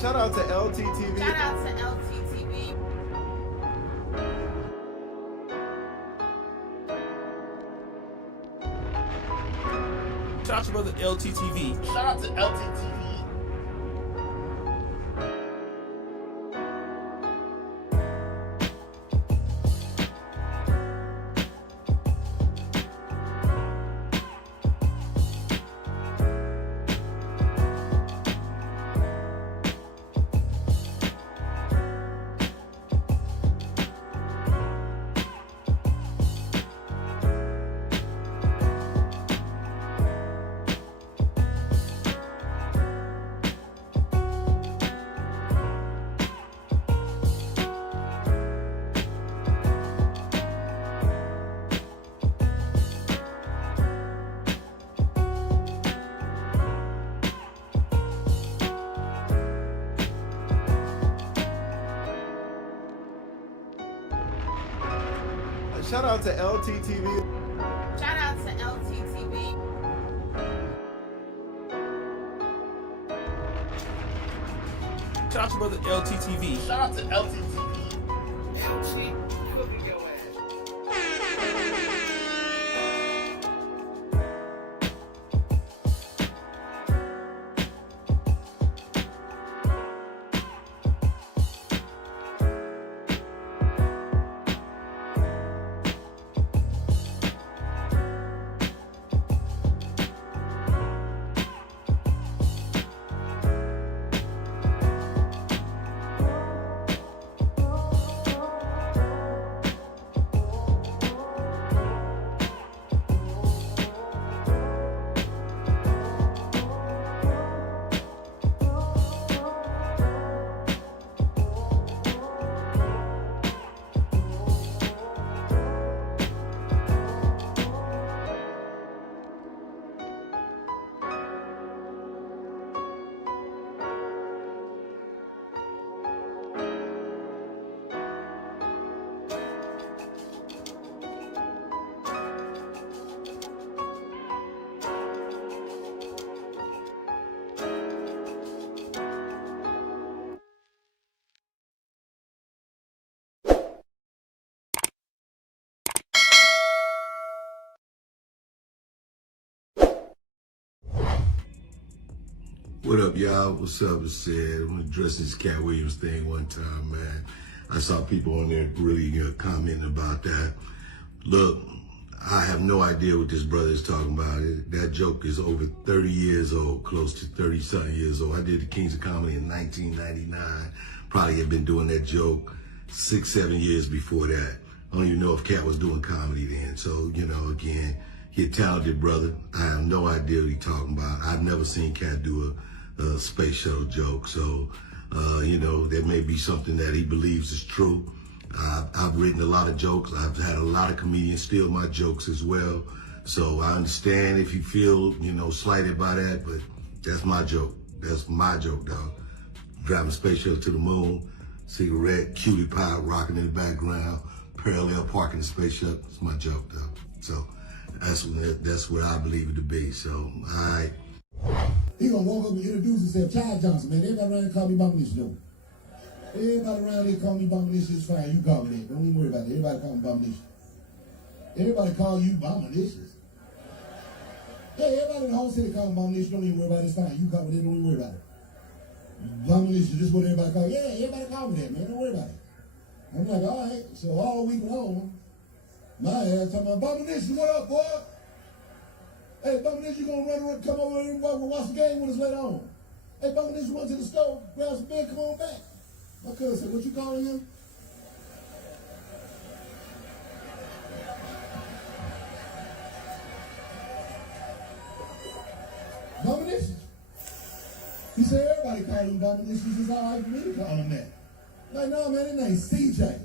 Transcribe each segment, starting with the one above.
Shout out to LTTV. Shout out to LTTV. Shout out to brother LTTV. Shout out to LTTV. Shout out to LTTV. Shout out to LTTV. Shout out to brother LTTV. Shout out to LTTV. LT cooking your ass. What up, y'all? What's up? It's Sid. I'm gonna address this Katt Williams thing one time, man. I saw people on there really commenting about that. Look, I have no idea what this brother is talking about. That joke is over 30 years old, close to 30-something years old. I did the Kings of Comedy in 1999. Probably had been doing that joke 6, 7 years before that. I don't even know if Katt was doing comedy then. So, you know, again, he a talented brother. I have no idea what he's talking about. I've never seen Katt do a space shuttle joke. So, you know, there may be something that he believes is true. I've written a lot of jokes. I've had a lot of comedians steal my jokes as well. So I understand if you feel, you know, slighted by that, but that's my joke. That's my joke, dog. Driving a space shuttle to the moon, cigarette, cutie pie rocking in the background, parallel parking the space shuttle. It's my joke, dog. So that's what I believe it to be. So, all right. He gonna walk up and introduce himself, Chad Johnson, man. Everybody around here call me Bombinish, though. Everybody around here call me Bombinish, it's fine. You call me that. Don't even worry about it. Everybody call me Bombinish. Everybody call you Bombinicious. Hey, everybody in the whole city call me Bombinish. Don't even worry about it. It's fine. You call me that. Don't even worry about it. Bombinicious, just what everybody call. Yeah, everybody call me that, man. Don't worry about it. I'm like, all right. So all week long, my ass talking about Bombinicious. What up, boy? Hey, Bombinish, you gonna run around, come over here and watch the game with us later on? Hey, Bombinish, run to the store, grab some beer, come on back. My cousin said, what you calling him? Bombinish? He said, everybody call him Bombinish. He says, all right for me to call him that. Like, no, man, his name's CJ.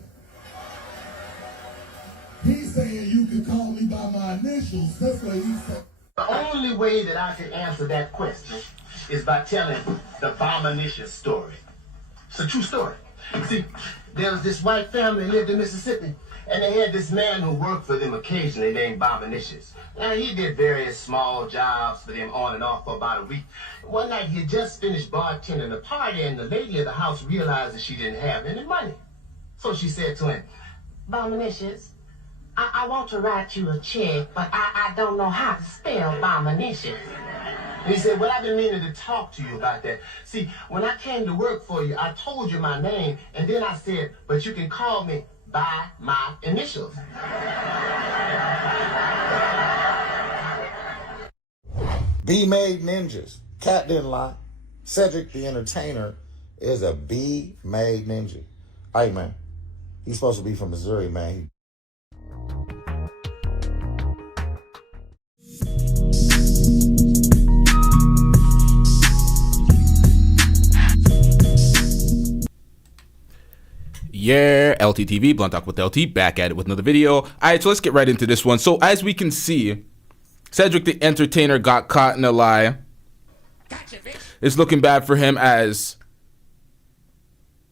He's saying you can call me by my initials. That's what he said. The only way that I can answer that question is by telling the Bombinicious story. It's a true story. See, there was this white family lived in Mississippi, And they had this man who worked for them occasionally named Bominicious. Now, he did various small jobs for them on and off for about a week. One night, he had just finished bartending a party, and the lady of the house realized that she didn't have any money. So she said to him, Bominicious, I want to write you a check, but I don't know how to spell Bominicious. And he said, well, I've been meaning to talk to you about that. See, when I came to work for you, I told you my name, and then I said, but you can call me by my initials. B-made ninjas. Katt didn't lie. Cedric the entertainer is a B-made ninja. Hey, man. He's supposed to be from Missouri, man. Yeah, LTTV, Blunt Talk with LT, back at it with another video. All right, so let's get right into this one. So as we can see, Cedric the entertainer got caught in a lie. It's looking bad for him as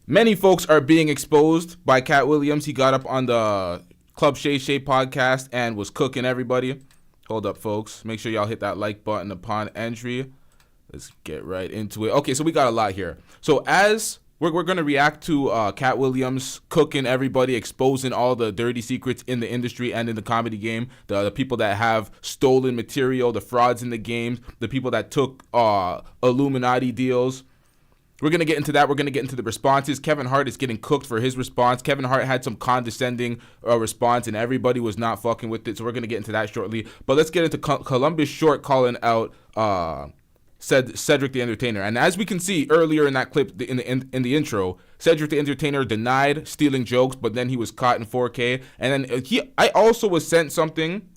many folks are being exposed by Katt Williams. He got up on the Club Shay Shay podcast and was cooking everybody. Hold up, folks. Make sure y'all hit that like button upon entry. Let's get right into it. Okay, so we got a lot here. So as we're going to react to Katt Williams cooking everybody, exposing all the dirty secrets in the industry and in the comedy game, the people that have stolen material, the frauds in the games, the people that took Illuminati deals. We're going to get into that. We're going to get into the responses. Kevin Hart is getting cooked for his response. Kevin Hart had some condescending response, and everybody was not fucking with it, so we're going to get into that shortly. But let's get into Columbus Short calling out Cedric the Entertainer. And as we can see earlier in that clip in the intro, Cedric the Entertainer denied stealing jokes, but then he was caught in 4K. And then I also was sent something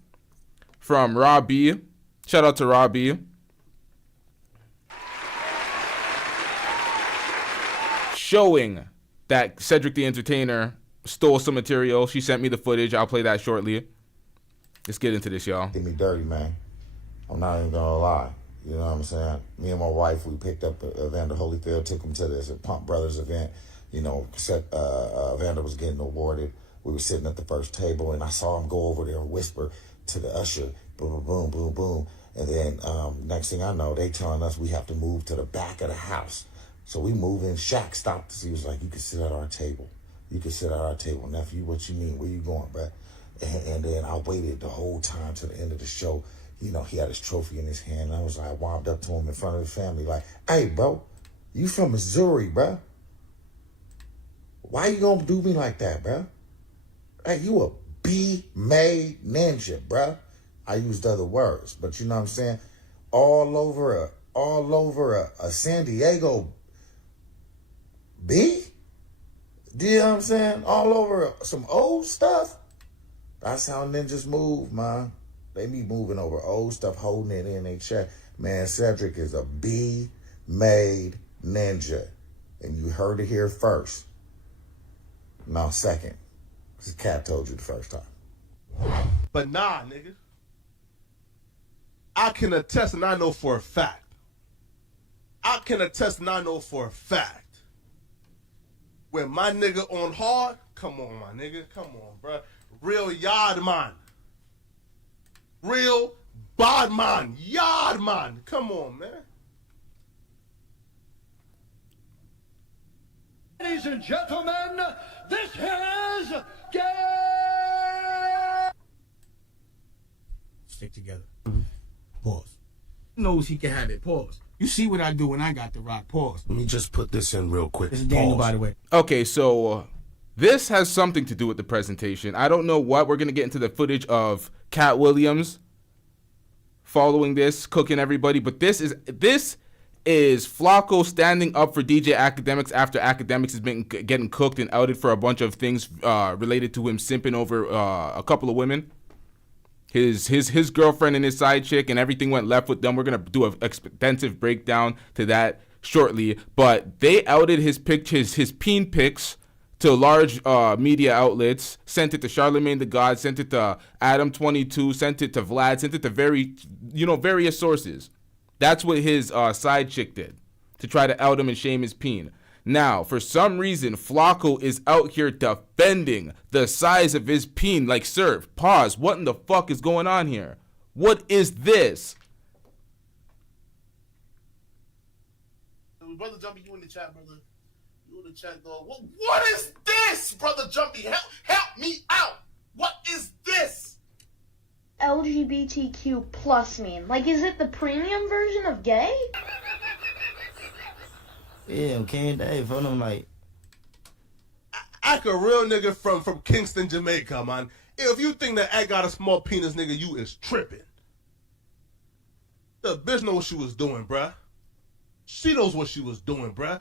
from Robbie. Shout out to Robbie. Showing that Cedric the Entertainer stole some material. She sent me the footage. I'll play that shortly. Let's get into this, y'all. Did me dirty, man. I'm not even gonna lie. You know what I'm saying? Me and my wife, we picked up Evander Holyfield, took him to this Pump Brothers event. You know, Evander was getting awarded. We were sitting at the first table, and I saw him go over there and whisper to the usher, boom, boom, boom, boom. And then next thing I know, they telling us we have to move to the back of the house. So we move in. Shaq stopped us. He was like, you can sit at our table. You can sit at our table. Nephew, what you mean? Where you going, bruh? And then I waited the whole time to the end of the show. You know, he had his trophy in his hand. I was like, wound up to him in front of his family, like, hey, bro, you from Missouri, bro? Why you gonna do me like that, bro? Hey, you a B-made ninja, bro. I used other words, but you know what I'm saying? All over a San Diego B? Do you know what I'm saying? All over some old stuff. That's how ninjas move, man. They be moving over old stuff, holding it in their chest. Man, Cedric is a B-made ninja. And you heard it here first. No, second. Because Katt told you the first time. But nah, nigga. I can attest, and I know for a fact. When my nigga on hard, come on, my nigga. Come on, bruh. Real yard man. Real bad man. Yard man. Come on, man. Ladies and gentlemen, this is Stick together. Pause. Knows he can have it. Pause. You see what I do when I got the rock. Pause. Let me just put this in real quick. This is Daniel, by the way. Okay, so this has something to do with the presentation. I don't know what. We're going to get into the footage of Katt Williams following this, cooking everybody. But this is Flacco standing up for DJ Academics after Academics has been getting cooked and outed for a bunch of things related to him simping over a couple of women. His girlfriend and his side chick, and everything went left with them. We're going to do an extensive breakdown to that shortly. But they outed his peen pics to large media outlets, sent it to Charlemagne the God, sent it to Adam22, sent it to Vlad, sent it to various sources. That's what his side chick did to try to out him and shame his peen. Now, for some reason, Flacco is out here defending the size of his peen. Like, sir, pause. What in the fuck is going on here? What is this? Brother Jumpy, you in the chat, brother. You in the chat, dog. What is this, Brother Jumpy? Help me out. What is this? LGBTQ plus mean? Like, is it the premium version of gay? Yeah, I'm King Dave. Hold on, like. Act a real nigga from Kingston, Jamaica, man. If you think that Act got a small penis, nigga, you is tripping. The bitch know what she was doing, bruh. She knows what she was doing, bruh.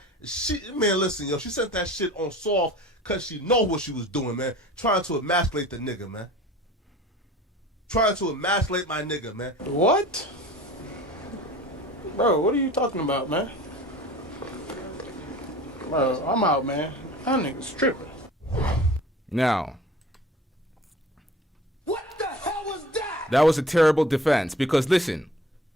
Man, listen, yo, she sent that shit on soft because she know what she was doing, man. Trying to emasculate the nigga, man. Trying to emasculate my nigga, man. What? Bro, what are you talking about, man? Bro, I'm out, man. That nigga's tripping. Now, What the hell was that? that was a terrible defense because, listen,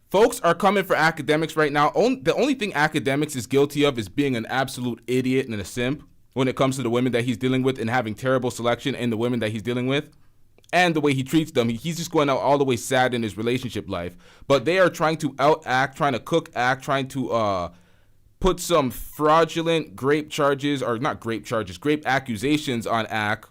folks are coming for academics right now. The only thing academics is guilty of is being an absolute idiot and a simp when it comes to the women that he's dealing with and having terrible selection in the women that he's dealing with and the way he treats them. He's just going out all the way sad in his relationship life. But they are trying to outact, trying to cook act, trying to put some fraudulent grape accusations on Ack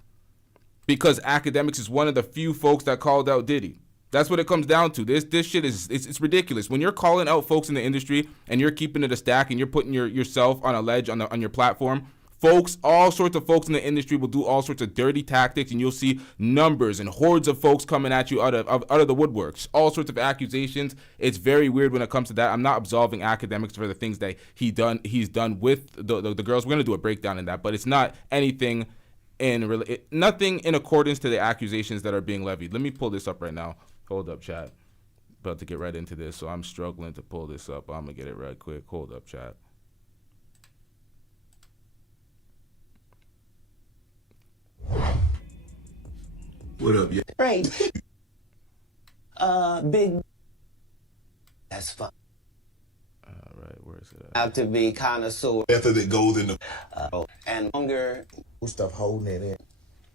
because academics is one of the few folks that called out Diddy. That's what it comes down to. This shit is it's ridiculous. When you're calling out folks in the industry and you're keeping it a stack and you're putting yourself on a ledge on your platform, folks, all sorts of folks in the industry will do all sorts of dirty tactics, and you'll see numbers and hordes of folks coming at you out of the woodworks. All sorts of accusations. It's very weird when it comes to that. I'm not absolving academics for the things that he's done with the girls. We're gonna do a breakdown in that, but it's not anything nothing in accordance to the accusations that are being levied. Let me pull this up right now. Hold up, chat. About to get right into this, so I'm struggling to pull this up. I'm gonna get it right quick. Hold up, chat. What up, yeah? Great. Big. That's fun. All right, where is it at? Out to be connoisseur. Method that goes in the And longer Stuff holding it in.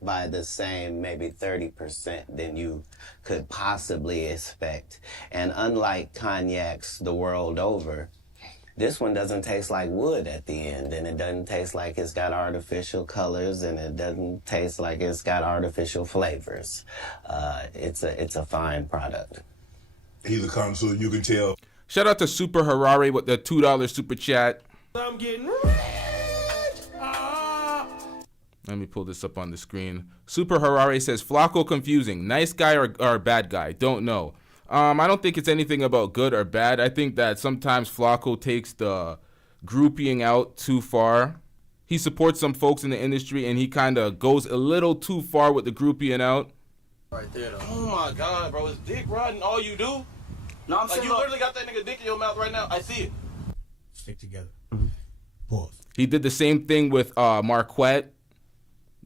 by the same maybe 30% than you could possibly expect. And unlike cognacs the world over, this one doesn't taste like wood at the end, and it doesn't taste like it's got artificial colors, and it doesn't taste like it's got artificial flavors. It's a fine product. He's a connoisseur, you can tell. Shout out to Super Harare with the $2 super chat. I'm getting rich. Let me pull this up on the screen. Super Harare says, Flacco confusing. Nice guy or bad guy? Don't know. I don't think it's anything about good or bad. I think that sometimes Flacco takes the grouping out too far. He supports some folks in the industry, and he kind of goes a little too far with the grouping out. Right there, though. Oh my God, bro. Is dick riding all you do? No, I'm saying, you literally got that nigga dick in your mouth right now. I see it. Stick together. Pause. He did the same thing with Marquette.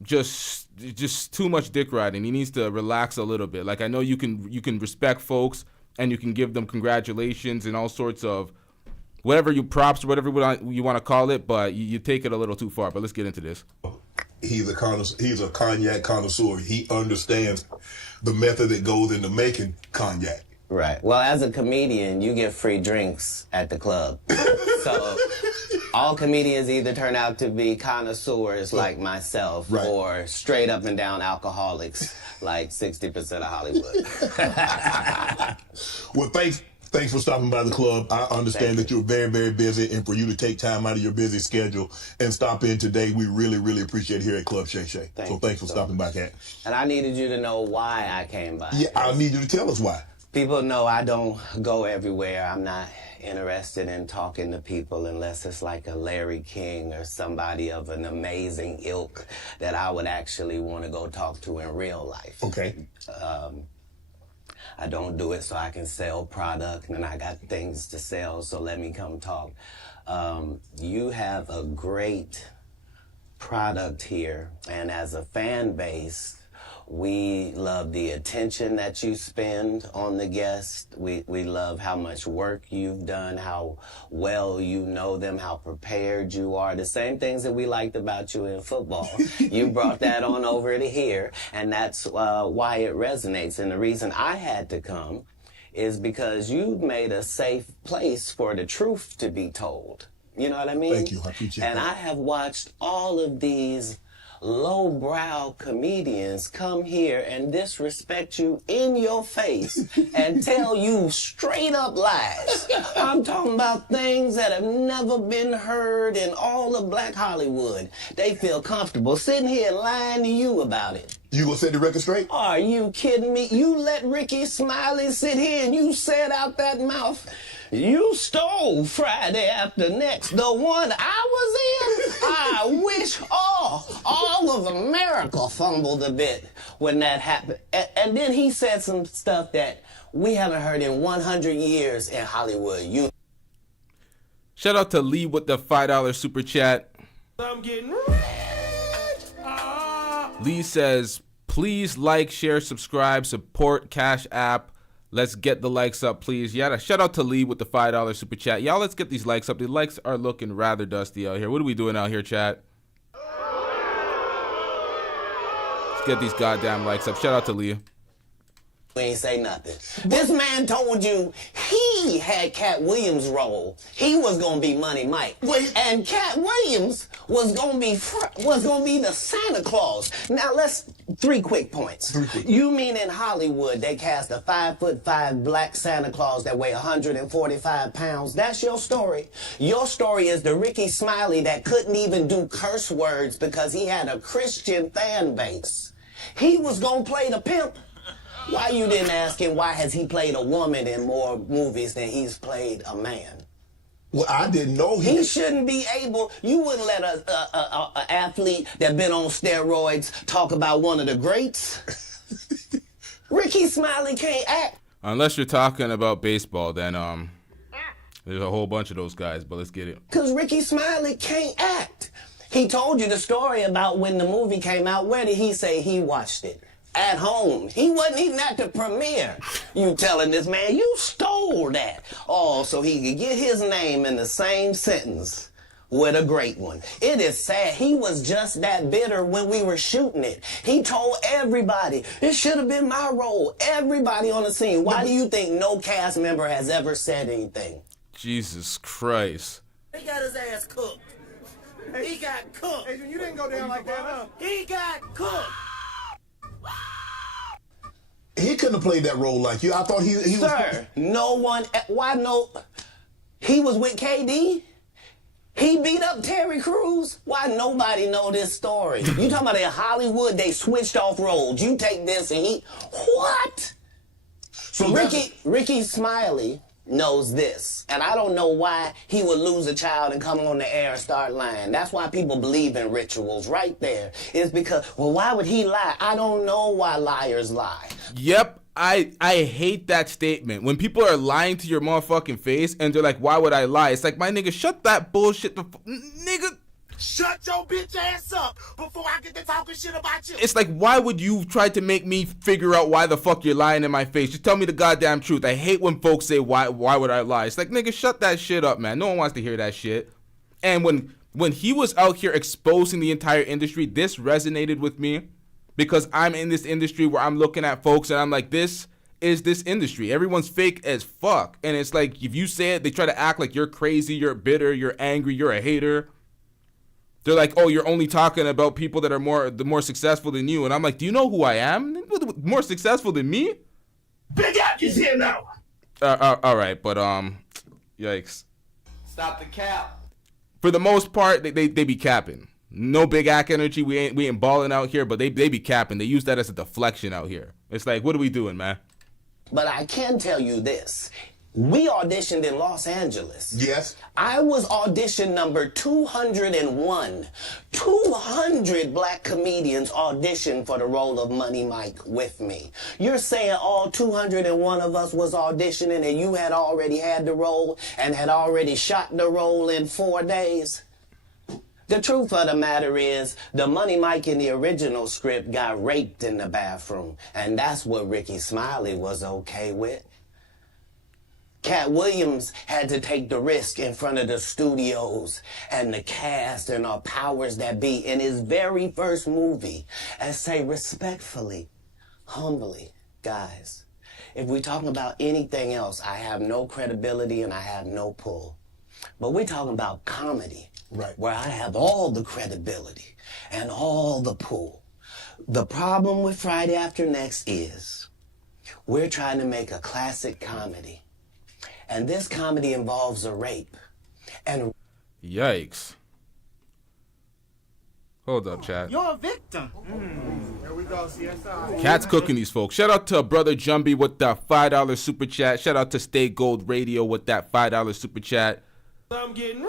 Just too much dick riding. He needs to relax a little bit. Like, I know you can respect folks and you can give them congratulations and all sorts of whatever you props or whatever you want to call it, but you take it a little too far. But let's get into this. He's a cognac connoisseur. He understands the method that goes into making cognac. Right. Well, as a comedian, you get free drinks at the club. So all comedians either turn out to be connoisseurs like myself, right, or straight up and down alcoholics like 60% of Hollywood. Well, thanks for stopping by the club. I understand that you're very, very busy, and for you to take time out of your busy schedule and stop in today, we really, really appreciate it here at Club Shay Shay. So thanks for stopping by, Katt. And I needed you to know why I came by. Yeah, I need you to tell us why. People know I don't go everywhere. I'm not interested in talking to people unless it's like a Larry King or somebody of an amazing ilk that I would actually want to go talk to in real life. Okay. I don't do it so I can sell product, and I got things to sell, so let me come talk. You have a great product here, and as a fan base, We love the attention that you spend on the guest. We love how much work you've done, how well you know them, how prepared you are. The same things that we liked about you in football. You brought that on over to here, and that's why it resonates. And the reason I had to come is because you made a safe place for the truth to be told. You know what I mean? Thank you. I appreciate that. And I have watched all of these lowbrow comedians come here and disrespect you in your face and tell you straight up lies. I'm talking about things that have never been heard in all of Black Hollywood. They feel comfortable sitting here lying to you about it. You gonna set the record straight? Are you kidding me? You let Ricky Smiley sit here and you said out that mouth, you stole Friday After Next, the one I was in. I wish all of America fumbled a bit when that happened. And then he said some stuff that we haven't heard in 100 years in Hollywood. Shout out to Lee with the $5 super chat. I'm getting rich. Lee says, please like, share, subscribe, support Cash App. Let's get the likes up, please. Yeah, shout out to Lee with the $5 super chat. Y'all, let's get these likes up. The likes are looking rather dusty out here. What are we doing out here, chat? Let's get these goddamn likes up. Shout out to Lee. We ain't say nothing. This man told you he had Katt Williams' role. He was gonna be Money Mike. And Katt Williams was gonna be the Santa Claus. Now three quick points. You mean in Hollywood they cast a 5'5" black Santa Claus that weigh 145 pounds? That's your story. Your story is the Ricky Smiley that couldn't even do curse words because he had a Christian fan base. He was gonna play the pimp. Why you didn't ask him why has he played a woman in more movies than he's played a man? Well, I didn't know he shouldn't be able. You wouldn't let a athlete that been on steroids talk about one of the greats. Ricky Smiley can't act. Unless you're talking about baseball, then there's a whole bunch of those guys. But let's get it. Cause Ricky Smiley can't act. He told you the story about when the movie came out. Where did he say he watched it? At home. He wasn't even at the premiere. You telling this man, you stole that. Oh, so he could get his name in the same sentence with a great one. It is sad. He was just that bitter when we were shooting it. He told everybody, it should have been my role. Everybody on the scene. Why do you think no cast member has ever said anything? Jesus Christ. He got his ass cooked. He got cooked. Adrian, you didn't go down like that, huh? He got cooked. He couldn't have played that role like you. I thought he was... Sir, no one... Why no... He was with KD? He beat up Terry Crews? Why nobody know this story? You talking about in Hollywood, they switched off roles. You take this and he... What? So Ricky Smiley knows this. And I don't know why he would lose a child and come on the air and start lying. That's why people believe in rituals right there. It's because, well, why would he lie? I don't know why liars lie. Yep, I hate that statement. When people are lying to your motherfucking face and they're like, why would I lie? It's like, my nigga, shut that bullshit nigga. Shut your bitch ass up before I get to talking shit about you. It's like, why would you try to make me figure out why the fuck you're lying in my face? Just tell me the goddamn truth. I hate when folks say, why would I lie? It's like, nigga, shut that shit up, man. No one wants to hear that shit. And when he was out here exposing the entire industry, this resonated with me because I'm in this industry where I'm looking at folks and I'm like, this is this industry. Everyone's fake as fuck. And it's like, if you say it, they try to act like you're crazy, you're bitter, you're angry, you're a hater. They're like, oh, you're only talking about people that are more successful than you. And I'm like, do you know who I am? More successful than me? Big Ack is here now. All right, but yikes. Stop the cap. For the most part, they be capping. No Big Ack energy. We ain't balling out here, but they be capping. They use that as a deflection out here. It's like, what are we doing, man? But I can tell you this. We auditioned in Los Angeles. Yes. I was audition number 201. 200 black comedians auditioned for the role of Money Mike with me. You're saying all 201 of us was auditioning and you had already had the role and had already shot the role in 4 days? The truth of the matter is, the Money Mike in the original script got raped in the bathroom, and that's what Ricky Smiley was okay with. Katt Williams had to take the risk in front of the studios and the cast and our powers that be in his very first movie and say respectfully, humbly, guys, if we're talking about anything else, I have no credibility and I have no pull. But we're talking about comedy. Right. Where I have all the credibility and all the pull. The problem with Friday After Next is we're trying to make a classic comedy. And this comedy involves a rape. And yikes. Hold up, chat. You're a victim. There we go, CSI. Katt's cooking these folks. Shout out to Brother Jumbie with that $5 super chat. Shout out to Stay Gold Radio with that $5 super chat. I'm getting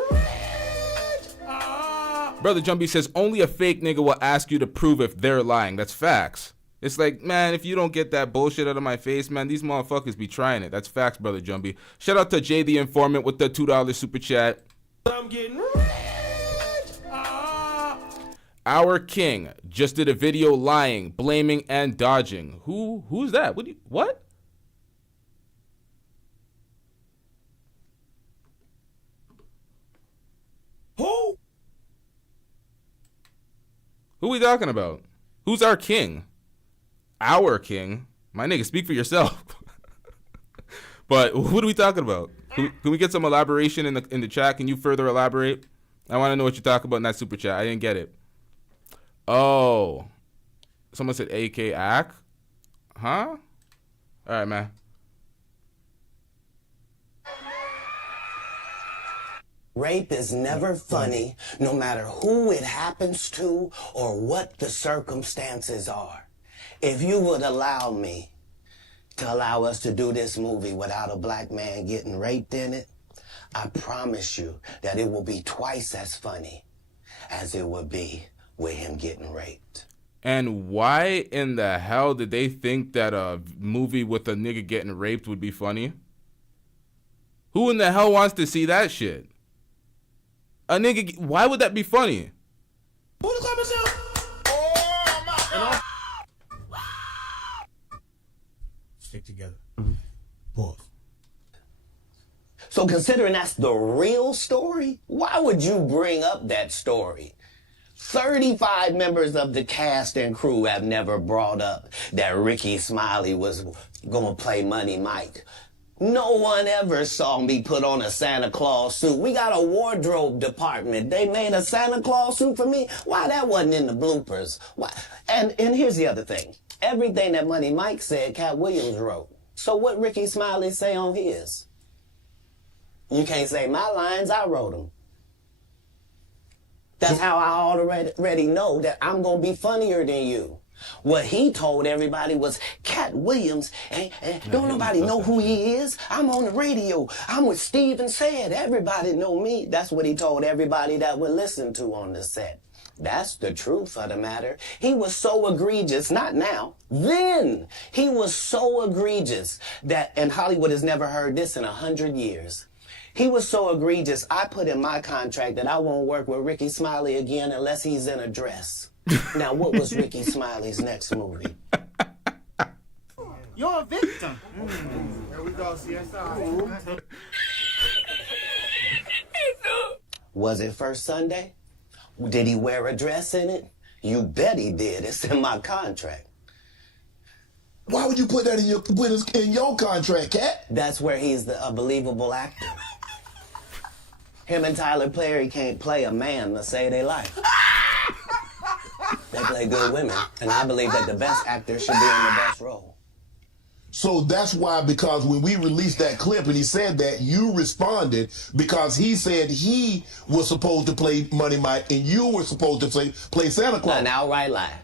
Brother Jumbie says only a fake nigga will ask you to prove if they're lying. That's facts. It's like, man, if you don't get that bullshit out of my face, man, these motherfuckers be trying it. That's facts, Brother Jumbie. Shout out to Jay the Informant with the $2 super chat. I'm getting Our King just did a video lying, blaming, and dodging. Who's that? What? Who? Who we talking about? Who's our king? Our king? My nigga, speak for yourself. But what are we talking about? Can we get some elaboration in the chat? Can you further elaborate? I want to know what you're talking about in that super chat. I didn't get it. Oh. Someone said AK Ack? Huh? All right, man. rape is never funny, no matter who it happens to or what the circumstances are. If you would allow me to allow us to do this movie without a black man getting raped in it, I promise you that it will be twice as funny as it would be with him getting raped. And why in the hell did they think that a movie with a nigga getting raped would be funny? Who in the hell wants to see that shit? A nigga, why would that be funny? Stick together. Pause. So considering that's the real story, why would you bring up that story? 35 members of the cast and crew have never brought up that Ricky Smiley was gonna play Money Mike. No one ever saw me put on a Santa Claus suit. We got a wardrobe department. They made a Santa Claus suit for me. Why that wasn't in the bloopers? Why? And here's the other thing. Everything that Money Mike said, Katt Williams wrote. So what Ricky Smiley say on his? You can't say my lines, I wrote them. That's how I already know that I'm going to be funnier than you. What he told everybody was Katt Williams, and don't nobody know who he is. I'm on the radio. I'm with Steve and Said. Everybody know me. That's what he told everybody that would listen to on the set. That's the truth of the matter. He was so egregious, not now, then. He was so egregious that, and Hollywood has never heard this in 100 years. He was so egregious, I put in my contract that I won't work with Ricky Smiley again unless he's in a dress. Now, what was Ricky Smiley's next movie? You're a victim. There we go, CSI. Was it First Sunday? Did he wear a dress in it? You bet he did. It's in my contract. Why would you put that in your contract, Katt? That's where he's a believable actor. Him and Tyler Perry can't play a man to save their life. They play good women, and I believe that the best actor should be in the best role. So that's why, because when we released that clip and he said that, you responded because he said he was supposed to play Money Mike and you were supposed to play Santa Claus. An outright lie.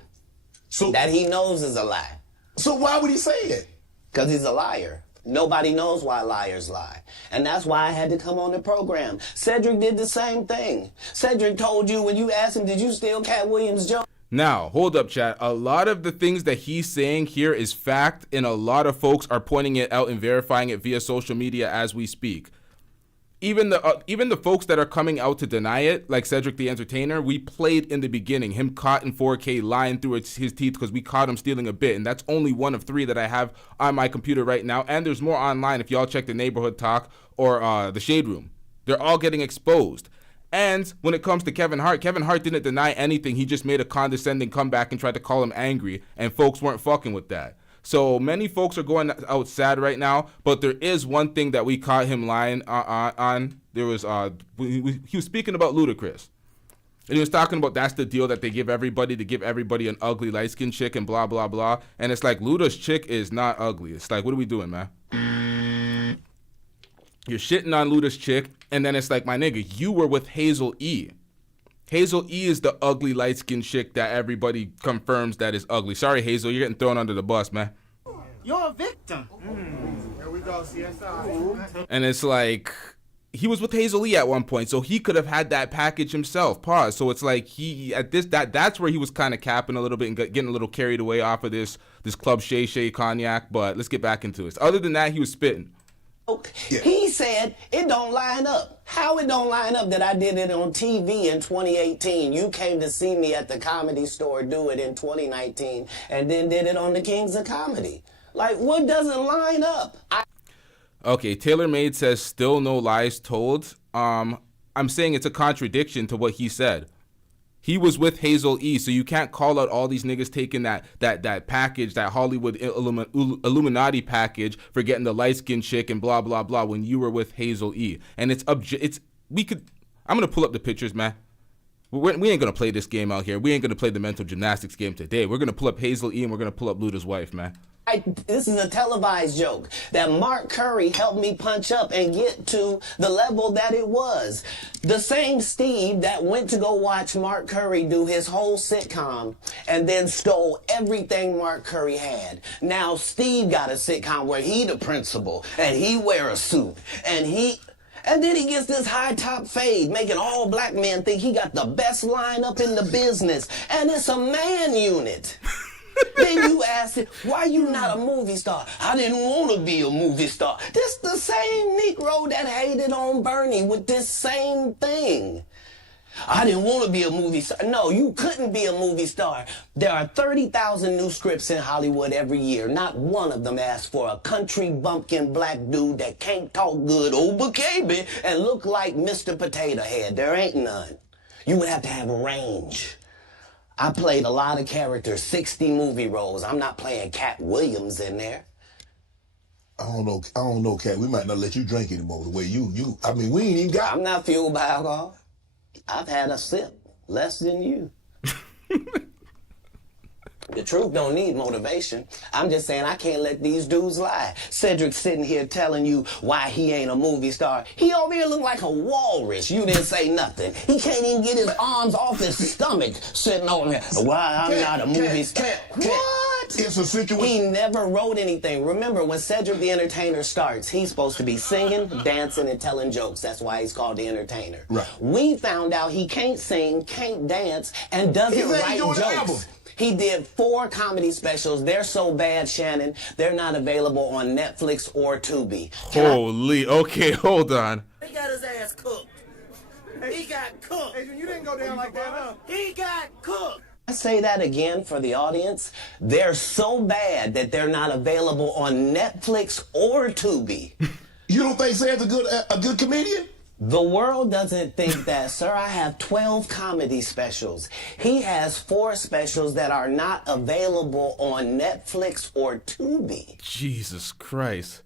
So that he knows is a lie. So why would he say it? Because he's a liar. Nobody knows why liars lie. And that's why I had to come on the program. Cedric did the same thing. Cedric told you when you asked him, did you steal Katt Williams' joke? Now, hold up, chat. A lot of the things that he's saying here is fact, and a lot of folks are pointing it out and verifying it via social media as we speak. even the folks that are coming out to deny it, like Cedric the Entertainer, we played in the beginning him caught in 4K lying through his teeth because we caught him stealing a bit, and that's only one of 3 that I have on my computer right now, and there's more online if y'all check the Neighborhood Talk or the Shade Room. They're all getting exposed. And when it comes to Kevin Hart didn't deny anything. He just made a condescending comeback and tried to call him angry, and folks weren't fucking with that. So many folks are going out sad right now, but there is one thing that we caught him lying on. There was he was speaking about Ludacris. And he was talking about that's the deal that they give everybody, to give everybody an ugly light-skinned chick and blah, blah, blah. And it's like, Luda's chick is not ugly. It's like, what are we doing, man? You're shitting on Luda's chick, and then it's like, my nigga, you were with Hazel E. Hazel E is the ugly light-skinned chick that everybody confirms that is ugly. Sorry, Hazel, you're getting thrown under the bus, man. You're a victim. Here we go, CSI. And it's like, he was with Hazel E at one point, so he could have had that package himself. Pause. So it's like that's where he was kind of capping a little bit and getting a little carried away off of this Club Shay Shay cognac. But let's get back into it. Other than that, he was spitting. He said it don't line up. How it don't line up that I did it on TV in 2018? You came to see me at the Comedy Store do it in 2019 and then did it on the Kings of Comedy. Like, what doesn't line up? Okay, TaylorMade says still no lies told. I'm saying it's a contradiction to what he said. He was with Hazel E, so you can't call out all these niggas taking that package, that Hollywood Illuminati package for getting the light-skinned chick and blah, blah, blah when you were with Hazel E. And I'm going to pull up the pictures, man. We ain't going to play this game out here. We ain't going to play the mental gymnastics game today. We're going to pull up Hazel E and we're going to pull up Luda's wife, man. This is a televised joke that Mark Curry helped me punch up and get to the level that it was. The same Steve that went to go watch Mark Curry do his whole sitcom and then stole everything Mark Curry had. Now Steve got a sitcom where he the principal and he wear a suit and then he gets this high top fade, making all black men think he got the best lineup in the business, and it's a man unit. Then you ask him, why you not a movie star? I didn't want to be a movie star. This the same Negro that hated on Bernie with this same thing. I didn't want to be a movie star. No, you couldn't be a movie star. There are 30,000 new scripts in Hollywood every year. Not one of them asks for a country bumpkin black dude that can't talk good Oba-Kaby and look like Mr. Potato Head. There ain't none. You would have to have range. I played a lot of characters, 60 movie roles. I'm not playing Katt Williams in there. I don't know, Katt. We might not let you drink anymore the way I mean, we ain't even got... I'm not fueled by alcohol. I've had a sip, less than you. The truth don't need motivation. I'm just saying I can't let these dudes lie. Cedric sitting here telling you why he ain't a movie star. He over here look like a walrus. You didn't say nothing. He can't even get his arms off his stomach sitting over here. Why I'm not a movie star. What? It's a situation. He never wrote anything. Remember, when Cedric the Entertainer starts, he's supposed to be singing, dancing, and telling jokes. That's why he's called the Entertainer. Right. We found out he can't sing, can't dance, and doesn't write jokes. He did 4 comedy specials. They're so bad, Shannon, they're not available on Netflix or Tubi. Holy, okay, hold on. He got his ass cooked. He got cooked. Adrian, you didn't go down like that, huh? He got cooked. I say that again for the audience. They're so bad that they're not available on Netflix or Tubi. You don't think Sam's a good comedian? The world doesn't think that, sir. I have 12 comedy specials. He has 4 specials that are not available on Netflix or Tubi. Jesus Christ.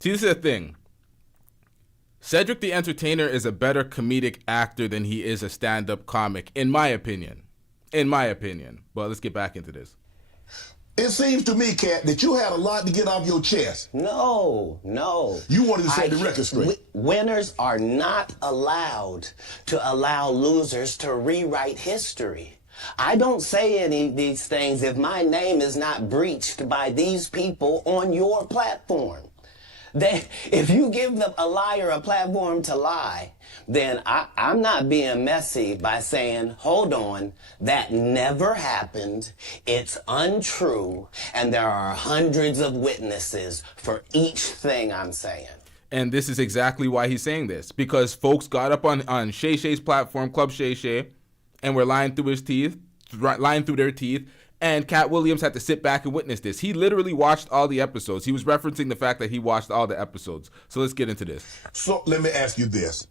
See, this is the thing. Cedric the Entertainer is a better comedic actor than he is a stand-up comic, in my opinion. In my opinion. But let's get back into this. It seems to me, Katt, that you had a lot to get off your chest. No. You wanted to set the record straight. Winners are not allowed to allow losers to rewrite history. I don't say any of these things if my name is not breached by these people on your platform. If you give a liar a platform to lie, then I'm not being messy by saying, hold on, that never happened, it's untrue, and there are hundreds of witnesses for each thing I'm saying. And this is exactly why he's saying this. Because folks got up on Shay Shay's platform, Club Shay Shay, and were lying through their teeth. And Katt Williams had to sit back and witness this. He literally watched all the episodes. He was referencing the fact that he watched all the episodes. So let's get into this. So let me ask you this.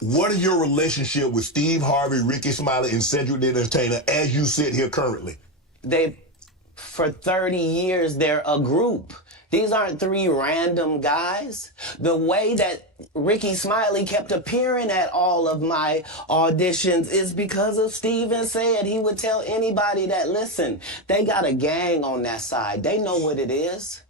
What is your relationship with Steve Harvey, Ricky Smiley, and Cedric the Entertainer as you sit here currently? For 30 years, they're a group. These aren't three random guys. The way that Ricky Smiley kept appearing at all of my auditions is because of Steven said he would tell anybody that, listen, they got a gang on that side. They know what it is.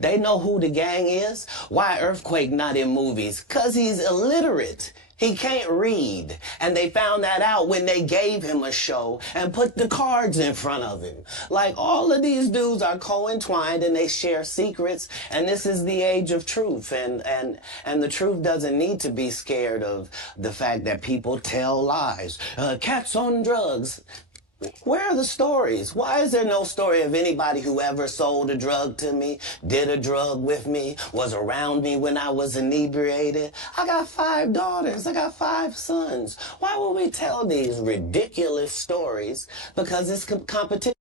They know who the gang is. Why Earthquake not in movies? 'Cause he's illiterate. He can't read. And they found that out when they gave him a show and put the cards in front of him. Like, all of these dudes are co-entwined and they share secrets. And this is the age of truth. And the truth doesn't need to be scared of the fact that people tell lies. Katt's on drugs. Where are the stories? Why is there no story of anybody who ever sold a drug to me, did a drug with me, was around me when I was inebriated? I got 5 daughters. I got 5 sons. Why would we tell these ridiculous stories? Because it's competition.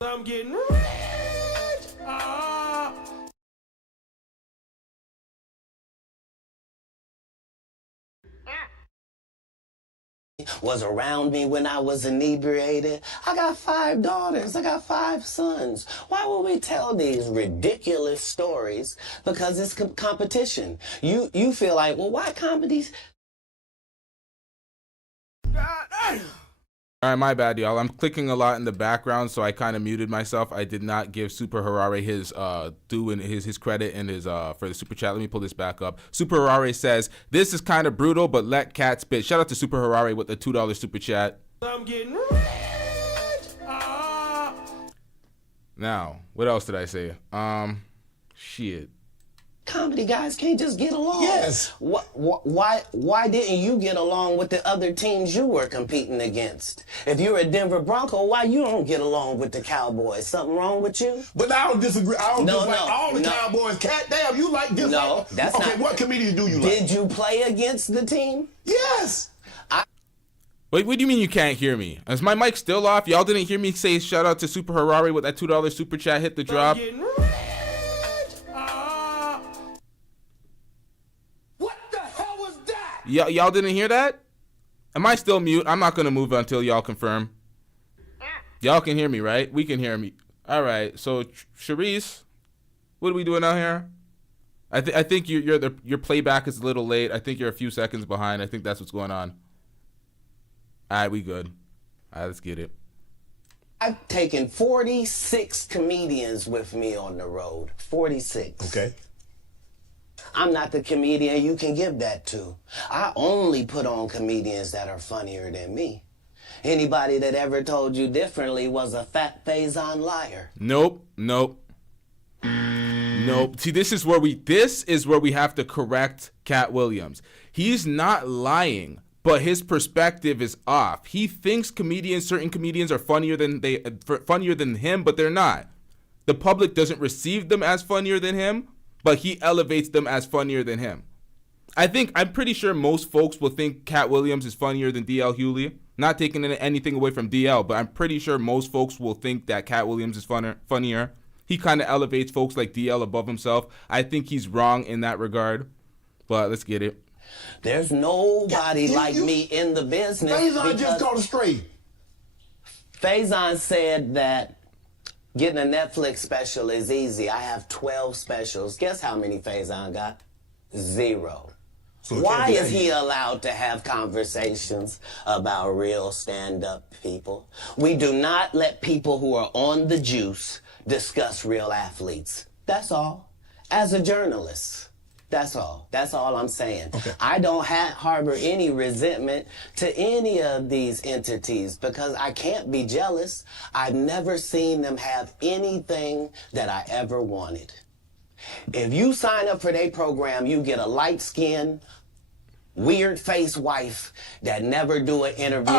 I'm getting rich. Was around me when I was inebriated. I got 5 daughters. I got 5 sons. Why would we tell these ridiculous stories? Because it's competition. You feel like, well, why comedies? All right, my bad, y'all. I'm clicking a lot in the background, so I kind of muted myself. I did not give Super Harare his due and his credit and his for the super chat. Let me pull this back up. Super Harare says, this is kind of brutal, but let Katt spit. Shout out to Super Harare with the $2 super chat. I'm getting rich. Now, what else did I say? Shit. Comedy guys can't just get along. Yes. Why didn't you get along with the other teams you were competing against? If you're a Denver Bronco, why you don't get along with the Cowboys? Something wrong with you? But I don't disagree. I don't dislike all the Cowboys. Katt, damn, you like this? No, that's not. Okay, what comedians do you like? Did you play against the team? Yes. Wait, what do you mean you can't hear me? Is my mic still off? Y'all didn't hear me say shout out to Super Harare with that $2 super chat. Hit the drop. Y'all didn't hear that? Am I still mute? I'm not going to move until y'all confirm. Y'all can hear me, right? We can hear me. All right. So, Charisse, what are we doing out here? I think your playback is a little late. I think you're a few seconds behind. I think that's what's going on. All right, we good. All right, let's get it. I've taken 46 comedians with me on the road. 46. Okay. I'm not the comedian you can give that to. I only put on comedians that are funnier than me. Anybody that ever told you differently was a fat Faison liar. Nope. See, this is where we have to correct Katt Williams. He's not lying, but his perspective is off. He thinks certain comedians are funnier than him, but they're not. The public doesn't receive them as funnier than him, but he elevates them as funnier than him. I'm pretty sure most folks will think Katt Williams is funnier than DL Hughley. Not taking anything away from DL, but I'm pretty sure most folks will think that Katt Williams is funnier. He kind of elevates folks like DL above himself. I think he's wrong in that regard, but let's get it. There's nobody like me in the business. Faison just called it straight. Faison said that getting a Netflix special is easy. I have 12 specials. Guess how many Faison got? 0. So why is he allowed to have conversations about real stand-up people? We do not let people who are on the juice discuss real athletes. That's all. As a journalist. That's all. That's all I'm saying. Okay. I don't harbor any resentment to any of these entities because I can't be jealous. I've never seen them have anything that I ever wanted. If you sign up for their program, you get a light skin, weird face wife that never do an interview.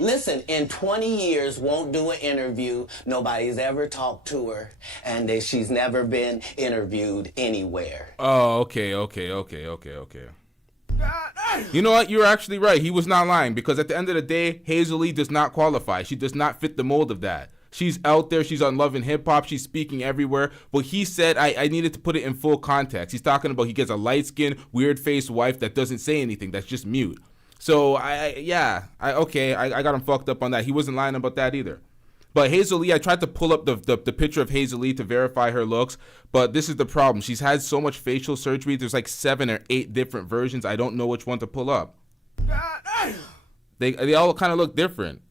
Listen, in 20 years won't do an interview. Nobody's ever talked to her, and that she's never been interviewed anywhere. Oh, okay. You know what? You're actually right. He was not lying, because at the end of the day, Hazel Lee does not qualify. She does not fit the mold of that. She's out there. She's on Love and Hip Hop. She's speaking everywhere. But he said, I needed to put it in full context. He's talking about he gets a light-skinned, weird-faced wife that doesn't say anything. That's just mute. So, I got him fucked up on that. He wasn't lying about that either. But Hazel Lee, I tried to pull up the picture of Hazel Lee to verify her looks, but this is the problem. She's had so much facial surgery. There's like 7 or 8 different versions. I don't know which one to pull up. They all kind of look different.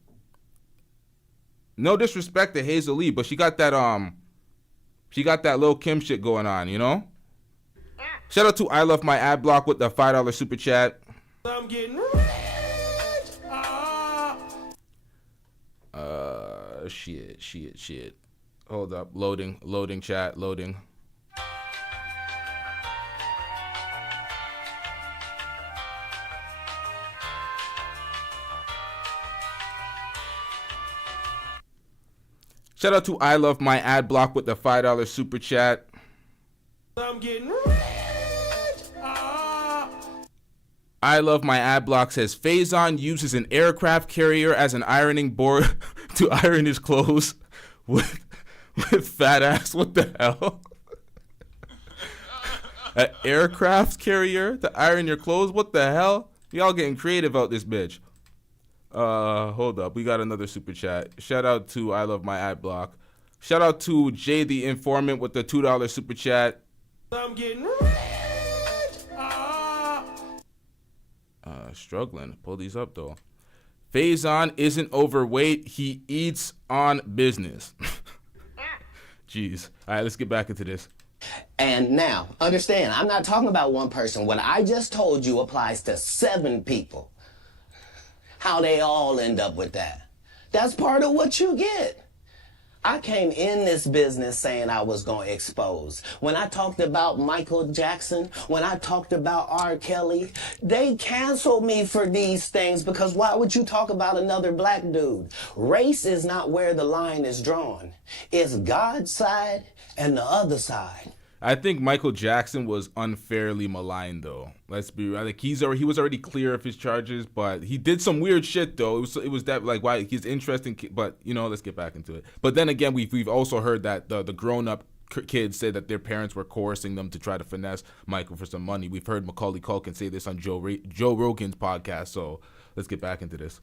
No disrespect to Hazel Lee, but she got that Lil Kim shit going on, you know? Shout out to I Love My Ad Block with the $5 super chat. I'm getting rich. Shit. Hold up. Loading chat, loading. Shout out to I Love My Ad Block with the $5 super chat. I'm getting rich. I Love My Ad Block says Faison uses an aircraft carrier as an ironing board to iron his clothes with fat ass. What the hell? An aircraft carrier to iron your clothes? What the hell? Y'all getting creative out this bitch. Hold up. We got another super chat. Shout out to I Love My Ad Block. Shout out to Jay the Informant with the $2 super chat. I'm getting rich. Struggling. Pull these up though. Faison isn't overweight. He eats on business. Jeez. All right, let's get back into this. And now, understand, I'm not talking about one person. What I just told you applies to 7 people. How they all end up with that. That's part of what you get. I came in this business saying I was going to expose. When I talked about Michael Jackson, when I talked about R. Kelly, they canceled me for these things because why would you talk about another black dude? Race is not where the line is drawn. It's God's side and the other side. I think Michael Jackson was unfairly maligned, though. Let's be real. Like he was already clear of his charges, but he did some weird shit, though. It was that like why he's interesting, but you know, let's get back into it. But then again, we've also heard that the grown up kids say that their parents were coercing them to try to finesse Michael for some money. We've heard Macaulay Culkin say this on Joe Rogan's podcast. So let's get back into this.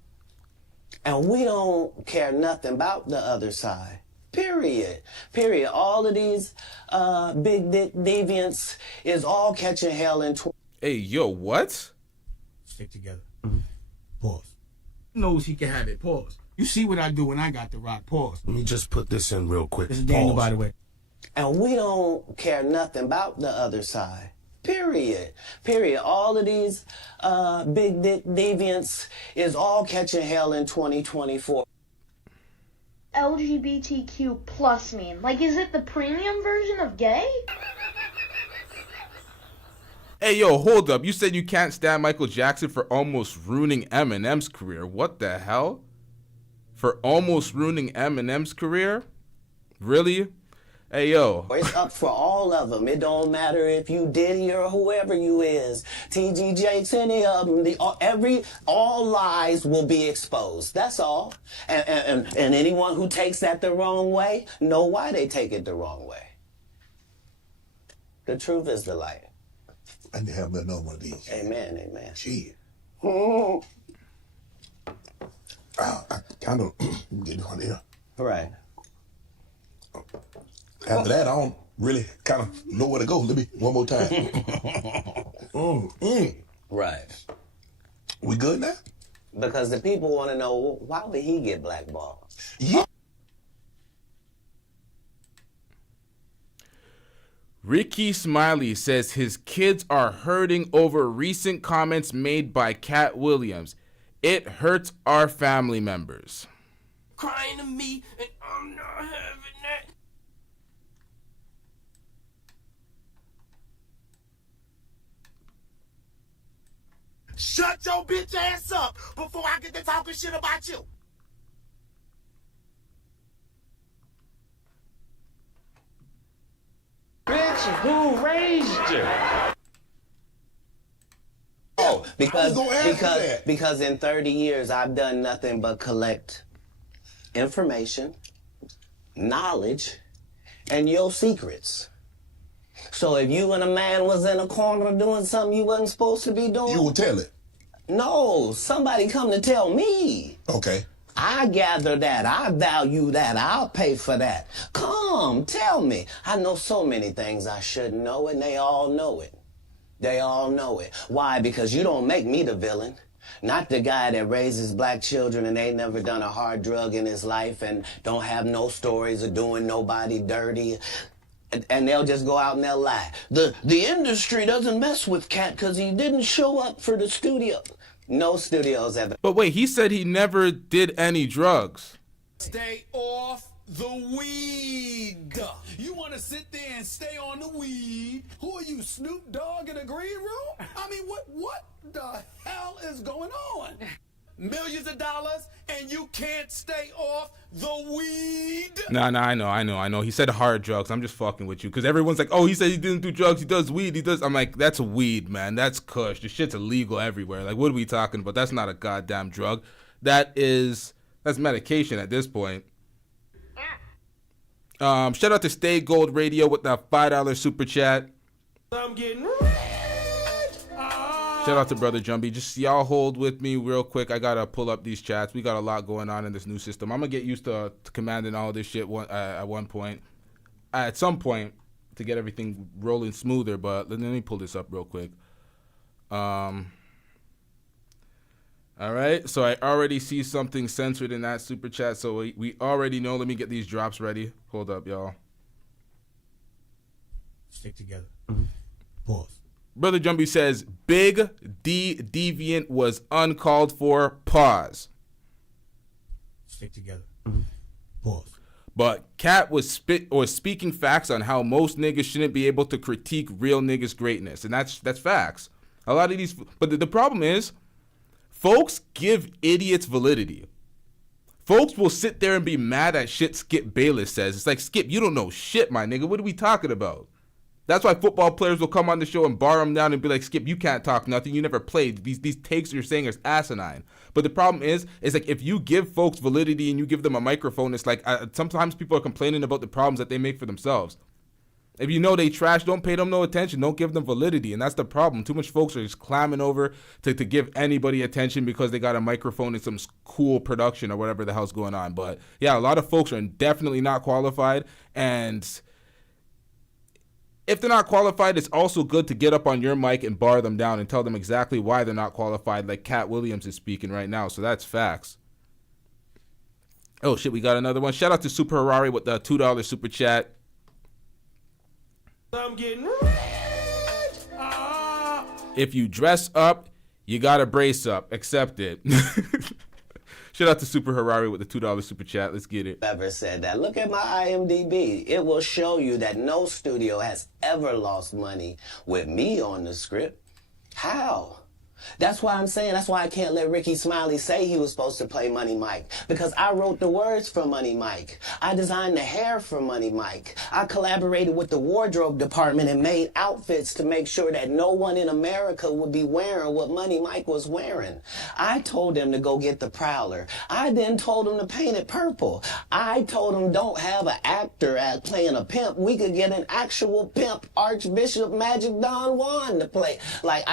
And we don't care nothing about the other side. Period. All of these big dick deviants is all catching hell in. Hey, yo, what? Stick together. Pause. Knows he can have it. Pause. You see what I do when I got the rock. Pause. Let me just put this in real quick. This is Daniel, by the way. And we don't care nothing about the other side. Period. All of these big dick deviants is all catching hell in 2024. LGBTQ plus mean? Like, is it the premium version of gay? Hey, yo, hold up. You said you can't stand Michael Jackson for almost ruining Eminem's career. What the hell? For almost ruining Eminem's career? Really? Hey, yo. It's up for all of them. It don't matter if you Diddy or whoever you is. TG Jakes, any of them. All lies will be exposed. That's all. And anyone who takes that the wrong way, know why they take it the wrong way. The truth is the light. I need to have another one of these. Amen. Shit. I kind of get on here. Right. After that, I don't really kind of know where to go. Let me one more time. Right. We good now? Because the people want to know, why would he get blackballed? Yeah. Ricky Smiley says his kids are hurting over recent comments made by Katt Williams. It hurts our family members. Crying to me, and I'm not having that. Shut your bitch ass up before I get to talking shit about you. Bitch, who raised you? Oh, because in 30 years I've done nothing but collect information, knowledge, and your secrets. So if you and a man was in a corner doing something you wasn't supposed to be doing, you will tell it. No, somebody come to tell me. Okay. I gather that. I value that. I'll pay for that. Come, tell me. I know so many things I shouldn't know, and they all know it. They all know it. Why? Because you don't make me the villain. Not the guy that raises black children and ain't never done a hard drug in his life and don't have no stories of doing nobody dirty. And they'll just go out and they'll lie. The industry doesn't mess with Katt because he didn't show up for the studio. No studios ever. But wait, he said he never did any drugs. Stay off the weed. You want to sit there and stay on the weed? Who are you, Snoop Dogg in a green room? I mean, what the hell is going on? Millions of dollars and you can't stay off the weed? Nah, I know. He said hard drugs. I'm just fucking with you because everyone's like, oh, he said he didn't do drugs. He does weed. He does. I'm like, that's weed, man. That's kush. The shit's illegal everywhere. Like, what are we talking about? That's not a goddamn drug. That's medication at this point. Shout out to Stay Gold Radio with that $5 super chat. I'm getting rich. Shout out to Brother Jumbie. Just y'all hold with me real quick. I gotta pull up these chats. We got a lot going on in this new system. I'm gonna get used to commanding all this shit at some point to get everything rolling smoother. But let me pull this up real quick. All right. So I already see something censored in that super chat. So we already know. Let me get these drops ready. Hold up, y'all. Stick together. Pause. Brother Jumbie says, Big D Deviant was uncalled for. Pause. Stick together. Pause. But Katt was speaking facts on how most niggas shouldn't be able to critique real niggas' greatness. And that's facts. A lot of these, but the problem is, folks give idiots validity. Folks will sit there and be mad at shit Skip Bayless says. It's like, Skip, you don't know shit, my nigga. What are we talking about? That's why football players will come on the show and bar him down and be like, Skip, you can't talk nothing. You never played. These takes you're saying are asinine. But the problem is like if you give folks validity and you give them a microphone, it's like sometimes people are complaining about the problems that they make for themselves. If you know they trash, don't pay them no attention. Don't give them validity. And that's the problem. Too much folks are just clamming over to give anybody attention because they got a microphone and some cool production or whatever the hell's going on. But yeah, a lot of folks are definitely not qualified. And if they're not qualified, it's also good to get up on your mic and bar them down and tell them exactly why they're not qualified, like Katt Williams is speaking right now. So that's facts. Oh, shit, we got another one. Shout out to Super Harari with the $2 super chat. I'm getting rich. If you dress up, you got to brace up. Accept it. Shout out to Super Harari with the $2 super chat. Let's get it. Ever said that. Look at my IMDb. It will show you that no studio has ever lost money with me on the script. How? That's why I'm saying, that's why I can't let Ricky Smiley say he was supposed to play Money Mike. Because I wrote the words for Money Mike. I designed the hair for Money Mike. I collaborated with the wardrobe department and made outfits to make sure that no one in America would be wearing what Money Mike was wearing. I told him to go get the Prowler. I then told him to paint it purple. I told him don't have an actor playing a pimp. We could get an actual pimp, Archbishop Magic Don Juan to play. Like,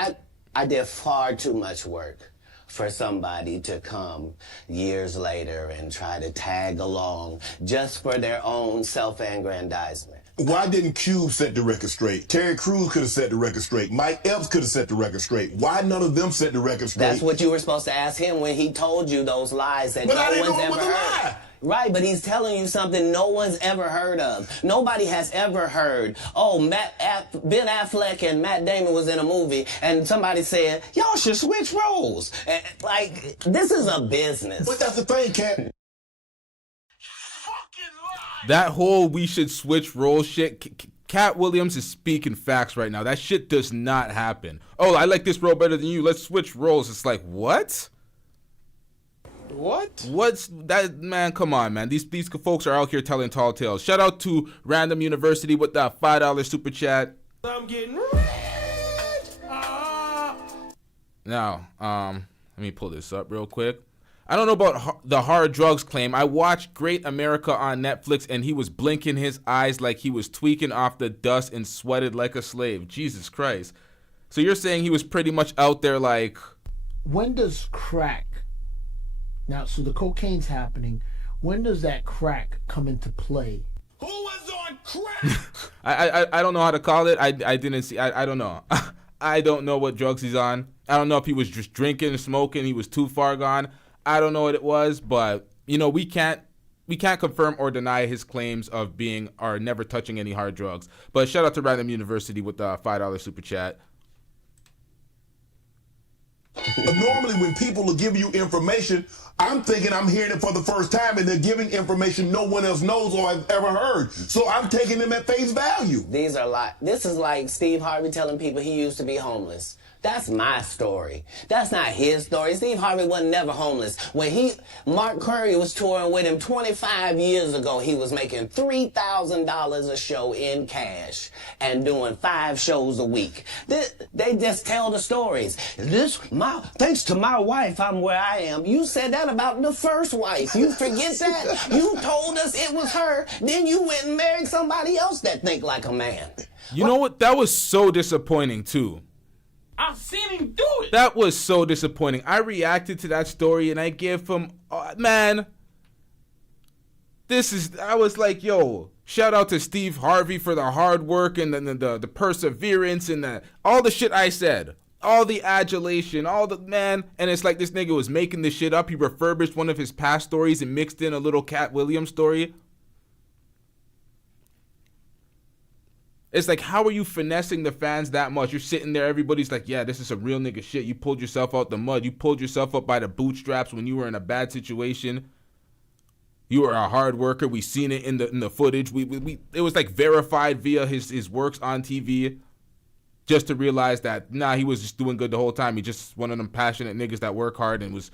I did far too much work for somebody to come years later and try to tag along just for their own self-aggrandizement. Why didn't Cube set the record straight? Terry Crews could have set the record straight. Mike Epps could have set the record straight. Why none of them set the record straight? That's what you were supposed to ask him when he told you those lies that but no I didn't one's know it ever was a heard. lie. Right, but he's telling you something no one's ever heard of. Nobody has ever heard, oh, Ben Affleck and Matt Damon was in a movie, and somebody said, y'all should switch roles. Like, this is a business. But that's the thing, Katt. That whole we should switch roles shit, Katt Williams is speaking facts right now. That shit does not happen. Oh, I like this role better than you. Let's switch roles. It's like, what? What? What's that, man? Come on, man. These folks are out here telling tall tales. Shout out to Random University with that $5 super chat. I'm getting rich. Now, let me pull this up real quick. I don't know about the hard drugs claim. I watched Great America on Netflix, and he was blinking his eyes like he was tweaking off the dust and sweated like a slave. Jesus Christ. So you're saying he was pretty much out there like... When does crack... Now, so the cocaine's happening. When does that crack come into play? Who was on crack? I don't know how to call it. I didn't see. I don't know. I don't know what drugs he's on. I don't know if he was just drinking and smoking. He was too far gone. I don't know what it was, but we can't confirm or deny his claims of being or never touching any hard drugs. But shout out to Random University with the $5 super chat. Normally, when people will give you information, I'm thinking I'm hearing it for the first time, and they're giving information no one else knows or has ever heard. So I'm taking them at face value. This is like Steve Harvey telling people he used to be homeless. That's my story. That's not his story. Steve Harvey wasn't never homeless. When Mark Curry was touring with him 25 years ago, he was making $3,000 a show in cash and doing 5 shows a week. They just tell the stories. Thanks to my wife, I'm where I am. You said that about the first wife. You forget that? You told us it was her. Then you went and married somebody else that think like a man. You know what? That was so disappointing too. I've seen him do it. That was so disappointing. I reacted to that story and I gave him, man, I was like, yo, shout out to Steve Harvey for the hard work and the perseverance and all the shit I said. All the adulation, man. And it's like this nigga was making this shit up. He refurbished one of his past stories and mixed in a little Katt Williams story. It's like, how are you finessing the fans that much? You're sitting there, everybody's like, yeah, this is some real nigga shit. You pulled yourself out the mud. You pulled yourself up by the bootstraps when you were in a bad situation. You were a hard worker. We seen it in the footage. It was like verified via his works on TV. Just to realize that, nah, he was just doing good the whole time. He just one of them passionate niggas that work hard and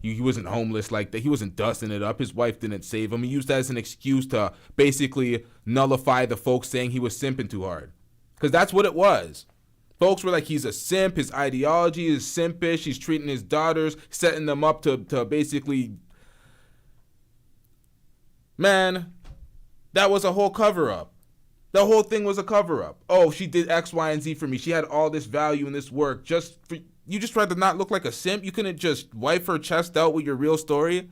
he wasn't homeless like that. He wasn't dusting it up. His wife didn't save him. He used that as an excuse to basically nullify the folks saying he was simping too hard. Because that's what it was. Folks were like, he's a simp. His ideology is simpish. He's treating his daughters, setting them up to basically... Man, that was a whole cover-up. The whole thing was a cover-up. Oh, she did X, Y, and Z for me. She had all this value in this work just for... You just tried to not look like a simp. You couldn't just wipe her chest out with your real story.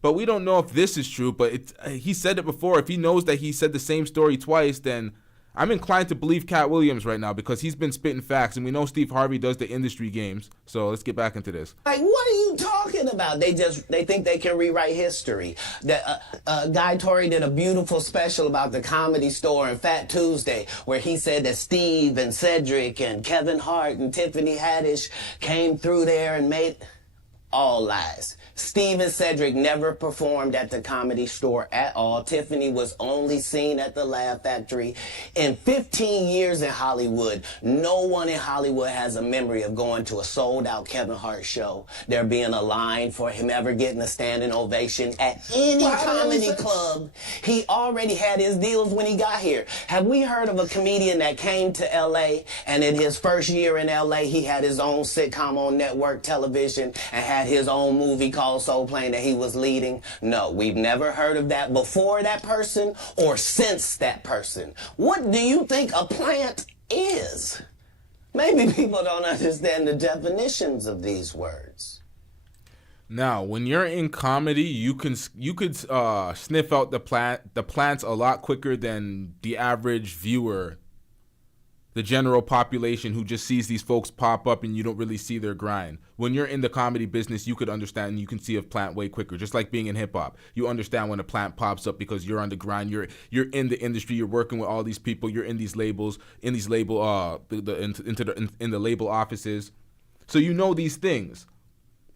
But we don't know if this is true, but he said it before. If he knows that he said the same story twice, then I'm inclined to believe Katt Williams right now because he's been spitting facts, and we know Steve Harvey does the industry games. So let's get back into this. Like, what are you talking about? They think they can rewrite history. Guy Torrey did a beautiful special about the Comedy Store and Fat Tuesday, where he said that Steve and Cedric and Kevin Hart and Tiffany Haddish came through there and made... All lies. Steve and Cedric never performed at the Comedy Store at all. Tiffany was only seen at the Laugh Factory. In 15 years in Hollywood, no one in Hollywood has a memory of going to a sold-out Kevin Hart show, there being a line for him ever getting a standing ovation at any comedy club. He already had his deals when he got here. Have we heard of a comedian that came to L.A. and in his first year in L.A. he had his own sitcom on network television and had his own movie called Soul Plane that he was leading? No, we've never heard of that before that person or since that person. What do you think a plant is? Maybe people don't understand the definitions of these words. Now, when you're in comedy, you could sniff out the plants a lot quicker than the average viewer, the general population who just sees these folks pop up and you don't really see their grind. When you're in the comedy business, you could understand and you can see a plant way quicker. Just like being in hip hop, you understand when a plant pops up because you're on the grind. You're in the industry. You're working with all these people. You're in these labels, in the label offices. So you know these things.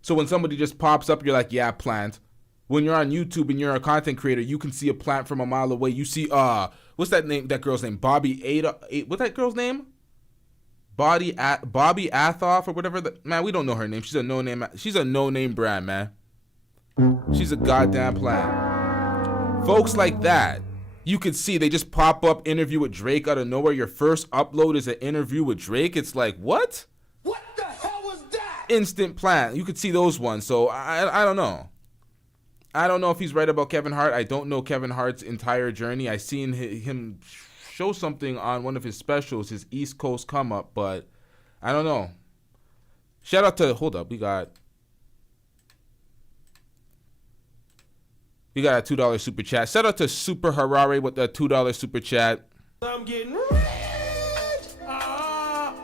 So when somebody just pops up, you're like, yeah, plant. when you're on YouTube and you're a content creator, you can see a plant from a mile away. You see, what's that name? That girl's name? Bobby Ada. What's that girl's name? Bobby Athoff or whatever. Man, we don't know her name. She's a no name. She's a no name brand, man. She's a goddamn plant. Folks like that, you could see they just pop up interview with Drake out of nowhere. Your first upload is an interview with Drake. It's like, what? What the hell was that? Instant plant. You could see those ones. So I don't know. I don't know if he's right about Kevin Hart. I don't know Kevin Hart's entire journey. I seen him show something on one of his specials, his East Coast come up, but I don't know. Shout out to, hold up, we got a $2 super chat. Shout out to Super Harare with the $2 super chat. I'm getting rich.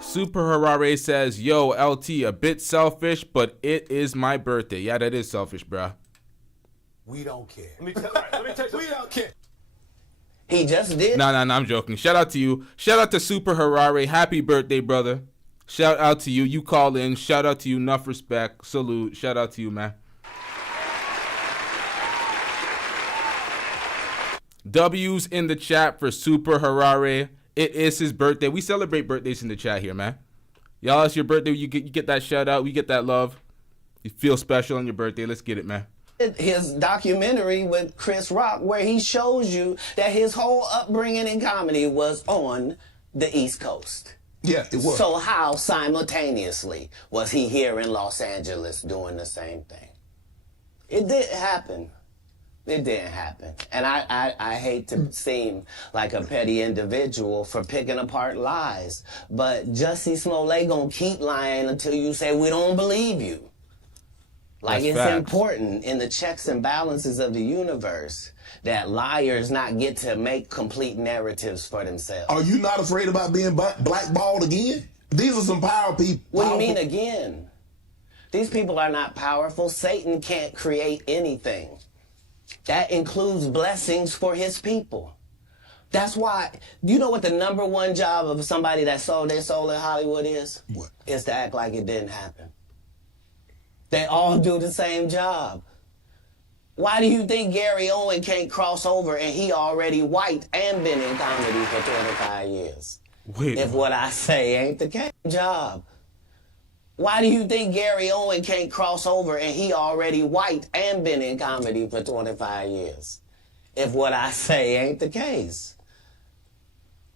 Super Harare says, yo, LT, a bit selfish, but it is my birthday. Yeah, that is selfish, bruh. We don't care. Let me tell you, we don't care. He just did. No, I'm joking. Shout out to you. Shout out to Super Harare. Happy birthday, brother. Shout out to you. You call in. Shout out to you. Enough respect. Salute. Shout out to you, man. W's in the chat for Super Harare. It is his birthday. We celebrate birthdays in the chat here, man. Y'all, it's your birthday. You get that shout out. We get that love. You feel special on your birthday. Let's get it, man. His documentary with Chris Rock, where he shows you that his whole upbringing in comedy was on the East Coast. Yeah, it was. So how simultaneously was he here in Los Angeles doing the same thing? It didn't happen. It didn't happen. And I hate to seem like a petty individual for picking apart lies, but Jussie Smollett gonna keep lying until you say we don't believe you. Like, That's it's facts. important in the checks and balances of the universe that liars not get to make complete narratives for themselves. Are you not afraid about being blackballed again? These are some power people. What do you mean again? These people are not powerful. Satan can't create anything. That includes blessings for his people. That's why, you know what the number one job of somebody that sold their soul in Hollywood is? What? Is to act like it didn't happen. They all do the same job. Why do you think Gary Owen can't cross over and he already white and been in comedy for 25 years? Wait. If what I say ain't the case, job. Why do you think Gary Owen can't cross over and he already white and been in comedy for 25 years? If what I say ain't the case.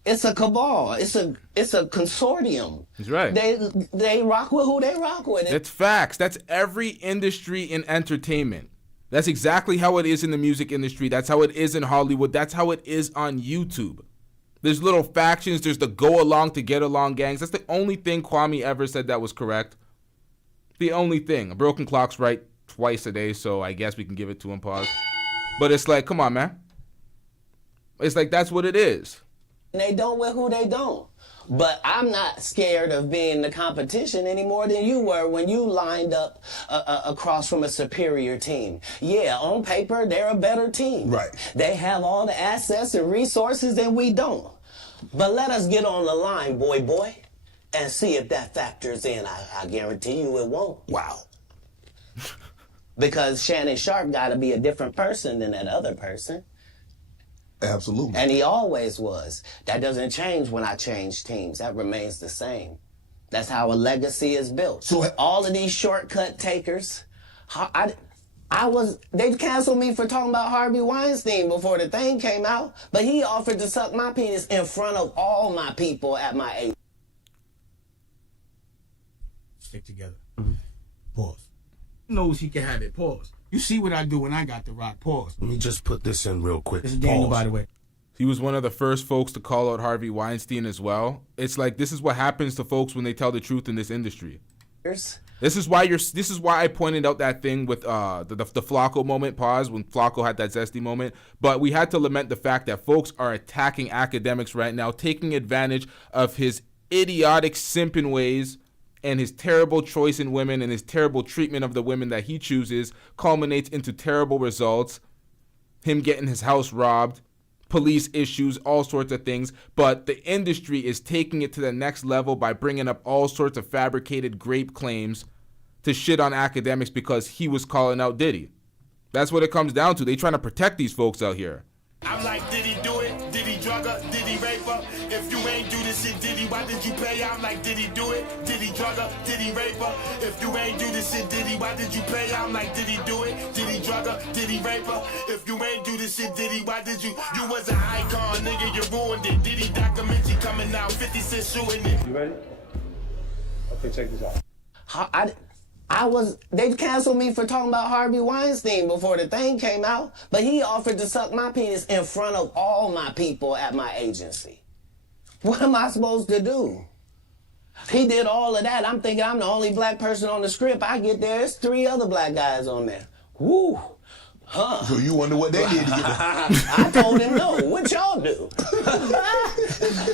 It's a cabal. It's a consortium. That's right. They rock with who they rock with. That's facts. That's every industry in entertainment. That's exactly how it is in the music industry. That's how it is in Hollywood. That's how it is on YouTube. There's little factions. There's the go along to get along gangs. That's the only thing Kwame ever said that was correct. The only thing. A broken clock's right twice a day, so I guess we can give it to him. Pause. But it's like, come on, man. It's like, that's what it is. And they don't with who they don't. But I'm not scared of being the competition any more than you were when you lined up across from a superior team. Yeah, on paper, they're a better team. Right. They have all the assets and resources and we don't. But let us get on the line, boy, and see if that factors in. I guarantee you it won't. Wow. Because Shannon Sharp got to be a different person than that other person. Absolutely. And he always was. That doesn't change when I change teams. That remains the same. That's how a legacy is built. So all of these shortcut takers, they canceled me for talking about Harvey Weinstein before the thing came out, but he offered to suck my penis in front of all my people at my age. Stick together. Pause. Knows he can have it. Pause. You see what I do when I got the rock. Pause. Let me just put this in real quick. This is Daniel, by the way. He was one of the first folks to call out Harvey Weinstein as well. It's like, this is what happens to folks when they tell the truth in this industry. This is why I pointed out that thing with the Flacco moment. Pause, when Flacco had that zesty moment. But we had to lament the fact that folks are attacking academics right now, taking advantage of his idiotic simping ways and his terrible choice in women and his terrible treatment of the women that he chooses culminates into terrible results. Him getting his house robbed, police issues, all sorts of things. But the industry is taking it to the next level by bringing up all sorts of fabricated grape claims to shit on academics because he was calling out Diddy. That's what it comes down to. They trying to protect these folks out here. I'm like, did he do it? Did he drug her? Did he rape her? If you ain't do this shit, did he? Why did you pay her? I'm like, did he do it? Did he drug her? Did he rape her? If you ain't do this shit, did he? Why did you pay her? I'm like, did he do it? Did he drug her? Did he rape her? If you ain't do this shit, did he? Why did you? You was an icon, nigga, you ruined it. Did he documentary coming out, 50 Cent shooting it. You ready? Okay, check this out. They canceled me for talking about Harvey Weinstein before the thing came out, but he offered to suck my penis in front of all my people at my agency. What am I supposed to do? He did all of that. I'm thinking I'm the only black person on the script. I get there, there's 3 other black guys on there. Woo. Huh. So you wonder what they did to get I told him no. What y'all do?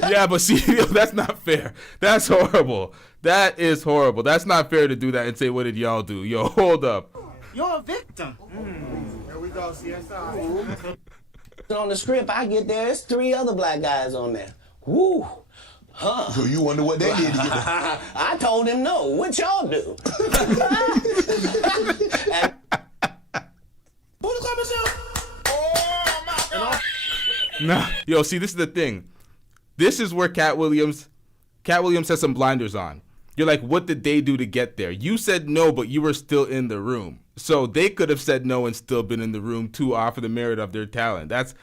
Yeah, but see, that's not fair. That's horrible. That is horrible. That's not fair to do that and say, what did y'all do? Yo, hold up. You're a victim. There we go, CSI. On the script, I get there, there's 3 other black guys on there. Woo. Huh. So you wonder what they did to get I told him no. What y'all do? Nah, yo, see, this is the thing. This is where Katt Williams has some blinders on. You're like, what did they do to get there? You said no, but you were still in the room. So they could have said no and still been in the room to offer the merit of their talent. That's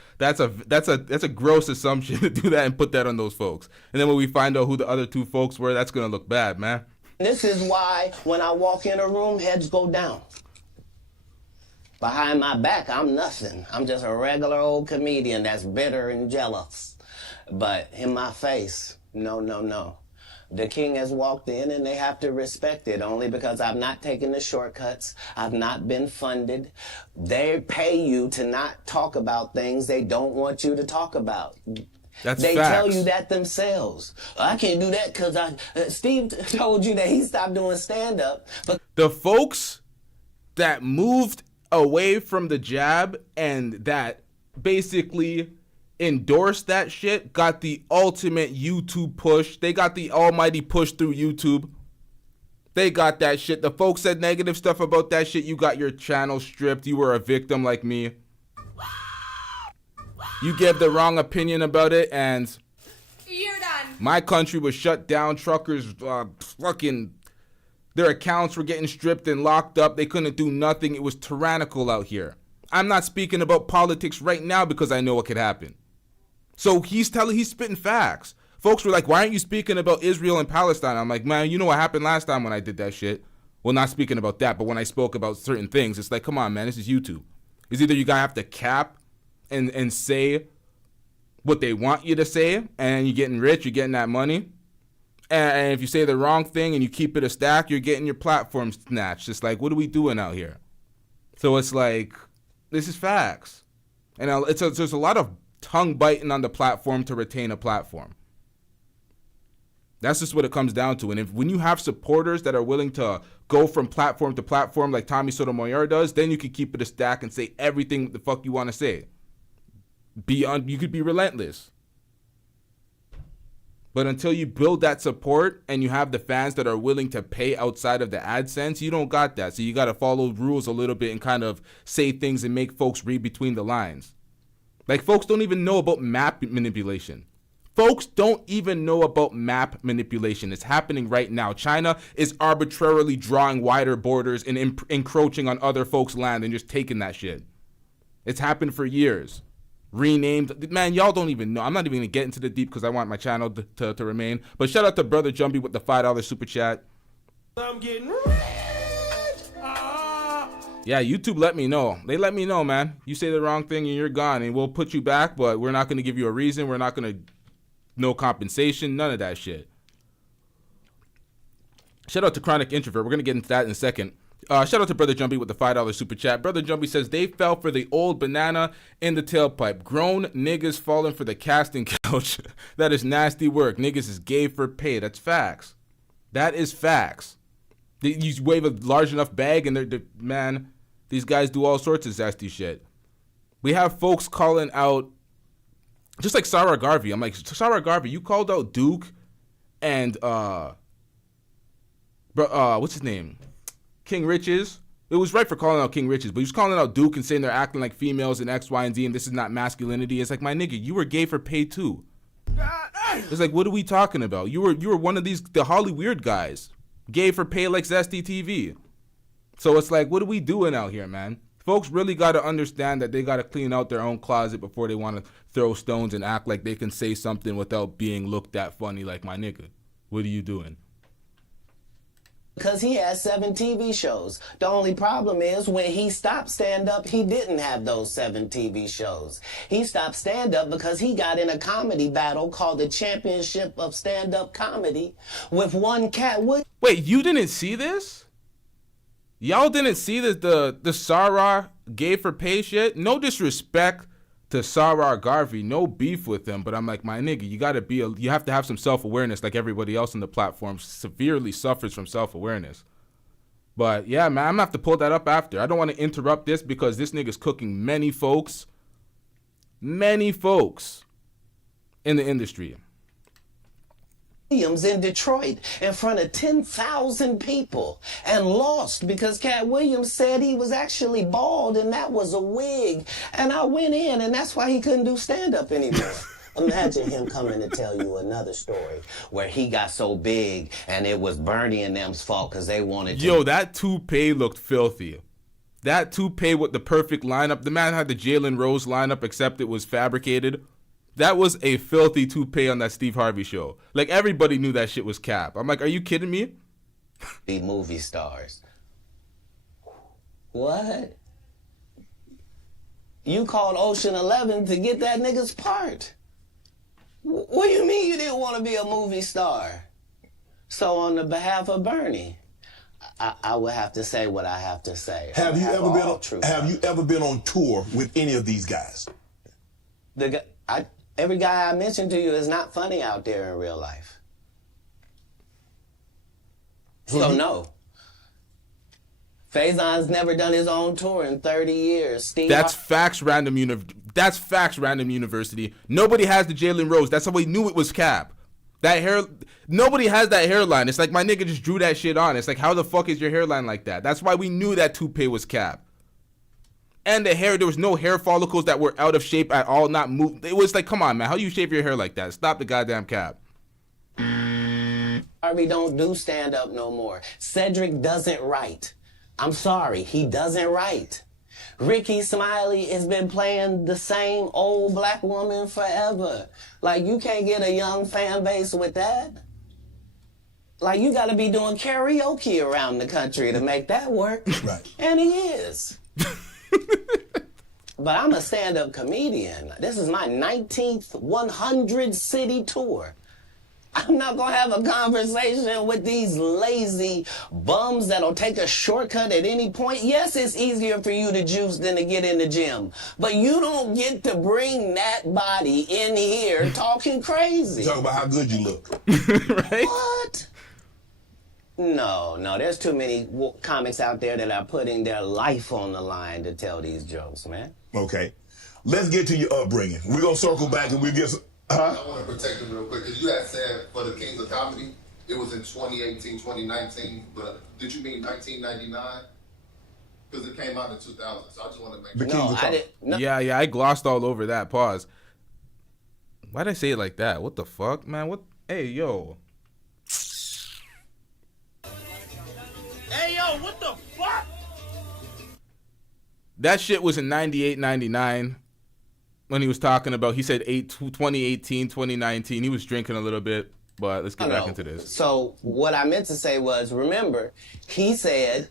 a gross assumption to do that and put that on those folks. And then when we find out who the other 2 folks were, that's gonna look bad, man. This is why when I walk in a room, heads go down. Behind my back, I'm nothing. I'm just a regular old comedian that's bitter and jealous. But in my face, no. The king has walked in and they have to respect it only because I've not taken the shortcuts. I've not been funded. They pay you to not talk about things they don't want you to talk about. They tell you that themselves. I can't do that because Steve told you that he stopped doing stand-up. But the folks that moved away from the jab and that basically endorsed that shit got the ultimate YouTube push. They got the almighty push through YouTube. They got that shit. The folks said negative stuff about that shit. You got your channel stripped. You were a victim like me. You gave the wrong opinion about it and You're done. my country was shut down. Truckers their accounts were getting stripped and locked up. They couldn't do nothing. It was tyrannical out here. I'm not speaking about politics right now because I know what could happen. So he's spitting facts. Folks were like, why aren't you speaking about Israel and Palestine? I'm like, man, you know what happened last time when I did that shit? Well, not speaking about that, but when I spoke about certain things, it's like, come on, man, this is YouTube. It's either you gotta have to cap and say what they want you to say, and you're getting rich, you're getting that money. And if you say the wrong thing and you keep it a stack, you're getting your platform snatched. It's like, what are we doing out here? So it's like, this is facts. And there's a lot of tongue biting on the platform to retain a platform. That's just what it comes down to. And when you have supporters that are willing to go from platform to platform like Tommy Sotomayor does, then you can keep it a stack and say everything the fuck you want to say. You could be relentless. But until you build that support and you have the fans that are willing to pay outside of the AdSense, you don't got that. So you got to follow rules a little bit and kind of say things and make folks read between the lines. Like, folks don't even know about map manipulation. Folks don't even know about map manipulation. It's happening right now. China is arbitrarily drawing wider borders and encroaching on other folks' land and just taking that shit. It's happened for years. Renamed, man, y'all don't even know. I'm not even gonna get into the deep because I want my channel to remain. But shout out to Brother Jumpy with the $5 super chat. I'm getting rich. Yeah, YouTube let me know. They let me know, man. You say the wrong thing and you're gone, and we'll put you back, but we're not gonna give you a reason. We're not gonna no compensation, none of that shit. Shout out to Chronic Introvert. We're gonna get into that in a second. Shout out to Brother Jumpy with the $5 super chat. Brother Jumpy says they fell for the old banana in the tailpipe. Grown niggas falling for the casting couch. That is nasty work. Niggas is gay for pay. That's facts. That is facts. You wave a large enough bag and man, these guys do all sorts of nasty shit. We have folks calling out, just like Sarah Garvey. I'm like, Sarah Garvey, you called out Duke and what's his name? King Riches It was right for calling out King Riches, but he was calling out Duke and saying they're acting like females and X, Y, and Z, and this is not masculinity. It's like, my nigga, you were gay for pay too. It's like, what are we talking about? You were one of the Holly Weird guys, gay for pay like Zesty TV. So it's like, what are we doing out here, man? Folks really got to understand that they got to clean out their own closet before they want to throw stones and act like they can say something without being looked at funny like, my nigga, what are you doing? Because he has 7 TV shows. The only problem is when he stopped stand-up, he didn't have those 7 TV shows. He stopped stand-up because he got in a comedy battle called the Championship of Stand-Up Comedy with one Katt Williams. Wait, you didn't see this? Y'all didn't see the Sarah gay for pay shit? No disrespect to Sarah Garvey, no beef with him, but I'm like, my nigga, you have to have some self-awareness like everybody else on the platform severely suffers from self-awareness. But yeah, man, I'm gonna have to pull that up after. I don't want to interrupt this because this nigga's cooking many folks in the industry. Williams in Detroit in front of 10,000 people and lost because Katt Williams said he was actually bald and that was a wig. And I went in and that's why he couldn't do stand-up anymore. Imagine him coming to tell you another story where he got so big and it was Bernie and them's fault because they wanted to. Yo, that toupee looked filthy. That toupee with the perfect lineup. The man had the Jalen Rose lineup except it was fabricated. That was a filthy toupee on that Steve Harvey show. Like, everybody knew that shit was cap. I'm like, are you kidding me? Be movie stars. What? You called Ocean 11 to get that nigga's part. What do you mean you didn't want to be a movie star? So on the behalf of Bernie, I would have to say what I have to say. Have you ever been on tour with any of these guys? Every guy I mentioned to you is not funny out there in real life. So no. Faison's never done his own tour in 30 years. That's facts, random university. Nobody has the Jalen Rose. That's how we knew it was cap. That hair, nobody has that hairline. It's like my nigga just drew that shit on. It's like, how the fuck is your hairline like that? That's why we knew that toupee was cap. And the hair, there was no hair follicles that were out of shape at all, not moved. It was like, come on, man, how do you shave your hair like that? Stop the goddamn cap. Harvey don't do stand-up no more. Cedric doesn't write. I'm sorry, he doesn't write. Ricky Smiley has been playing the same old black woman forever. Like, you can't get a young fan base with that. Like, you gotta be doing karaoke around the country to make that work. Right. And he is. But I'm a stand-up comedian. This is my 19th 100-city tour. I'm not gonna have a conversation with these lazy bums that'll take a shortcut at any point. Yes, it's easier for you to juice than to get in the gym, but you don't get to bring that body in here talking crazy. Talk about how good you look. Right? What? No, there's too many comics out there that are putting their life on the line to tell these jokes, man. Okay. Let's get to your upbringing. We're going to circle back and we'll get some... I want to protect them real quick, because you had said for the Kings of Comedy, it was in 2018, 2019, but did you mean 1999? Because it came out in 2000, so I just want to make sure. No, I didn't. No. Yeah, I glossed all over that. Pause. Why'd I say it like that? What the fuck, man? What? Hey, yo. Hey, yo, what the fuck? That shit was in 98, 99. When he was talking about, he said 2018, 2019. He was drinking a little bit, but let's get back into this. So what I meant to say was, remember, he said,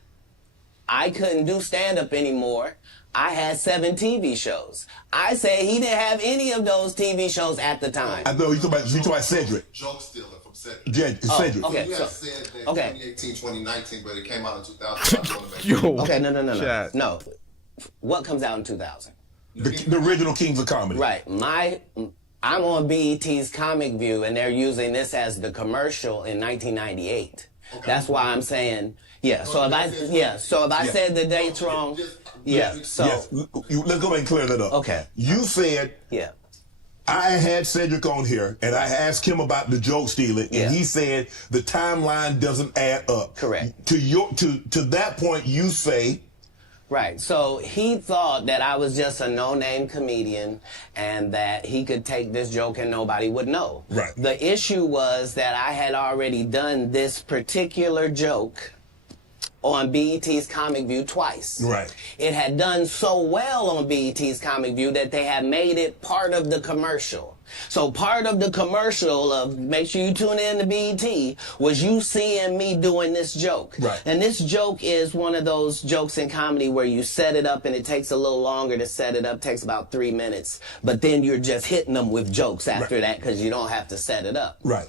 I couldn't do stand-up anymore. I had 7 TV shows. I said he didn't have any of those TV shows at the time. I know, you talking about Cedric. Joke stealing from Cedric. Yeah, Cedric. Okay, you so, had said that okay. 2018, 2019, but it came out in 2000. So I just want to make Yo, sure. Okay, no. No. What comes out in 2000? The original Kings of Comedy. Right. I'm on BET's Comic View, and they're using this as the commercial in 1998. Okay. That's why I'm saying, yeah. So if I said the dates wrong, yeah. So let's go ahead and clear that up. Okay. You said, yeah. I had Cedric on here, and I asked him about the joke stealing, and he said the timeline doesn't add up. Correct. To that point, you say Right. So he thought that I was just a no-name comedian and that he could take this joke and nobody would know. Right. The issue was that I had already done this particular joke on BET's Comic View twice. Right. It had done so well on BET's Comic View that they had made it part of the commercial. So part of the commercial of make sure you tune in to BET was you seeing me doing this joke. Right. And this joke is one of those jokes in comedy where you set it up and it takes a little longer to set it up, takes about 3 minutes, but then you're just hitting them with jokes after that because you don't have to set it up. Right.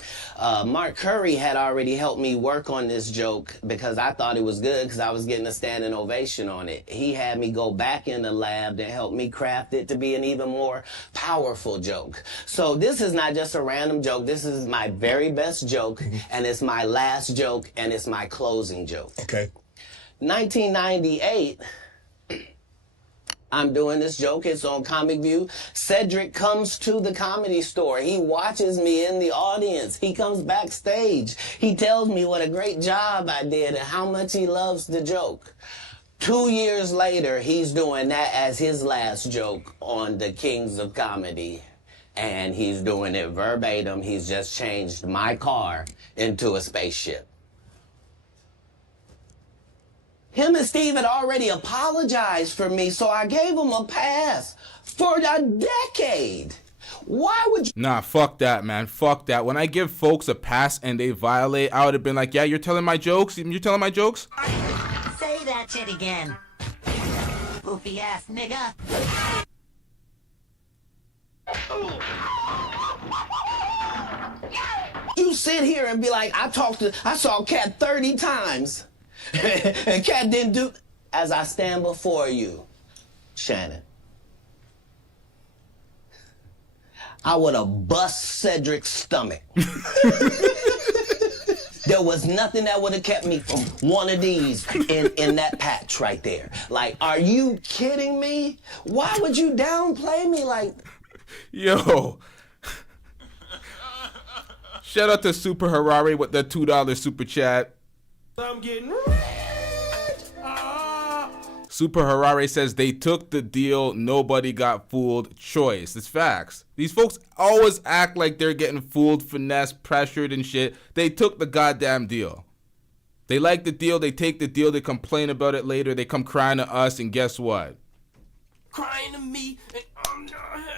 Mark Curry had already helped me work on this joke because I thought it was good because I was getting a standing ovation on it. He had me go back in the lab to help me craft it to be an even more powerful joke. So this is not just a random joke. This is my very best joke, and it's my last joke, and it's my closing joke. Okay. 1998, I'm doing this joke. It's on Comic View. Cedric comes to the Comedy Store. He watches me in the audience. He comes backstage. He tells me what a great job I did and how much he loves the joke. 2 years later, he's doing that as his last joke on the Kings of Comedy. And he's doing it verbatim. He's just changed my car into a spaceship. Him and Steve had already apologized for me, so I gave him a pass for a decade. Why would you? Nah, fuck that, man. Fuck that. When I give folks a pass and they violate, I would have been like, yeah, you're telling my jokes? You're telling my jokes? Say that shit again. Goofy ass nigga. You sit here and be like, I saw Katt 30 times. And Katt didn't do as I stand before you, Shannon. I would have bust Cedric's stomach. There was nothing that would have kept me from one of these in that patch right there. Like, are you kidding me? Why would you downplay me like? Yo. Shout out to Super Harari with the $2 super chat. I'm getting rich. Super Harari says they took the deal, nobody got fooled. Choice. It's facts. These folks always act like they're getting fooled, finessed, pressured and shit. They took the goddamn deal. They like the deal, they take the deal, they complain about it later, they come crying to us, and guess what? Crying to me, and I'm not having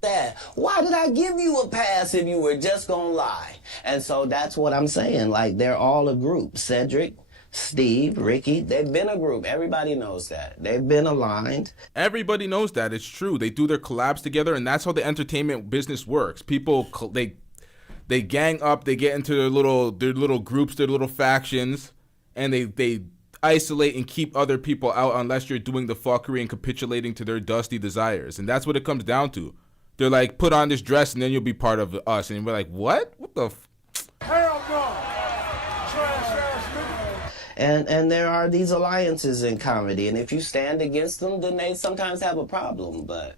that. Why did I give you a pass if you were just gonna lie? And so that's what I'm saying. Like, they're all a group. Cedric, Steve, Ricky, they've been a group. Everybody knows that. They've been aligned. Everybody knows that. It's true. They do their collabs together, and that's how the entertainment business works. People, they gang up, they get into their little groups, their little factions, and they isolate and keep other people out unless you're doing the fuckery and capitulating to their dusty desires. And that's what it comes down to. They're like, put on this dress and then you'll be part of us. And we're like, what? What the Hell no. And there are these alliances in comedy, and if you stand against them, then they sometimes have a problem. But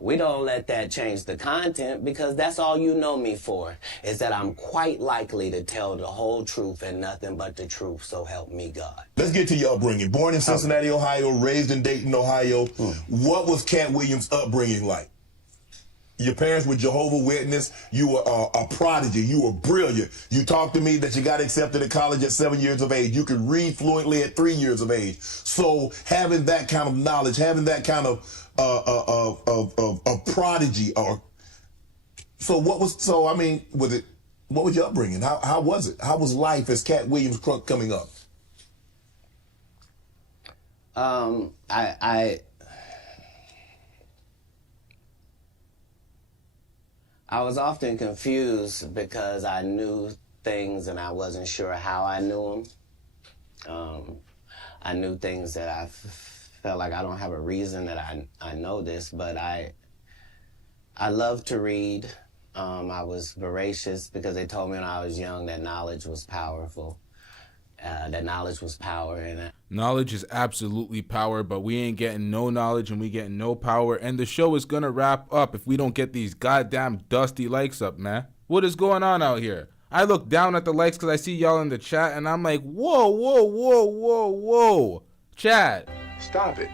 we don't let that change the content, because that's all you know me for, is that I'm quite likely to tell the whole truth and nothing but the truth, so help me God. Let's get to your upbringing. Born in Cincinnati, Ohio, raised in Dayton, Ohio. What was Katt Williams' upbringing like? Your parents were Jehovah's Witness. You were a prodigy. You were brilliant. You talked to me that you got accepted to college at 7 years of age. You could read fluently at 3 years of age. So having that kind of knowledge, having that kind of prodigy, what was your upbringing? How was it? How was life as Katt Williams coming up? I was often confused because I knew things and I wasn't sure how I knew them. I knew things that I felt like I don't have a reason that I know this, but I love to read. I was voracious because they told me when I was young that knowledge was powerful. That knowledge was power. And knowledge is absolutely power, but we ain't getting no knowledge and we getting no power. And the show is gonna wrap up if we don't get these goddamn dusty likes up, man. What is going on out here? I look down at the likes because I see y'all in the chat and I'm like, whoa, whoa, whoa, whoa, whoa. Chat. Stop it.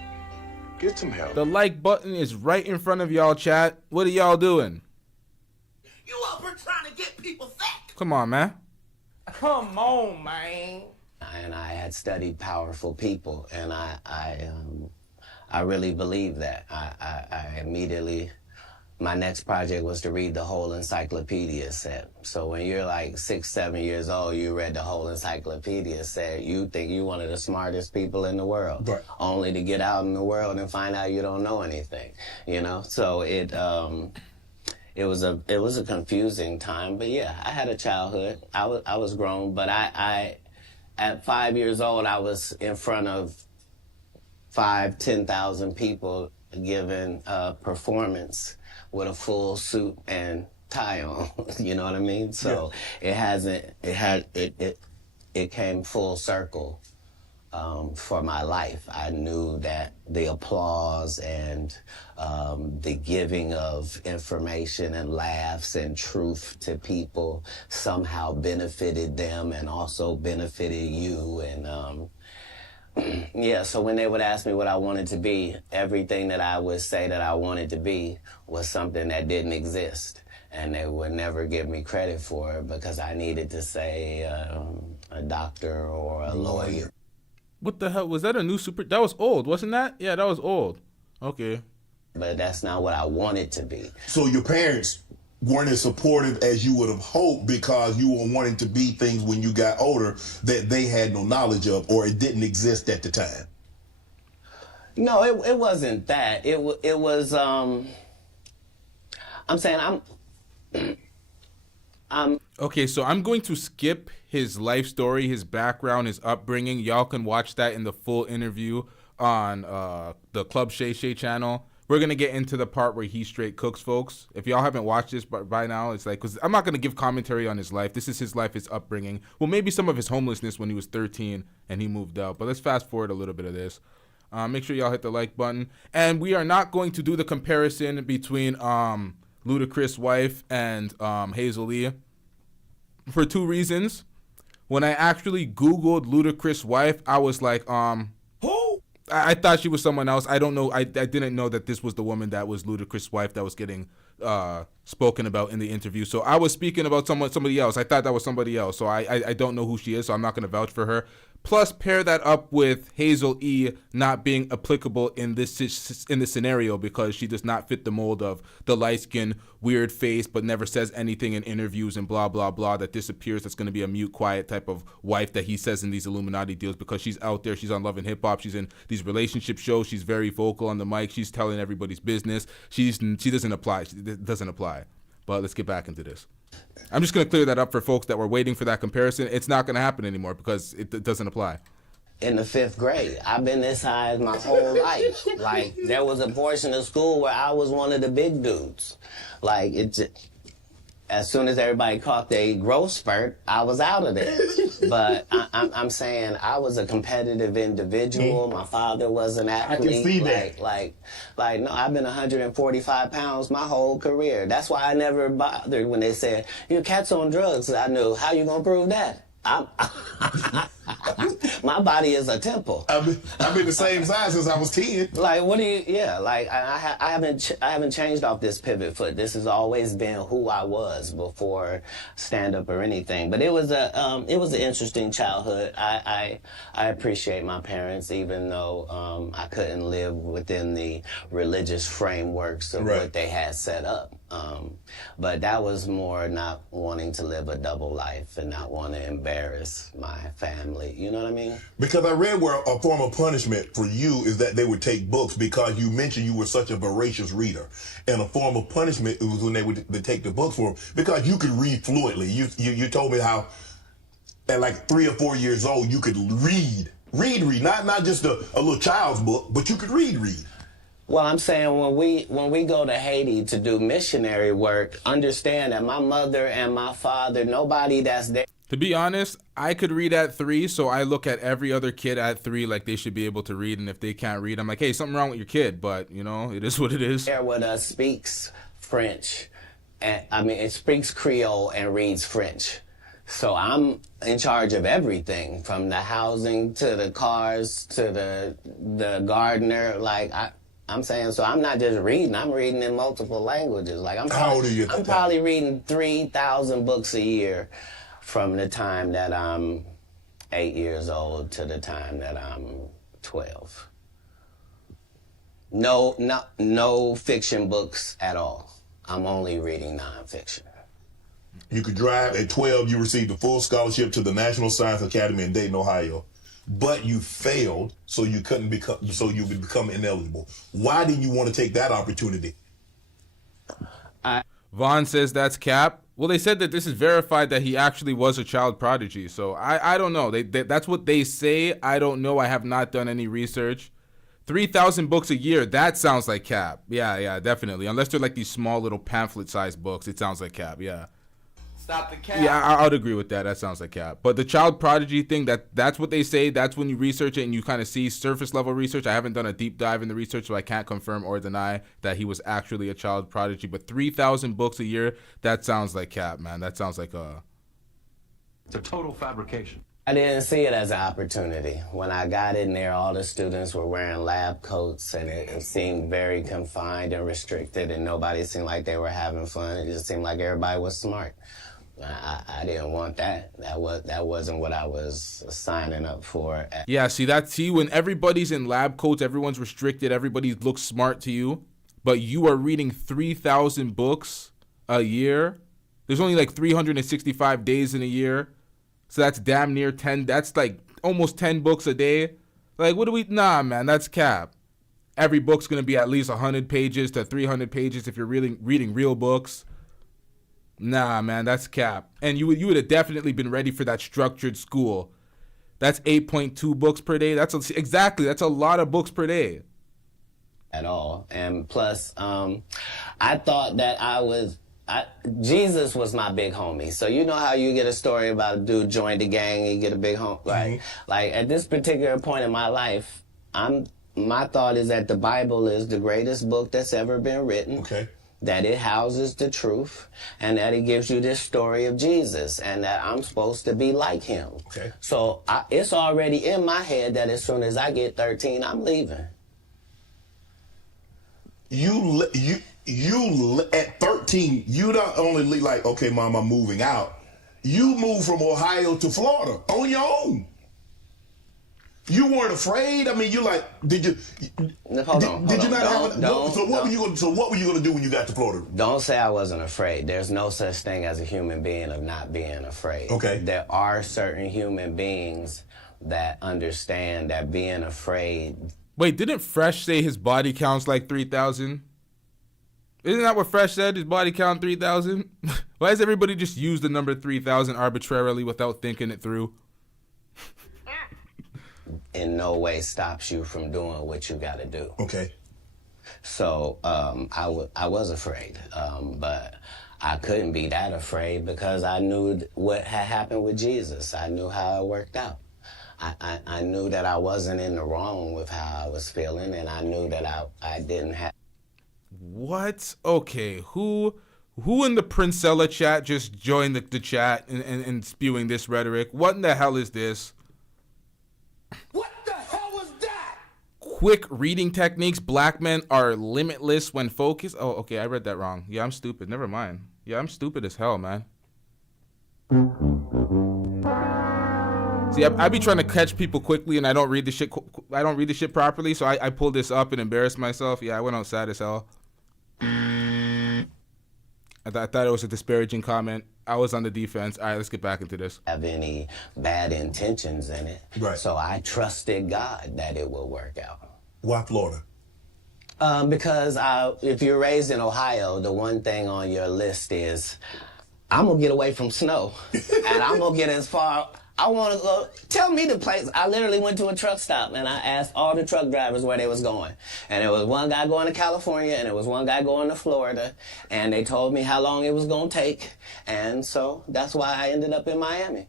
Get some help. The like button is right in front of y'all, chat. What are y'all doing? You up here trying to get people sick. Come on, man. Come on, man. And I had studied powerful people, and I really believe that. I immediately, my next project was to read the whole encyclopedia set. So when you're like 6, 7 years old, you read the whole encyclopedia set, you think you're one of the smartest people in the world, right, only to get out in the world and find out you don't know anything, you know? So it was a confusing time, but yeah, I had a childhood. I was grown, but I at 5 years old, I was in front of 10,000 people giving a performance with a full suit and tie on. You know what I mean? So yeah. It came full circle for my life. I knew that the applause and the giving of information and laughs and truth to people somehow benefited them and also benefited you. And yeah, so when they would ask me what I wanted to be, everything that I would say that I wanted to be was something that didn't exist. And they would never give me credit for it because I needed to say a doctor or a lawyer. What the hell? Was that a new super? That was old, wasn't that? Yeah, that was old. Okay. But that's not what I wanted to be. So your parents weren't as supportive as you would have hoped because you were wanting to be things when you got older that they had no knowledge of or it didn't exist at the time? No, it wasn't that. It was, I'm saying Okay, so I'm going to skip his life story, his background, his upbringing. Y'all can watch that in the full interview on the Club Shay Shay channel. We're going to get into the part where he straight cooks, folks. If y'all haven't watched this by now, it's like, because I'm not going to give commentary on his life. This is his life, his upbringing. Well, maybe some of his homelessness when he was 13 and he moved out. But let's fast forward a little bit of this. Make sure y'all hit the like button. And we are not going to do the comparison between Ludacris' wife and Hazel Lee for two reasons. When I actually Googled Ludacris' wife, I was like, who? I thought she was someone else. I don't know. I didn't know that this was the woman that was Ludacris' wife that was getting spoken about in the interview. So I was speaking about somebody else. I thought that was somebody else. So I don't know who she is, so I'm not going to vouch for her. Plus, pair that up with Hazel E not being applicable in this scenario because she does not fit the mold of the light-skinned, weird face, but never says anything in interviews and blah, blah, blah, that disappears. That's going to be a mute, quiet type of wife that he says in these Illuminati deals because she's out there. She's on Love and Hip Hop. She's in these relationship shows. She's very vocal on the mic. She's telling everybody's business. She doesn't apply. It doesn't apply. But let's get back into this. I'm just going to clear that up for folks that were waiting for that comparison. It's not going to happen anymore because it doesn't apply. In the 5th grade, I've been this high my whole life. Like, there was a portion of school where I was one of the big dudes. Like, as soon as everybody caught their growth spurt, I was out of there. But I'm saying I was a competitive individual. My father was an athlete. I can see that. Like, no, I've been 145 pounds my whole career. That's why I never bothered when they said, your cat's on drugs. I knew, how you gonna prove that? My body is a temple. I've been the same size since I was 10. Like, what do you? Yeah, like I haven't changed off this pivot foot. This has always been who I was before stand up or anything. But it was an interesting childhood. I appreciate my parents, even though I couldn't live within the religious frameworks of what they had set up. But that was more not wanting to live a double life and not want to embarrass my family. You know what I mean? Because I read where a form of punishment for you is that they would take books because you mentioned you were such a voracious reader. And a form of punishment was when they would take the books for them because you could read fluently. You told me how at like 3 or 4 years old you could read. Not just a little child's book, but you could read. Well, I'm saying when we go to Haiti to do missionary work, understand that my mother and my father, nobody that's there. To be honest, I could read at 3, so I look at every other kid at 3 like they should be able to read, and if they can't read, I'm like, hey, something wrong with your kid, but, you know, it is what it is. There with us speaks French, and it speaks Creole and reads French. So I'm in charge of everything, from the housing to the cars to the gardener. Like I'm saying, so I'm not just reading. I'm reading in multiple languages. Like How old are you? I'm probably reading 3,000 books a year, from the time that I'm 8 years old to the time that I'm 12. No fiction books at all. I'm only reading nonfiction. You could drive. At 12, you received a full scholarship to the National Science Academy in Dayton, Ohio, but you failed, so you couldn't become. So you would become ineligible. Why didn't you want to take that opportunity? Vaughn says that's cap. Well, they said that this is verified that he actually was a child prodigy. So I don't know. That's what they say. I don't know. I have not done any research. 3,000 books a year. That sounds like cap. Yeah, definitely. Unless they're like these small little pamphlet-sized books, it sounds like cap. Yeah. Stop the cap. Yeah, I would agree with that. That sounds like cap. But the child prodigy thing, that's what they say. That's when you research it and you kind of see surface level research. I haven't done a deep dive in the research, so I can't confirm or deny that he was actually a child prodigy. But 3,000 books a year, that sounds like cap, man. That sounds like It's a total fabrication. I didn't see it as an opportunity. When I got in there, all the students were wearing lab coats, and it seemed very confined and restricted, and nobody seemed like they were having fun. It just seemed like everybody was smart. I didn't want that. That wasn't what I was signing up for. Yeah, see, when everybody's in lab coats, everyone's restricted, everybody looks smart to you, but you are reading 3,000 books a year. There's only like 365 days in a year. So that's damn near 10. That's like almost 10 books a day. Like, nah, man, that's cap. Every book's going to be at least 100 pages to 300 pages if you're really reading real books. Nah, man, that's cap. And you would have definitely been ready for that structured school. That's 8.2 books per day. That's a lot of books per day. At all. And plus, I thought that Jesus was my big homie. So you know how you get a story about a dude joined the gang and you get a big homie, right? Like at this particular point in my life, my thought is that the Bible is the greatest book that's ever been written. Okay. That it houses the truth, and that it gives you this story of Jesus, and that I'm supposed to be like him. Okay. So it's already in my head that as soon as I get 13, I'm leaving. You at 13, you don't only like, okay, Mom, I'm moving out. You moved from Ohio to Florida on your own. You weren't afraid. I mean, you like, did you? Hold on. So what were you gonna do when you got to Florida? Don't say I wasn't afraid. There's no such thing as a human being of not being afraid. Okay. There are certain human beings that understand that being afraid. Wait, didn't Fresh say his body count's like 3,000? Isn't that what Fresh said? His body count 3,000? Why does everybody just use the number 3,000 arbitrarily without thinking it through? In no way stops you from doing what you got to do. Okay. So I was afraid, but I couldn't be that afraid because I knew what had happened with Jesus. I knew how it worked out. I knew that I wasn't in the wrong with how I was feeling, and I knew that I didn't have. What? Okay, who in the Princella chat just joined the chat and spewing this rhetoric? What in the hell is this? What the hell was that? Quick reading techniques. Black men are limitless when focused. Oh, okay, I read that wrong. Yeah, I'm stupid. Never mind. Yeah, I'm stupid as hell, man. See, I be trying to catch people quickly, and I don't read the shit. I don't read the shit properly, so I pulled this up and embarrassed myself. Yeah, I went out sad as hell. I thought it was a disparaging comment. I was on the defense. All right, let's get back into this. Have any bad intentions in it. Right. So I trusted God that it would work out. Why Florida? Because if you're raised in Ohio, the one thing on your list is, I'm going to get away from snow. And I'm going to get as far. I want to go. Tell me the place. I literally went to a truck stop and I asked all the truck drivers where they was going. And there was one guy going to California and there was one guy going to Florida. And they told me how long it was going to take. And so that's why I ended up in Miami.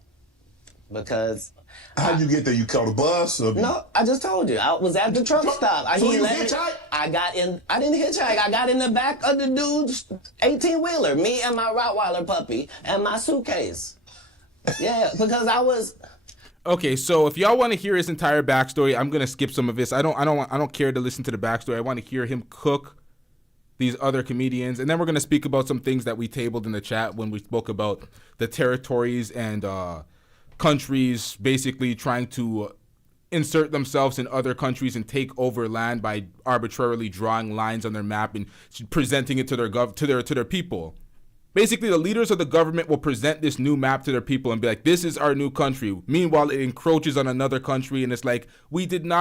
Because... How'd you get there? You caught a bus? Or... No, I just told you. I was at the truck stop. So you hitchhiked? I didn't hitchhike. I got in the back of the dude's 18-wheeler. Me and my Rottweiler puppy and my suitcase. Yeah, because I was. Okay, so if y'all want to hear his entire backstory, I'm gonna skip some of this. I don't care to listen to the backstory. I want to hear him cook these other comedians, and then we're gonna speak about some things that we tabled in the chat when we spoke about the territories and countries basically trying to insert themselves in other countries and take over land by arbitrarily drawing lines on their map and presenting it to their people. Basically, the leaders of the government will present this new map to their people and be like, this is our new country. Meanwhile, it encroaches on another country, and it's like, we didn't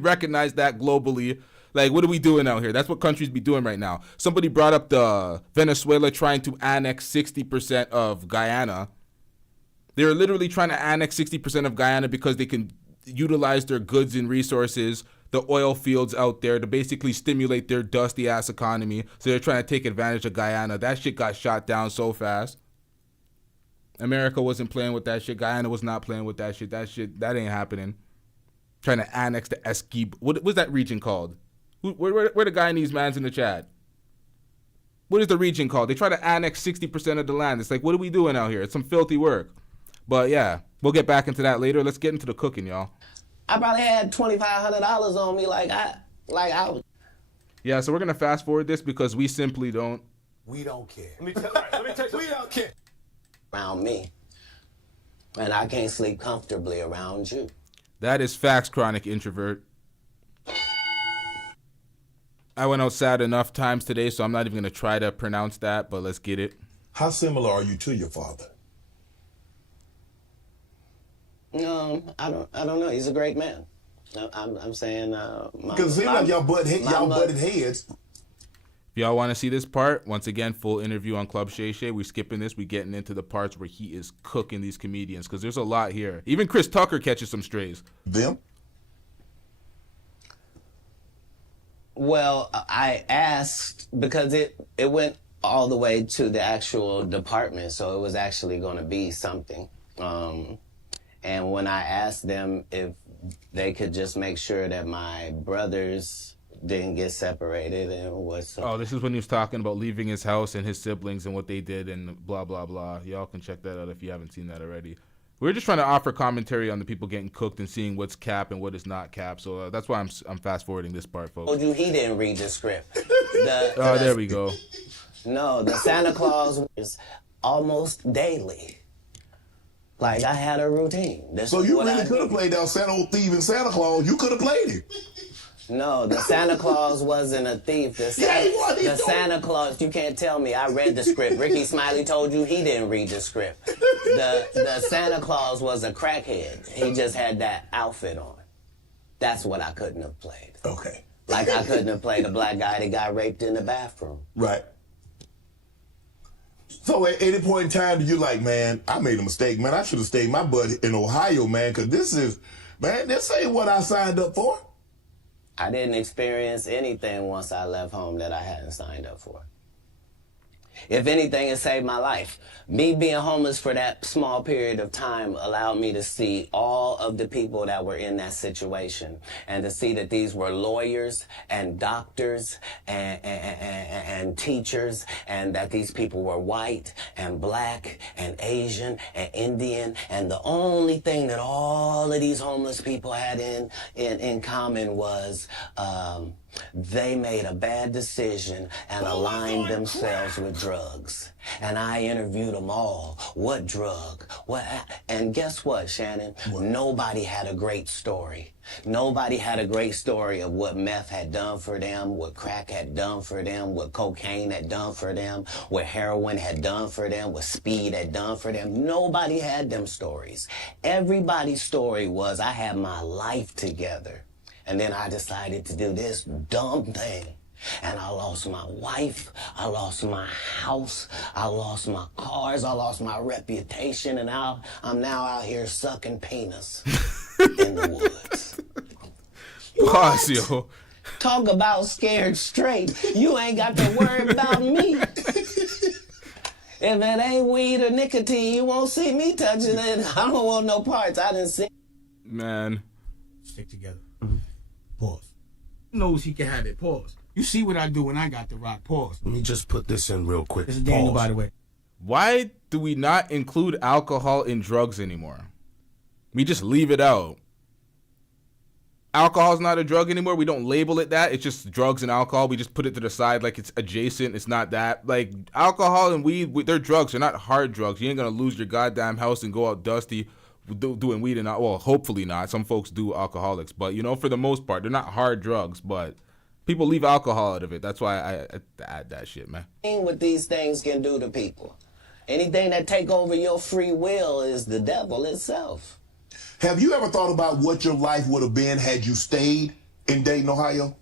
recognize that globally. Like, what are we doing out here? That's what countries be doing right now. Somebody brought up the Venezuela trying to annex 60% of Guyana. They're literally trying to annex 60% of Guyana because they can utilize their goods and resources, the oil fields out there, to basically stimulate their dusty ass economy. So they're trying to take advantage of Guyana. That shit got shot down so fast. America wasn't playing with that shit. Guyana was not playing with that shit. That ain't happening. Trying to annex the Esquib. What's that region called? Where the Guyanese man's in the chat? What is the region called? They try to annex 60% of the land. It's like, what are we doing out here? It's some filthy work. But yeah, we'll get back into that later. Let's get into the cooking, y'all. I probably had $2,500 on me, like I was. Yeah, so we're gonna fast forward this because we simply don't. We don't care. Let me tell you, we don't care. Around me, and I can't sleep comfortably around you. That is facts, chronic introvert. I went out sad enough times today, so I'm not even gonna try to pronounce that. But let's get it. How similar are you to your father? I don't know. He's a great man. I'm saying. Because it seems like y'all butted heads. If y'all want to see this part, once again, full interview on Club Shay Shay. We're skipping this. We're getting into the parts where he is cooking these comedians because there's a lot here. Even Chris Tucker catches some strays. Them? Well, I asked because it went all the way to the actual department, so it was actually going to be something. And when I asked them if they could just make sure that my brothers didn't get separated and what's up. Oh, this is when he was talking about leaving his house and his siblings and what they did and blah, blah, blah. Y'all can check that out if you haven't seen that already. We're just trying to offer commentary on the people getting cooked and seeing what's cap and what is not cap. So that's why I'm fast forwarding this part, folks. Told you he didn't read the script. There we go. No, the Santa Claus was almost daily. Like, I had a routine. So you really could have played that old thief in Santa Claus. You could have played it. No, the Santa Claus wasn't a thief. The Santa Claus, you can't tell me. I read the script. Ricky Smiley told you he didn't read the script. The Santa Claus was a crackhead. He just had that outfit on. That's what I couldn't have played. Okay. Like, I couldn't have played a black guy that got raped in the bathroom. Right. So at any point in time, you're like, man, I made a mistake, man. I should have stayed my butt in Ohio, man, because this ain't what I signed up for. I didn't experience anything once I left home that I hadn't signed up for. If anything, it saved my life. Me being homeless for that small period of time allowed me to see all of the people that were in that situation and to see that these were lawyers and doctors and teachers and that these people were white and black and Asian and Indian. And the only thing that all of these homeless people had in common was they made a bad decision and aligned themselves with drugs. And I interviewed them all. What drug? What? And guess what, Shannon? Nobody had a great story. Nobody had a great story of what meth had done for them, what crack had done for them, what cocaine had done for them, what heroin had done for them, what speed had done for them. Nobody had them stories. Everybody's story was, I had my life together. And then I decided to do this dumb thing. And I lost my wife, I lost my house, I lost my cars, I lost my reputation, and now I'm out here sucking penis in the woods. Pause, yo. Talk about scared straight. You ain't got to worry about me. If it ain't weed or nicotine, you won't see me touching it. I don't want no parts. I didn't see. Man. Stick together. Pause. He knows he can have it. Pause. You see what I do when I got the rock. Pause. Let me just put this in real quick. This is Daniel, by the way. Why do we not include alcohol in drugs anymore? We just leave it out. Alcohol's not a drug anymore. We don't label it that. It's just drugs and alcohol. We just put it to the side like it's adjacent. It's not that. Like, alcohol and weed, they're drugs. They're not hard drugs. You ain't going to lose your goddamn house and go out dusty doing weed and not. Well, hopefully not. Some folks do, alcoholics. But, you know, for the most part, they're not hard drugs. But people leave alcohol out of it. That's why I add that shit, man. What these things can do to people. Anything that take over your free will is the devil itself. Have you ever thought about what your life would have been had you stayed in Dayton, Ohio?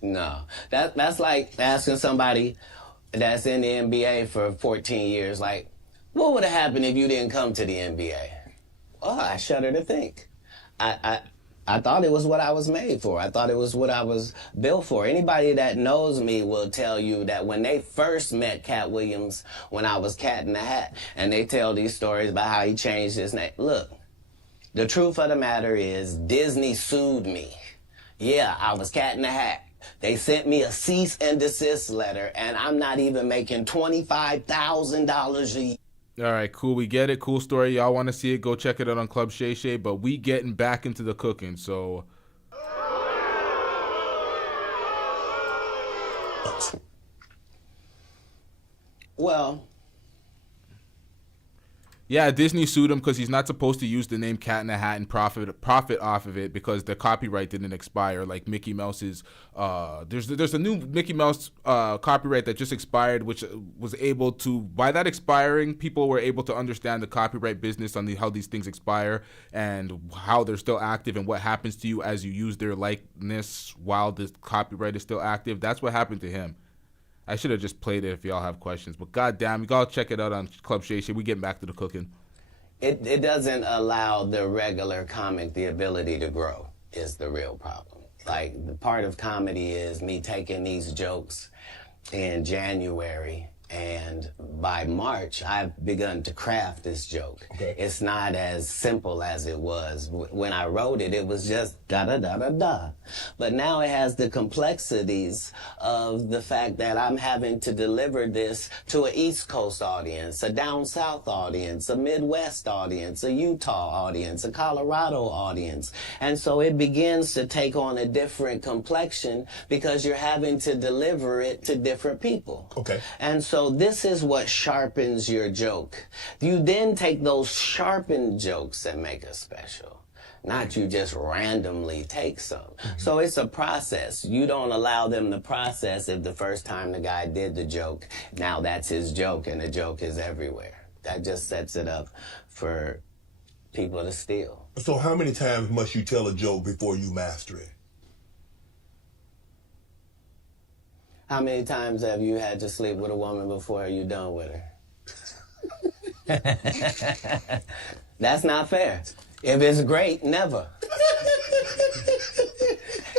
No. That's like asking somebody that's in the NBA for 14 years, like, what would have happened if you didn't come to the NBA? Well, I shudder to think. I thought it was what I was made for. I thought it was what I was built for. Anybody that knows me will tell you that when they first met Katt Williams, when I was Cat in the Hat, and they tell these stories about how he changed his name. Look, the truth of the matter is Disney sued me. Yeah, I was Cat in the Hat. They sent me a cease and desist letter, and I'm not even making $25,000 a year. All right, cool. We get it. Cool story. Y'all want to see it? Go check it out on Club Shay Shay. But we getting back into the cooking, so. Well. Yeah, Disney sued him because he's not supposed to use the name Cat in the Hat and profit off of it because the copyright didn't expire. Like Mickey Mouse's, there's a new Mickey Mouse copyright that just expired, which was able to, by that expiring, people were able to understand the copyright business on how these things expire and how they're still active and what happens to you as you use their likeness while the copyright is still active. That's what happened to him. I should have just played it if y'all have questions. But goddamn, you gotta check it out on Club Shay Shay. We getting back to the cooking. It doesn't allow the regular comic the ability to grow is the real problem. Like, the part of comedy is me taking these jokes in January, and by March, I've begun to craft this joke. Okay. It's not as simple as it was. When I wrote it, it was just da-da-da-da-da. But now it has the complexities of the fact that I'm having to deliver this to an East Coast audience, a down South audience, a Midwest audience, a Utah audience, a Colorado audience. And so it begins to take on a different complexion because you're having to deliver it to different people. Okay. And so this is what sharpens your joke. You then take those sharpened jokes and make it special. Not you just randomly take some. Mm-hmm. So it's a process. You don't allow them to process if the first time the guy did the joke, now that's his joke and the joke is everywhere. That just sets it up for people to steal. So how many times must you tell a joke before you master it? How many times have you had to sleep with a woman before you're done with her? That's not fair. If it's great, never.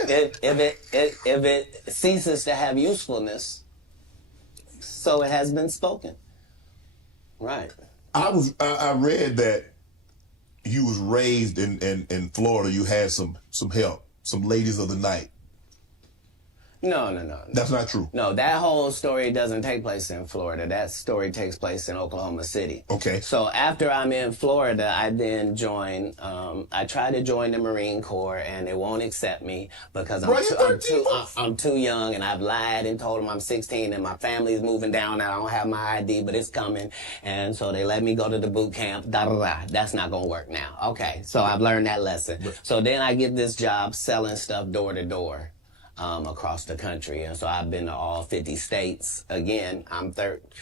if it ceases to have usefulness, so it has been spoken. Right. I read that you was raised in Florida. You had some help, some ladies of the night. No. That's not true. No, that whole story doesn't take place in Florida. That story takes place in Oklahoma City. Okay. So after I'm in Florida, I then join, I try to join the Marine Corps, and they won't accept me because I'm too young, and I've lied and told them I'm 16 and my family's moving down. I don't have my ID, but it's coming. And so they let me go to the boot camp. That's not going to work now. Okay, so I've learned that lesson. So then I get this job selling stuff door to door. Across the country. And so I've been to all 50 states. Again, I'm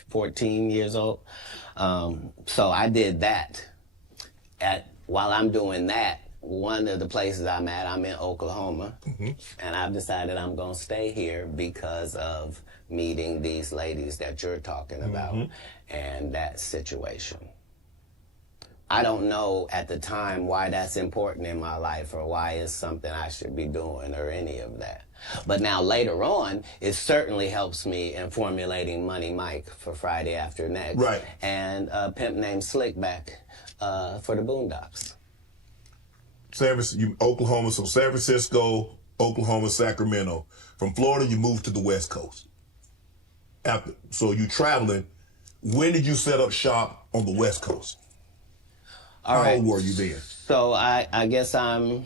14 years old. So I did that. While I'm doing that, one of the places I'm at, I'm in Oklahoma. Mm-hmm. And I've decided I'm going to stay here because of meeting these ladies that you're talking about and that situation. I don't know at the time why that's important in my life or why it's something I should be doing or any of that. But now later on, it certainly helps me in formulating Money Mike for Friday After Next. Right. And a pimp named Slickback for the Boondocks. Oklahoma, so San Francisco, Oklahoma, Sacramento. From Florida, you moved to the West Coast. So you traveling. When did you set up shop on the West Coast? How old were you then? So I guess I'm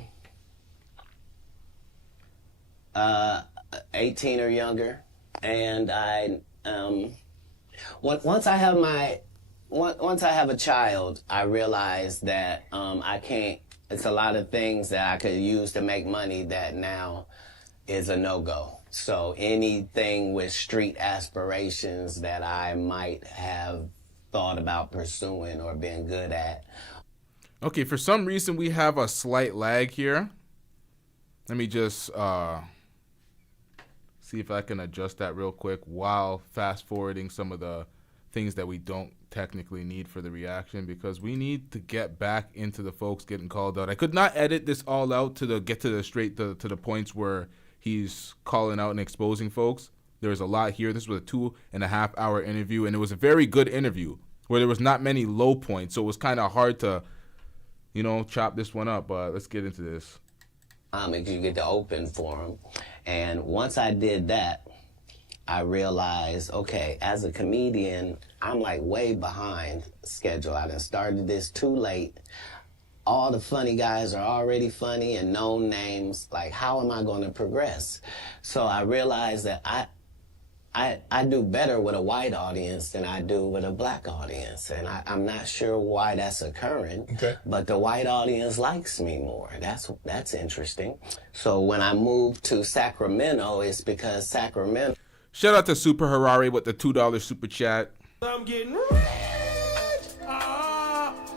18 or younger, and once I have a child, I realize that I can't. It's a lot of things that I could use to make money that now is a no-go. So anything with street aspirations that I might have thought about pursuing or being good at. Okay, for some reason we have a slight lag here. Let me just see if I can adjust that real quick while fast forwarding some of the things that we don't technically need for the reaction, because we need to get back into the folks getting called out. I could not edit this all out to get to the points where he's calling out and exposing folks. There was a lot here. This was a 2.5 hour interview, and it was a very good interview where there was not many low points, so it was kind of hard to, chop this one up. But let's get into this. You get to open for them, and once I did that, I realized, okay, as a comedian, I'm like way behind schedule. I done started this too late. All the funny guys are already funny and known names. Like, how am I going to progress? So I realized that I do better with a white audience than I do with a black audience. And I'm not sure why that's occurring. Okay. But the white audience likes me more. That's interesting. So when I moved to Sacramento, it's because Sacramento... Shout out to Super Harari with the $2 super chat. I'm getting rich.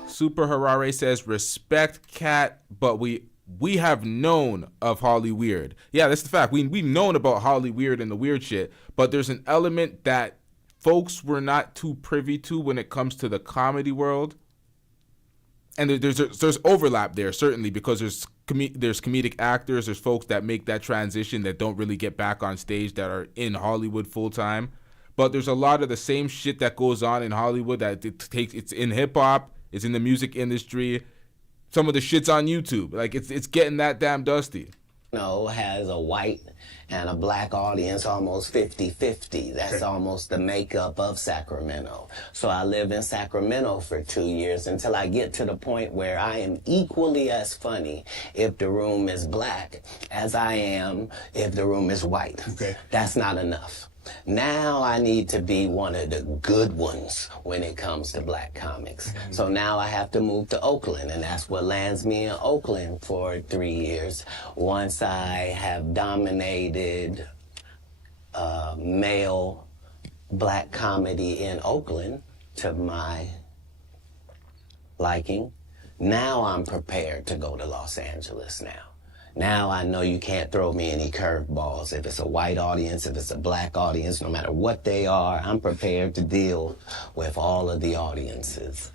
Super Harari says, respect Katt, but we have known of Holly Weird. Yeah, that's the fact. We've known about Holly Weird and the weird shit, but there's an element that folks were not too privy to when it comes to the comedy world. And there's overlap there, certainly, because there's comedic actors, there's folks that make that transition that don't really get back on stage that are in Hollywood full time. But there's a lot of the same shit that goes on in Hollywood that it's in hip hop, it's in the music industry. Some of the shit's on YouTube. Like it's getting that damn dusty. Has a white and a black audience almost 50-50. That's almost the makeup of Sacramento. So I lived in Sacramento for 2 years until I get to the point where I am equally as funny if the room is black as I am if the room is white. Okay. That's not enough. Now I need to be one of the good ones when it comes to black comics. So now I have to move to Oakland, and that's what lands me in Oakland for 3 years. Once I have dominated male black comedy in Oakland to my liking, now I'm prepared to go to Los Angeles now. Now I know you can't throw me any curveballs. If it's a white audience, if it's a black audience, no matter what they are, I'm prepared to deal with all of the audiences.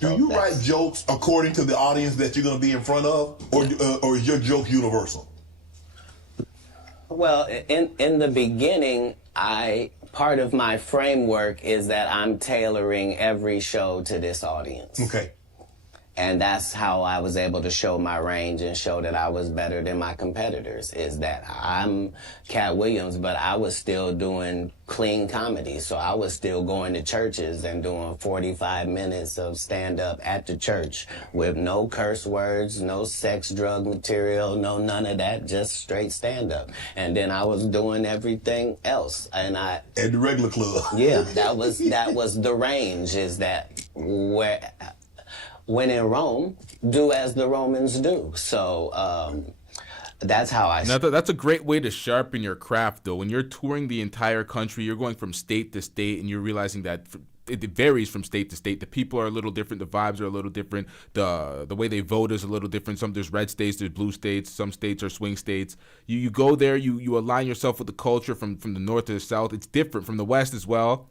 Do you write jokes according to the audience that you're going to be in front of, or is your joke universal? Well, in the beginning, part of my framework is that I'm tailoring every show to this audience. Okay. And that's how I was able to show my range and show that I was better than my competitors, is that I'm Katt Williams, but I was still doing clean comedy. So I was still going to churches and doing 45 minutes of stand-up at the church with no curse words, no sex, drug material, no none of that, just straight stand-up. And then I was doing everything else. And at the regular club. Yeah, that was the range, is that where... When in Rome, do as the Romans do. So that's how I... Now, that's a great way to sharpen your craft, though. When you're touring the entire country, you're going from state to state, and you're realizing that it varies from state to state. The people are a little different. The vibes are a little different. The way they vote is a little different. There's red states, there's blue states. Some states are swing states. You go there, you align yourself with the culture from the north to the south. It's different from the west as well.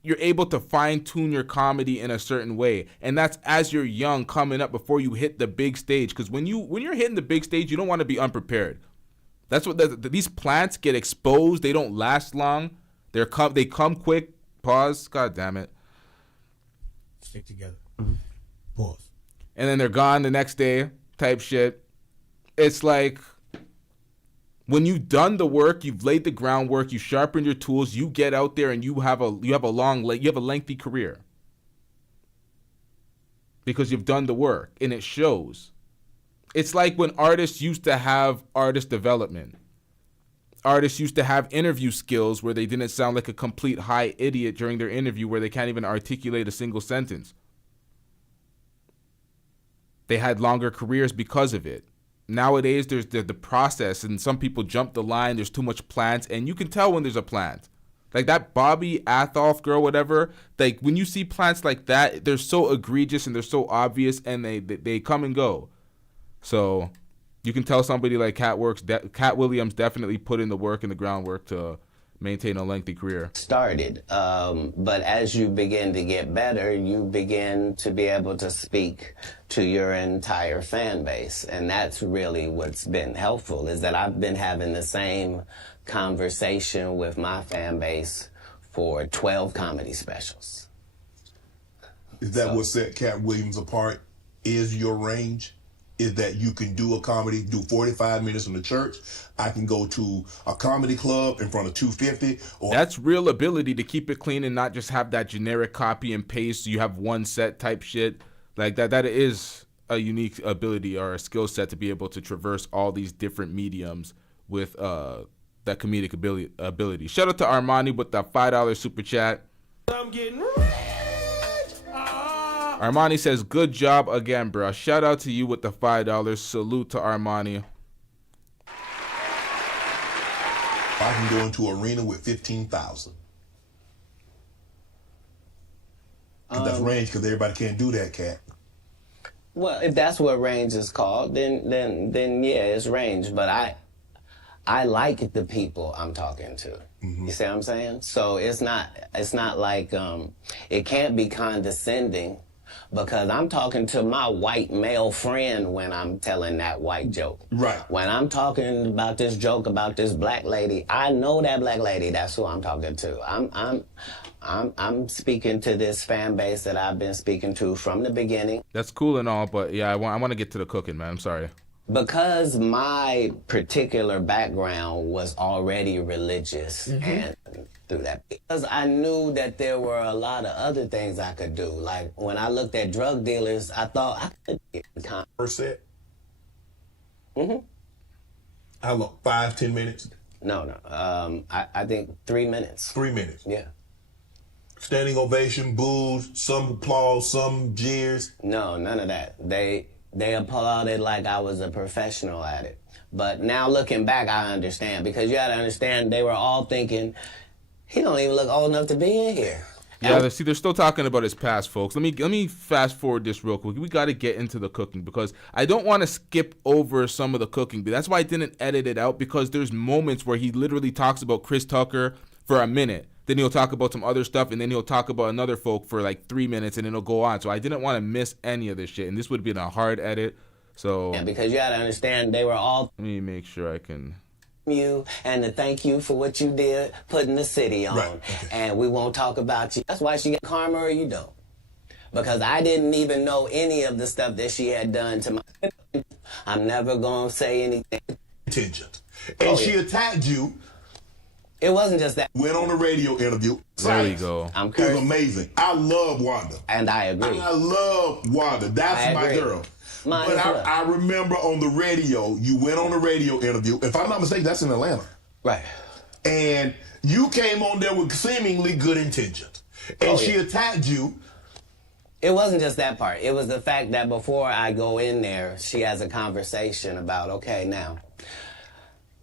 You're able to fine-tune your comedy in a certain way. And that's as you're young, coming up before you hit the big stage. Because when you're hitting the big stage, you don't want to be unprepared. That's what these plants get exposed. They don't last long. They come quick. Pause. God damn it. Stick together. Pause. And then they're gone the next day type shit. It's like When you've done the work, you've laid the groundwork, you sharpened your tools, you get out there and you have a lengthy career. Because you've done the work and it shows. It's like when artists used to have artist development. Artists used to have interview skills where they didn't sound like a complete high idiot during their interview where they can't even articulate a single sentence. They had longer careers because of it. Nowadays, there's the process, and some people jump the line. There's too much plant, and you can tell when there's a plant. Like that Bobby Athoff girl, whatever. Like when you see plants like that, they're so egregious and they're so obvious, and they come and go. So you can tell somebody like Katt Williams definitely put in the work and the groundwork to maintain a lengthy career. Started, but as you begin to get better, you begin to be able to speak to your entire fan base, and that's really what's been helpful, is that I've been having the same conversation with my fan base for 12 comedy specials. Is that what set Katt Williams apart? Is your range? Is that you can do a comedy, do 45 minutes in the church. I can go to a comedy club in front of 250. That's real ability to keep it clean and not just have that generic copy and paste. So you have one set type shit like that. That is a unique ability or a skill set to be able to traverse all these different mediums with that comedic ability. Shout out to Armani with the $5 super chat. I'm getting Armani says, good job again, bro. Shout out to you with the $5. Salute to Armani. I can go into an arena with 15,000. That's range, because everybody can't do that, Katt. Well, if that's what range is called, then yeah, it's range. But I like the people I'm talking to. You see what I'm saying? So it's not like it can't be condescending. Because I'm talking to my white male friend when I'm telling that white joke. Right. When I'm talking about this joke about this black lady, I know that black lady. That's who I'm talking to. I'm speaking to this fan base that I've been speaking to from the beginning. That's cool and all, but yeah, I want to get to the cooking, man. I'm sorry. Because my particular background was already religious and through that, because I knew that there were a lot of other things I could do. Like when I looked at drug dealers, I thought I could get First set? How long? 5-10 minutes? No. I think 3 minutes. 3 minutes? Yeah. Standing ovation, boos, some applause, some jeers? No, none of that. They applauded like I was a professional at it. But now looking back, I understand. Because you got to understand, they were all thinking, he don't even look old enough to be in here. Yeah, they're still talking about his past, folks. Let me fast forward this real quick. We got to get into the cooking because I don't want to skip over some of the cooking. But that's why I didn't edit it out, because there's moments where he literally talks about Chris Tucker for a minute. Then he'll talk about some other stuff, and then he'll talk about another folk for like 3 minutes, and then it'll go on. So I didn't want to miss any of this shit, and this would have been a hard edit. So yeah, because you got to understand, they were all... Let me make sure I can... you and to thank you for what you did putting the city on. Right. Okay. And we won't talk about you. That's why she got karma or you don't. Because I didn't even know any of the stuff that she had done to my... I'm never going to say anything. Contingent. And she attacked you. It wasn't just that. Went on a radio interview. There we go. I'm cursed. It was amazing. I love Wanda. And I agree. I love Wanda. That's my girl. But I remember on the radio, you went on a radio interview. If I'm not mistaken, that's in Atlanta. Right. And you came on there with seemingly good intentions. And she attacked you. It wasn't just that part. It was the fact that before I go in there, she has a conversation about, okay, now,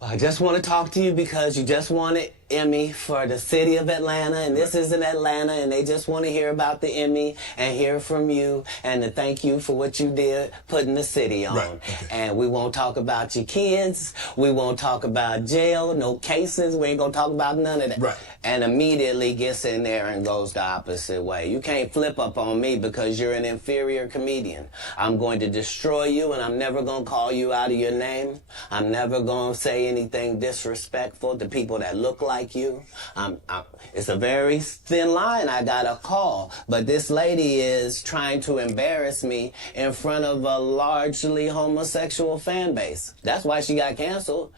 I just want to talk to you because you just won an Emmy for the city of Atlanta, and this is in Atlanta, and they just want to hear about the Emmy and hear from you and to thank you for what you did putting the city on. Right. Okay. And we won't talk about your kids. We won't talk about jail, no cases. We ain't going to talk about none of that. Right. And immediately gets in there and goes the opposite way. You can't flip up on me because you're an inferior comedian. I'm going to destroy you, and I'm never going to call you out of your name. I'm never going to say anything disrespectful to people that look like you. It's a very thin line I got a call, but this lady is trying to embarrass me in front of a largely homosexual fan base. That's why she got canceled.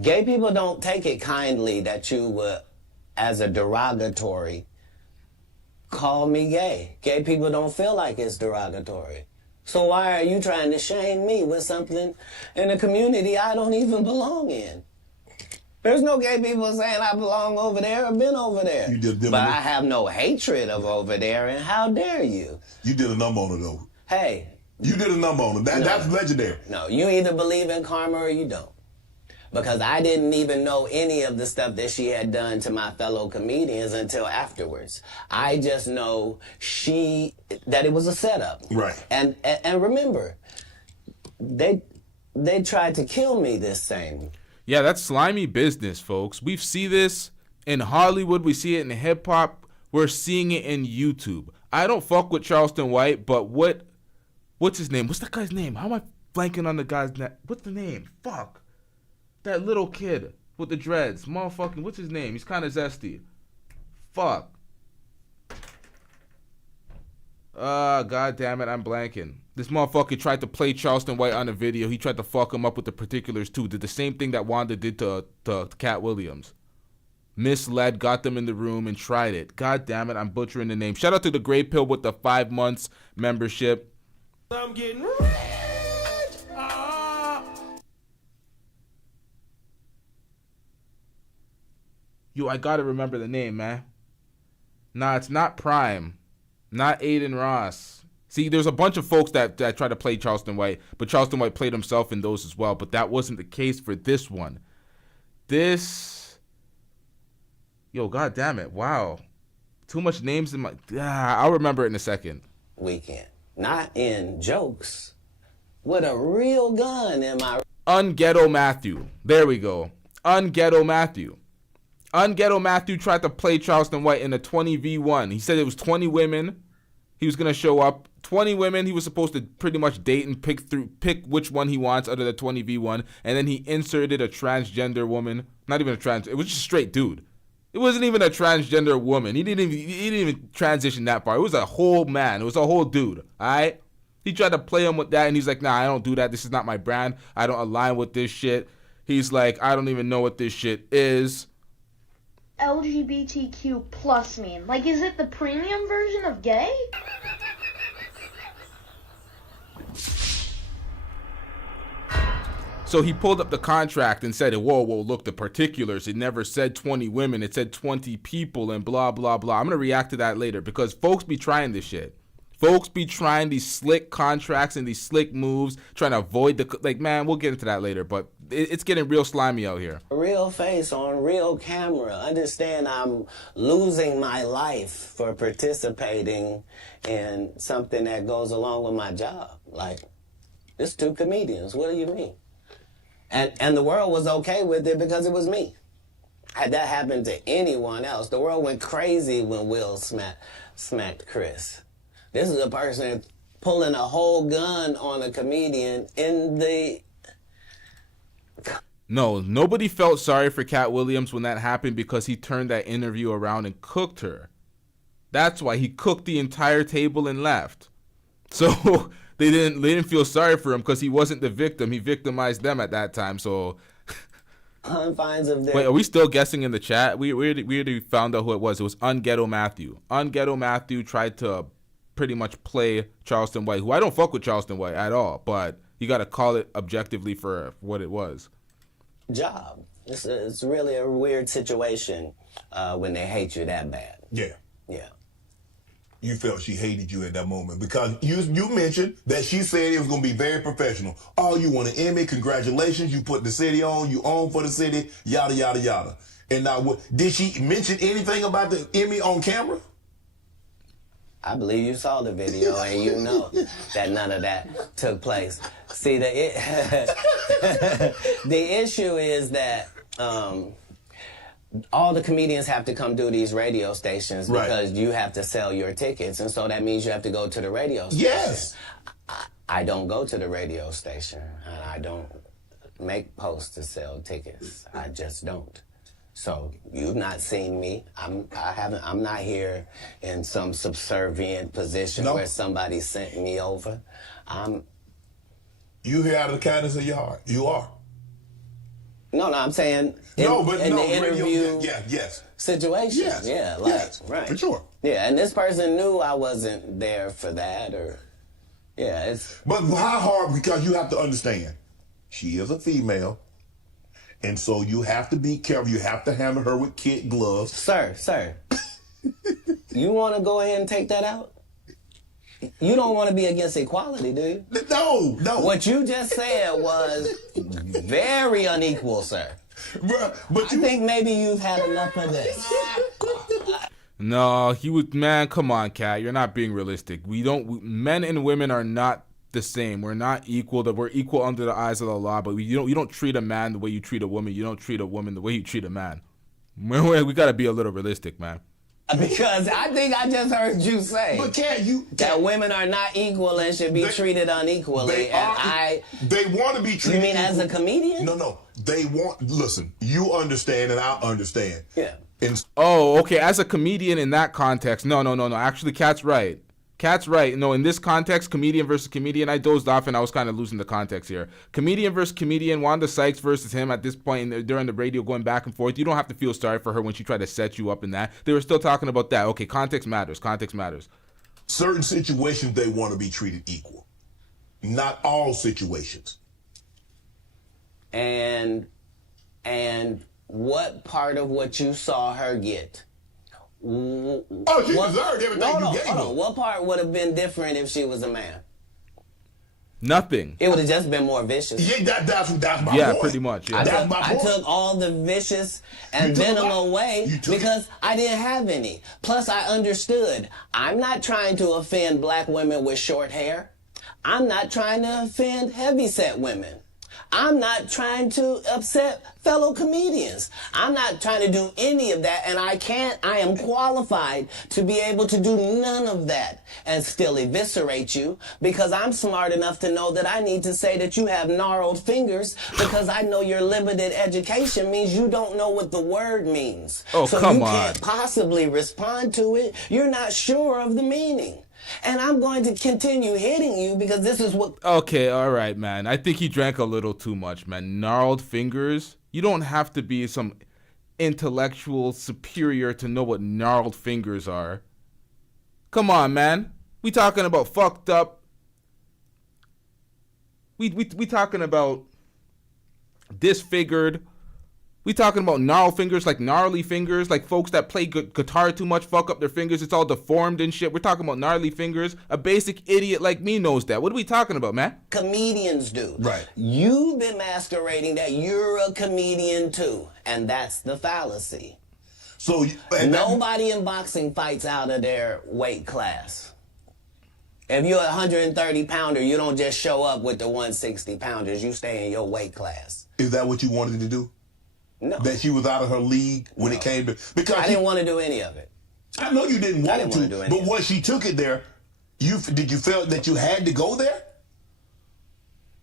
Gay people don't take it kindly that you would, as a derogatory, call me gay. Gay people don't feel like it's derogatory. So why are you trying to shame me with something in a community I don't even belong in? There's no gay people saying I belong over there or been over there. You did but I have no hatred of over there, and how dare you? You did a number on it, though. Hey. You did a number on it. That's legendary. No, you either believe in karma or you don't. Because I didn't even know any of the stuff that she had done to my fellow comedians until afterwards. I just know that it was a setup. Right. And remember, they tried to kill me this same. Yeah, that's slimy business, folks. We see this in Hollywood. We see it in hip hop. We're seeing it in YouTube. I don't fuck with Charleston White, but what's his name? What's that guy's name? How am I blanking on the guy's name? What's the name? Fuck. That little kid with the dreads. Motherfucking, what's his name? He's kind of zesty. Fuck. God damn it, I'm blanking. This motherfucker tried to play Charleston White on a video. He tried to fuck him up with the particulars too. Did the same thing that Wanda did to Katt Williams. Misled, got them in the room and tried it. God damn it, I'm butchering the name. Shout out to the Grey Pill with the 5 months membership. I'm getting rich. Yo, I gotta remember the name, man. Nah, it's not Prime. Not Aiden Ross. See, there's a bunch of folks that try to play Charleston White, but Charleston White played himself in those as well. But that wasn't the case for this one. Yo, god damn it. Wow. Too much names in my... I'll remember it in a second. Weekend. Not in jokes. With a real gun in my... Unghetto Matthew. There we go. Unghetto Matthew. Unghetto Matthew tried to play Charleston White in a 20v1. He said it was 20 women. He was going to show up. 20 women he was supposed to pretty much date and pick which one he wants out of the 20v1. And then he inserted a transgender woman. Not even it was just a straight dude. It wasn't even a transgender woman. He didn't even transition that far. It was a whole man. It was a whole dude. All right? He tried to play him with that, and he's like, nah, I don't do that. This is not my brand. I don't align with this shit. He's like, I don't even know what this shit is. LGBTQ plus mean? Like, is it the premium version of gay? So he pulled up the contract and said, whoa, look, the particulars. It never said 20 women. It said 20 people and blah, blah, blah. I'm going to react to that later because folks be trying this shit. Folks be trying these slick contracts and these slick moves, trying to avoid the... Like, man, we'll get into that later, but it's getting real slimy out here. Real face on real camera. Understand I'm losing my life for participating in something that goes along with my job. Like, it's 2 comedians. What do you mean? And the world was okay with it because it was me. Had that happened to anyone else, the world went crazy when Will smacked Chris. This is a person pulling a whole gun on a comedian in the... No, nobody felt sorry for Katt Williams when that happened because he turned that interview around and cooked her. That's why he cooked the entire table and left. So they didn't feel sorry for him because he wasn't the victim. He victimized them at that time. So confines of their... Wait, are we still guessing in the chat? We already found out who it was. It was Unghetto Matthew. Unghetto Matthew tried to pretty much play Charleston White, who I don't fuck with Charleston White at all, but you got to call it objectively for what it was. Job. It's really a weird situation when they hate you that bad. Yeah. Yeah. You felt she hated you at that moment because you mentioned that she said it was going to be very professional. Oh, you want an Emmy? Congratulations. You put the city on. You own for the city. Yada, yada, yada. And now, did she mention anything about the Emmy on camera? I believe you saw the video and you know that none of that took place. See, the issue is that all the comedians have to come do these radio stations because you have to sell your tickets, and so that means you have to go to the radio station. Yes. I don't go to the radio station, and I don't make posts to sell tickets. I just don't. So you've not seen me. I'm not here in some subservient position where somebody sent me over. You here out of the kindness of your heart. You are. No, I'm saying in the interview situation. Yes. Yeah, right. For sure. Yeah, and this person knew I wasn't there for that, or it's. But how hard? Because you have to understand, she is a female, and so you have to be careful. You have to handle her with kid gloves. Sir. You want to go ahead and take that out? You don't want to be against equality, do you? No. What you just said was very unequal, sir. But I think maybe you've had enough of this. No, he was, man, come on, Katt. You're not being realistic. Men and women are not the same. We're not equal. We're equal under the eyes of the law, but you don't treat a man the way you treat a woman. You don't treat a woman the way you treat a man. We got to be a little realistic, man. Because I think I just heard you say that women are not equal and should be treated unequally. They want to be treated. You mean equal. as a comedian? No. They want. Listen, you understand and I understand. Yeah. Oh, okay. As a comedian in that context, no. Actually, Katt's right. No, in this context, comedian versus comedian, I dozed off and I was kind of losing the context here. Comedian versus comedian, Wanda Sykes versus him at this point during the radio going back and forth. You don't have to feel sorry for her when she tried to set you up in that. They were still talking about that. Okay, context matters. Certain situations, they want to be treated equal. Not all situations. And what part of what you saw her get? She deserved everything you gave her. What part would have been different if she was a man? Nothing. It would have just been more vicious. Yeah, that's my Yeah, point. pretty much. Yeah. I took all the vicious and venom away because I didn't have any. Plus, I understood. I'm not trying to offend black women with short hair. I'm not trying to offend heavyset women. I'm not trying to upset fellow comedians. I'm not trying to do any of that, and I am qualified to be able to do none of that and still eviscerate you because I'm smart enough to know that I need to say that you have gnarled fingers because I know your limited education means you don't know what the word means. Oh, so come you on. can't possibly respond to it. You're not sure of the meaning. And I'm going to continue hitting you because this is what... Okay, all right, man. I think he drank a little too much, man. Gnarled fingers? You don't have to be some intellectual superior to know what gnarled fingers are. Come on, man. We talking about fucked up... We talking about disfigured... We talking about gnarled fingers, like gnarly fingers, like folks that play guitar too much, fuck up their fingers. It's all deformed and shit. We're talking about gnarly fingers. A basic idiot like me knows that. What are we talking about, man? Comedians do. Right. You've been masquerading that you're a comedian too, and that's the fallacy. So nobody in boxing fights out of their weight class. If you're a 130 pounder, you don't just show up with the 160 pounders. You stay in your weight class. Is that what you wanted to do? No. That she was out of her league when it came to... Because I didn't want to do any of it. I know you didn't want to, do any but once she took it there, did you feel that you had to go there?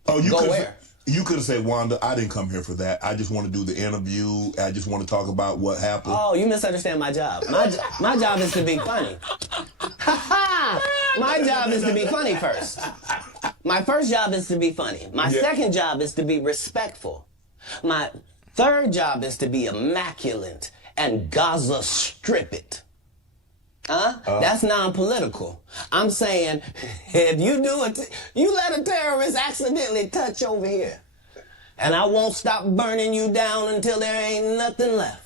Oh, you go where? You could have said, Wanda, I didn't come here for that. I just want to do the interview. I just want to talk about what happened. Oh, you misunderstand my job. My job is to be funny. My job is to be funny first. My first job is to be funny. My second job is to be respectful. My third job is to be immaculate and Gaza strip it. That's non-political. I'm saying if you you let a terrorist accidentally touch over here, and I won't stop burning you down until there ain't nothing left.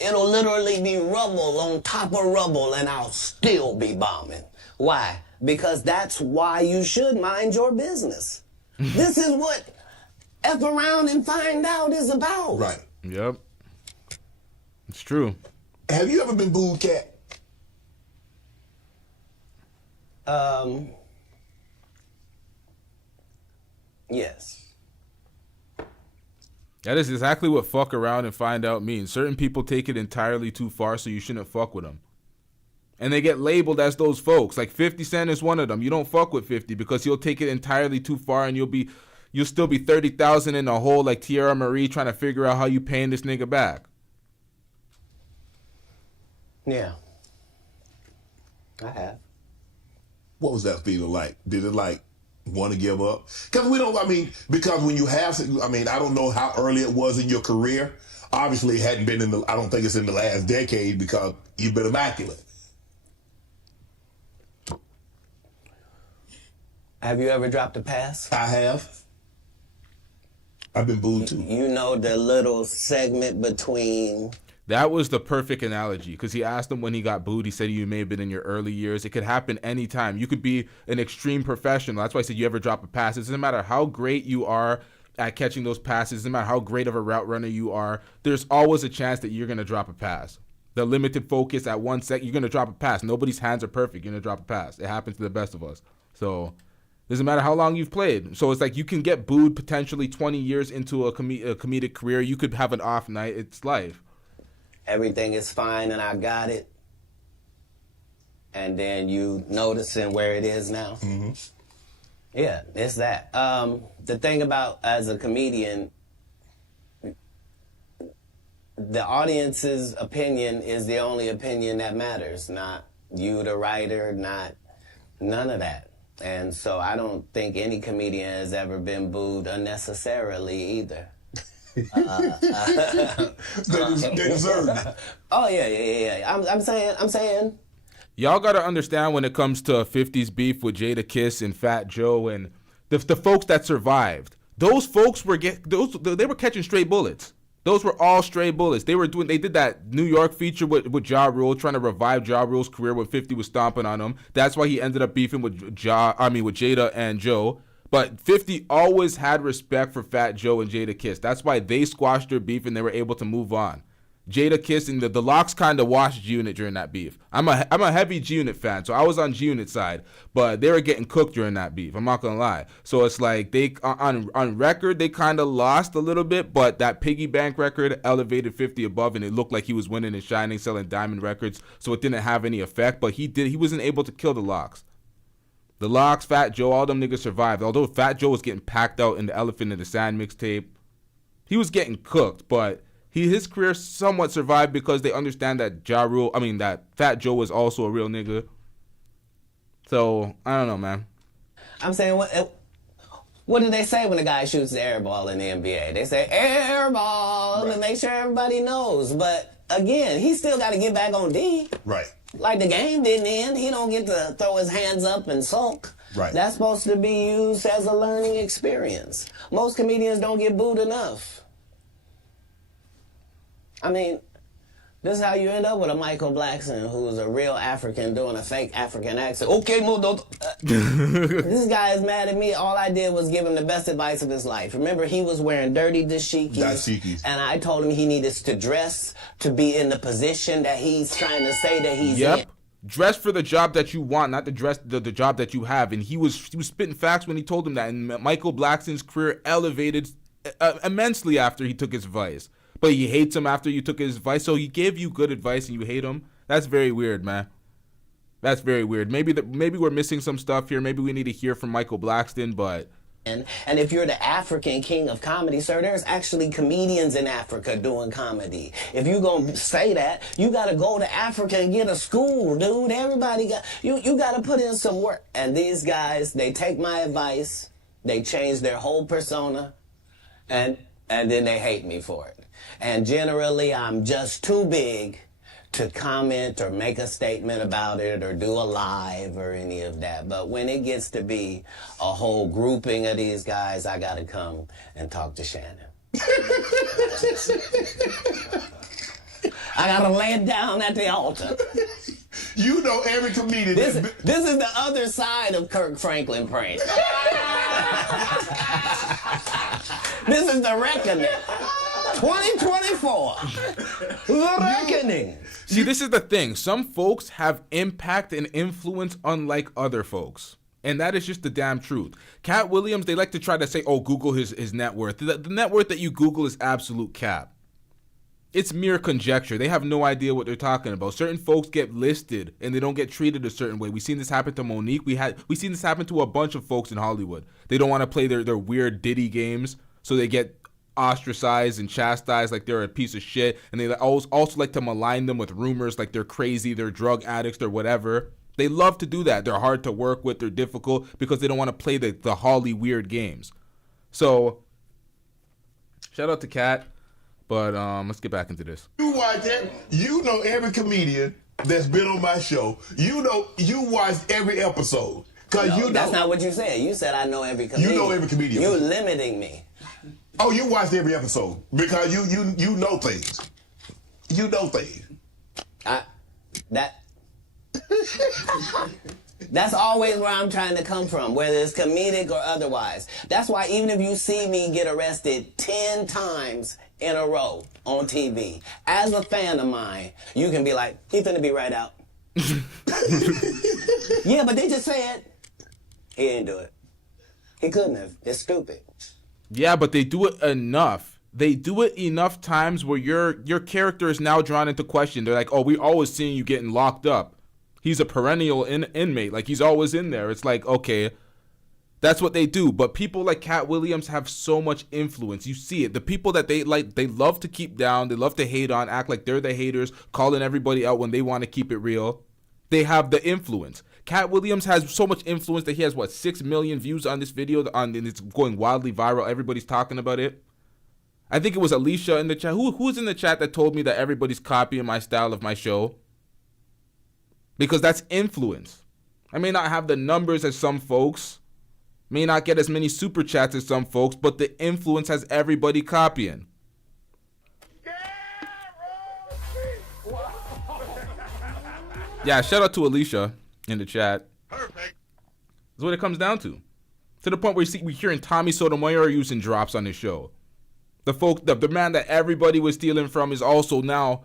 It'll literally be rubble on top of rubble, and I'll still be bombing. Why? Because that's why you should mind your business. This is what F around and find out is about. Right. Yep. It's true. Have you ever been booed, Katt? Yes. That is exactly what fuck around and find out means. Certain people take it entirely too far, so you shouldn't fuck with them. And they get labeled as those folks. Like 50 Cent is one of them. You don't fuck with 50 because he'll take it entirely too far and you'll still be 30,000 in a hole like Tierra Marie trying to figure out how you paying this nigga back. Yeah. I have. What was that feeling like? Did it like want to give up? Because we don't, because when you have, I don't know how early it was in your career. Obviously, it hadn't been I don't think it's in the last decade because you've been immaculate. Have you ever dropped a pass? I have. I've been booed too. You know the little segment between... That was the perfect analogy because he asked him when he got booed. He said you may have been in your early years. It could happen anytime. You could be an extreme professional. That's why I said you ever drop a pass. It doesn't matter how great you are at catching those passes. It doesn't matter how great of a route runner you are. There's always a chance that you're going to drop a pass. The limited focus at 1 second, you're going to drop a pass. Nobody's hands are perfect. You're going to drop a pass. It happens to the best of us. So doesn't matter how long you've played. So it's like you can get booed potentially 20 years into a comedic career. You could have an off night. It's life. Everything is fine and I got it. And then you noticing where it is now. Mm-hmm. Yeah, it's that. The thing about as a comedian, the audience's opinion is the only opinion that matters, not you, the writer, none of that. And so I don't think any comedian has ever been booed unnecessarily either. They deserve it. Oh yeah. I'm saying. Y'all gotta understand when it comes to 50s beef with Jada Kiss and Fat Joe and the folks that survived. Those folks they were catching stray bullets. Those were all stray bullets. They did that New York feature with Ja Rule, trying to revive Ja Rule's career when 50 was stomping on him. That's why he ended up beefing with Jada and Joe. But 50 always had respect for Fat Joe and Jada Kiss. That's why they squashed their beef and they were able to move on. Jada Kiss and the Locks kind of watched G-Unit during that beef. I'm a heavy G-Unit fan, so I was on G-Unit side, but they were getting cooked during that beef. I'm not gonna lie. So it's like they on record they kind of lost a little bit, but that piggy bank record elevated 50 above, and it looked like he was winning and shining, selling diamond records. So it didn't have any effect, but he wasn't able to kill the Locks. The Locks, Fat Joe, all them niggas survived. Although Fat Joe was getting packed out in the Elephant in the Sand mixtape, he was getting cooked, but his career somewhat survived because they understand that that Fat Joe was also a real nigga. So, I don't know, man. I'm saying, what do they say when a guy shoots the air ball in the NBA? They say, air ball, to make sure everybody knows. But, again, he still got to get back on D. Right. Like the game didn't end. He don't get to throw his hands up and sulk. Right. That's supposed to be used as a learning experience. Most comedians don't get booed enough. I mean, this is how you end up with a Michael Blackson who's a real African doing a fake African accent. Okay, this guy is mad at me. All I did was give him the best advice of his life. Remember, he was wearing dirty dashikis. And I told him he needed to dress to be in the position that he's trying to say that he's in. Dress for the job that you want, not the job that you have. And he was spitting facts when he told him that. And Michael Blackson's career elevated immensely after he took his advice. But he hates him after you took his advice. So he gave you good advice and you hate him. That's very weird, man. That's very weird. Maybe we're missing some stuff here. Maybe we need to hear from Michael Blackston, but... And if you're the African king of comedy, sir, there's actually comedians in Africa doing comedy. If you're going to say that, you got to go to Africa and get a school, dude. Everybody you got to put in some work. And these guys, they take my advice, they change their whole persona, and then they hate me for it. And generally, I'm just too big to comment or make a statement about it or do a live or any of that. But when it gets to be a whole grouping of these guys, I got to come and talk to Shannon. I got to lay it down at the altar. You know every comedian. This is the other side of Kirk Franklin prank. This is the reckoning. 2024. The reckoning. See, this is the thing. Some folks have impact and influence unlike other folks. And that is just the damn truth. Katt Williams, they like to try to say, oh, Google his net worth. The net worth that you Google is absolute cap. It's mere conjecture. They have no idea what they're talking about. Certain folks get listed and they don't get treated a certain way. We've seen this happen to Monique. We've seen this happen to a bunch of folks in Hollywood. They don't want to play their weird Diddy games, so they get ostracized and chastised like they're a piece of shit. And they also like to malign them with rumors like they're crazy, they're drug addicts, or whatever. They love to do that. They're hard to work with. They're difficult because they don't want to play the Holly weird games. So, shout out to Katt. But let's get back into this. You watch that. You know every comedian that's been on my show. You watch every episode. No, that's not what you said. You said I know every comedian. You know every comedian. You're limiting me. Oh, you watched every episode because you know things. You know things. That's always where I'm trying to come from, whether it's comedic or otherwise. That's why even if you see me get arrested 10 times in a row on TV, as a fan of mine, you can be like, he finna be right out. Yeah, but they just said he didn't do it. He couldn't have. It's stupid. Yeah, but they do it enough. They do it enough times where your character is now drawn into question. They're like, oh, we always seeing you getting locked up. He's a perennial inmate. Like, he's always in there. It's like, okay, that's what they do. But people like Katt Williams have so much influence. You see it. The people that they love to keep down. They love to hate on, act like they're the haters, calling everybody out when they want to keep it real. They have the influence. Katt Williams has so much influence that he has, 6 million views on this video. And it's going wildly viral. Everybody's talking about it. I think it was Alicia in the chat. Who's in the chat that told me that everybody's copying my style of my show? Because that's influence. I may not have the numbers as some folks, may not get as many super chats as some folks, but the influence has everybody copying. Yeah, shout out to Alicia in the chat. Perfect. That's what it comes down to. To the point where we're hearing Tommy Sotomayor using drops on his show. The man that everybody was stealing from is also now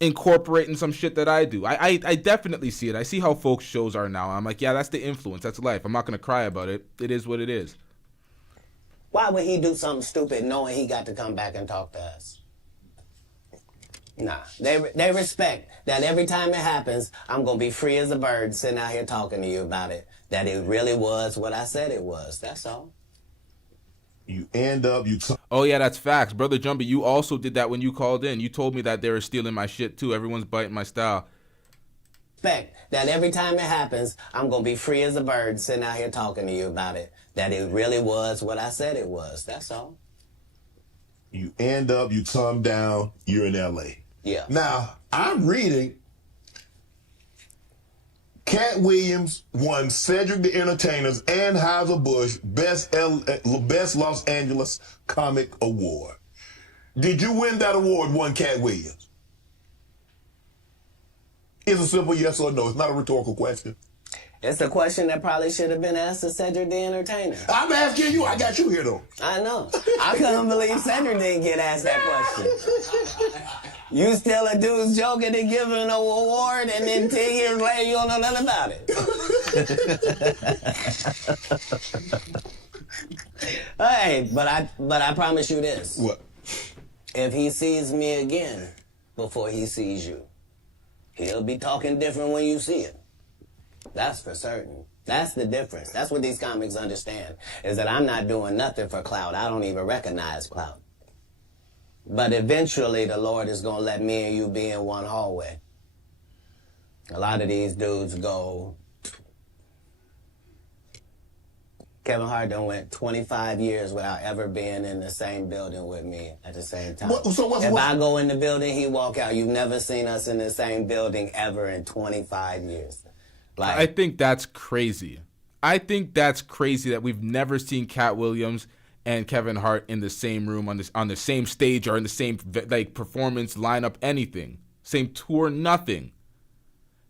incorporating some shit that I do. I definitely see it. I see how folks' shows are now. I'm like, yeah, that's the influence. That's life. I'm not going to cry about it. It is what it is. Why would he do something stupid knowing he got to come back and talk to us? Nah, they respect that every time it happens, I'm going to be free as a bird sitting out here talking to you about it. That it really was what I said it was. That's all. You end up, Oh, yeah, that's facts. Brother Jumpy, you also did that when you called in. You told me that they were stealing my shit, too. Everyone's biting my style. Respect that every time it happens, I'm going to be free as a bird sitting out here talking to you about it. That it really was what I said it was. That's all. You end up, you come down, you're in L.A. Yeah. Now, I'm reading Katt Williams won Cedric the Entertainer's Anheuser-Busch Best Los Angeles Comic Award. Did you win that award, won Katt Williams? It's a simple yes or no. It's not a rhetorical question. It's a question that probably should have been asked to Cedric the Entertainer. I'm asking you. I got you here, though. I know. I couldn't believe Cedric didn't get asked that question. You still a dude's joking and giving an award, and then 10 years later, you don't know nothing about it. Hey, but I promise you this. What? If he sees me again before he sees you, he'll be talking different when you see it. That's for certain. That's the difference. That's what these comics understand, is that I'm not doing nothing for clout. I don't even recognize clout. But eventually the Lord is going to let me and you be in one hallway. A lot of these dudes go... Kevin Hart done went 25 years without ever being in the same building with me at the same time. If I go in the building, he walk out. You've never seen us in the same building ever in 25 years. Like, I think that's crazy. I think that's crazy that we've never seen Katt Williams and Kevin Hart in the same room on the same stage or in the same performance lineup, anything, same tour, nothing.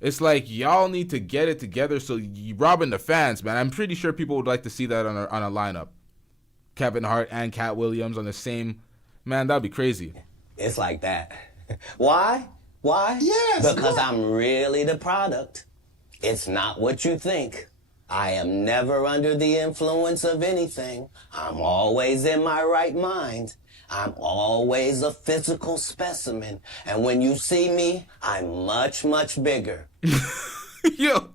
It's like y'all need to get it together. So you robbing the fans, man. I'm pretty sure people would like to see that on a lineup. Kevin Hart and Katt Williams on the same, man. That'd be crazy. It's like that. Why? Yes. Because I'm really the product. It's not what you think. I am never under the influence of anything. I'm always in my right mind. I'm always a physical specimen. And when you see me, I'm much, much bigger. Yo,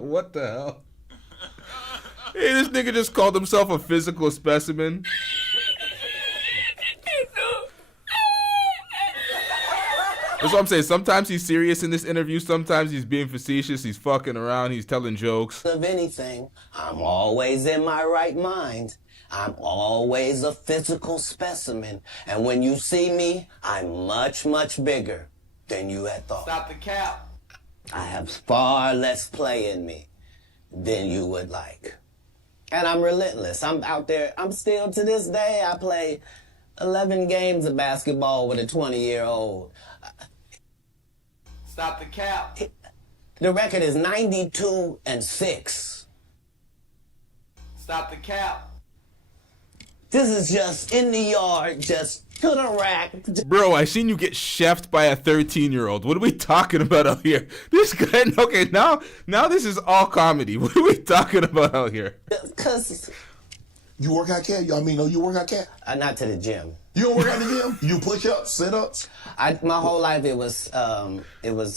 what the hell? Hey, this nigga just called himself a physical specimen. That's what I'm saying. Sometimes he's serious in this interview. Sometimes he's being facetious. He's fucking around. He's telling jokes. Of anything, I'm always in my right mind. I'm always a physical specimen. And when you see me, I'm much, much bigger than you had thought. Stop the cap. I have far less play in me than you would like. And I'm relentless. I'm out there. I'm still, to this day, I play 11 games of basketball with a 20-year-old. Stop the cap. The record is 92-6. Stop the cap. This is just in the yard, just to the rack. Bro, I seen you get chefed by a 13-year-old. What are we talking about out here? This guy, okay, now this is all comedy. What are we talking about out here? Because you work out, Cat? I mean, you work out, Cat? Not to the gym. You don't work out the gym? You push-ups, sit-ups? My whole life it was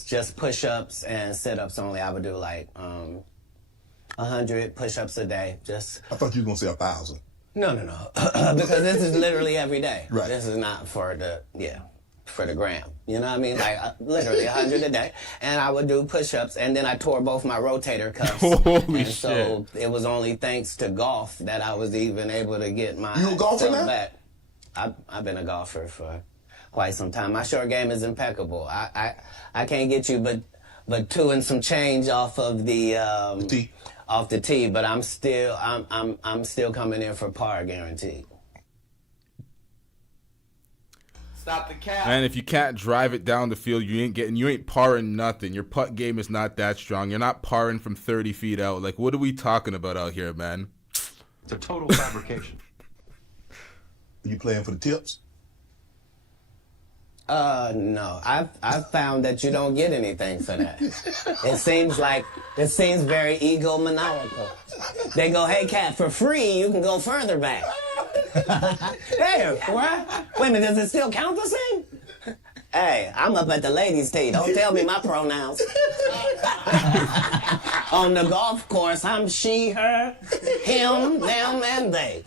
just push-ups and sit-ups only. I would do like 100 push-ups a day. Just. I thought you were gonna say 1,000. No. Because this is literally every day. Right. This is not for the gram. You know what I mean? Like literally 100 a day. And I would do push-ups, and then I tore both my rotator cuffs. Holy shit. So it was only thanks to golf that I was even able to get my You a golfer stuff now? back. I've been a golfer for quite some time. My short game is impeccable. I can't get you but 2 and some change off of the tee. Off the tee, but I'm still coming in for par guaranteed. Stop the cap. And if you can't drive it down the field, you ain't parring nothing. Your putt game is not that strong. You're not parring from 30 feet out. Like, what are we talking about out here, man? It's a total fabrication. Are you playing for the tips? No. I've found that you don't get anything for that. It seems very egomaniacal. They go, hey, Katt, for free, you can go further back. Damn, what? Wait a minute, does it still count the same? Hey, I'm up at the ladies' tee. Don't tell me my pronouns. On the golf course, I'm she, her, him, them, and they.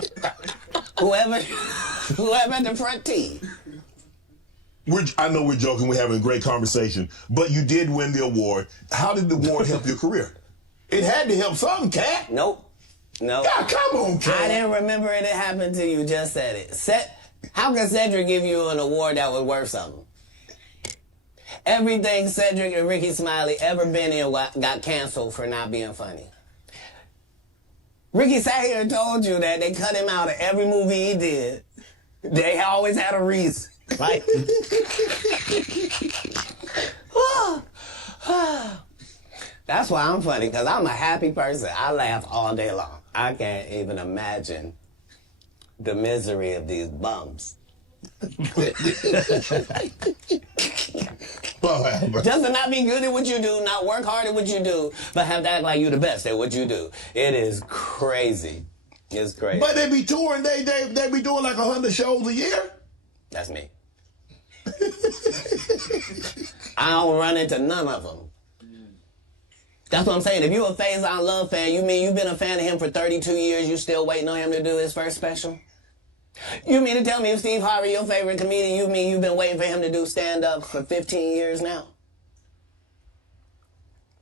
Whoever at the front tee. I know we're joking, we're having a great conversation, but you did win the award. How did the award help your career? It had to help something, Katt. Nope. Yeah, come on, Katt. I didn't remember it happened to you, just said it. How can Cedric give you an award that was worth something? Everything Cedric and Ricky Smiley ever been in got canceled for not being funny. Ricky sat here and told you that they cut him out of every movie he did. They always had a reason. Right? That's why I'm funny, because I'm a happy person. I laugh all day long. I can't even imagine the misery of these bums. Just to not be good at what you do, not work hard at what you do, but have to act like you the best at what you do. It is crazy. It's crazy. But they be touring, they be doing like 100 shows a year? That's me. I don't run into none of them. That's what I'm saying. If you a Faison Love fan, you mean you've been a fan of him for 32 years, you still waiting on him to do his first special? You mean to tell me if Steve Harvey, your favorite comedian, you mean you've been waiting for him to do stand-up for 15 years now?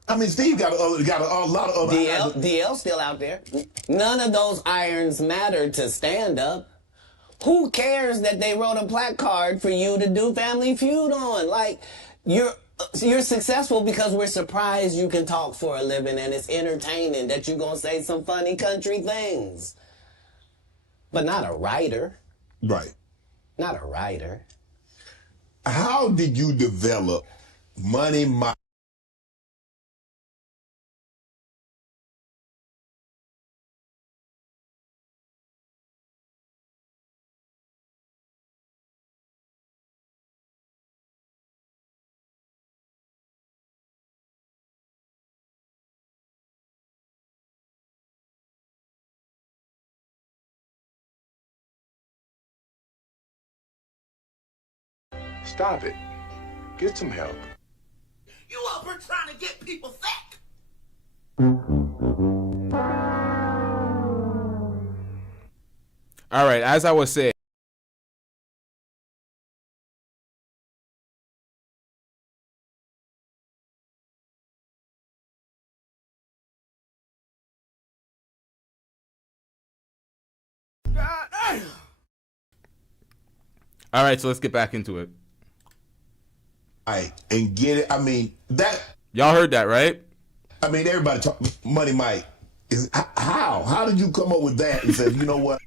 I mean, Steve got a lot of other... DL's still out there. None of those irons matter to stand-up. Who cares that they wrote a placard for you to do Family Feud on? Like, you're successful because we're surprised you can talk for a living and it's entertaining that you're going to say some funny country things. But not a writer. Right. Not a writer. How did you develop money, Stop it. Get some help. You up here trying to get people sick. All right, as I was saying. All right, so let's get back into it. And get it. I mean, that. Y'all heard that, right? I mean, everybody talk Money Mike. How? How did you come up with that and said, you know what?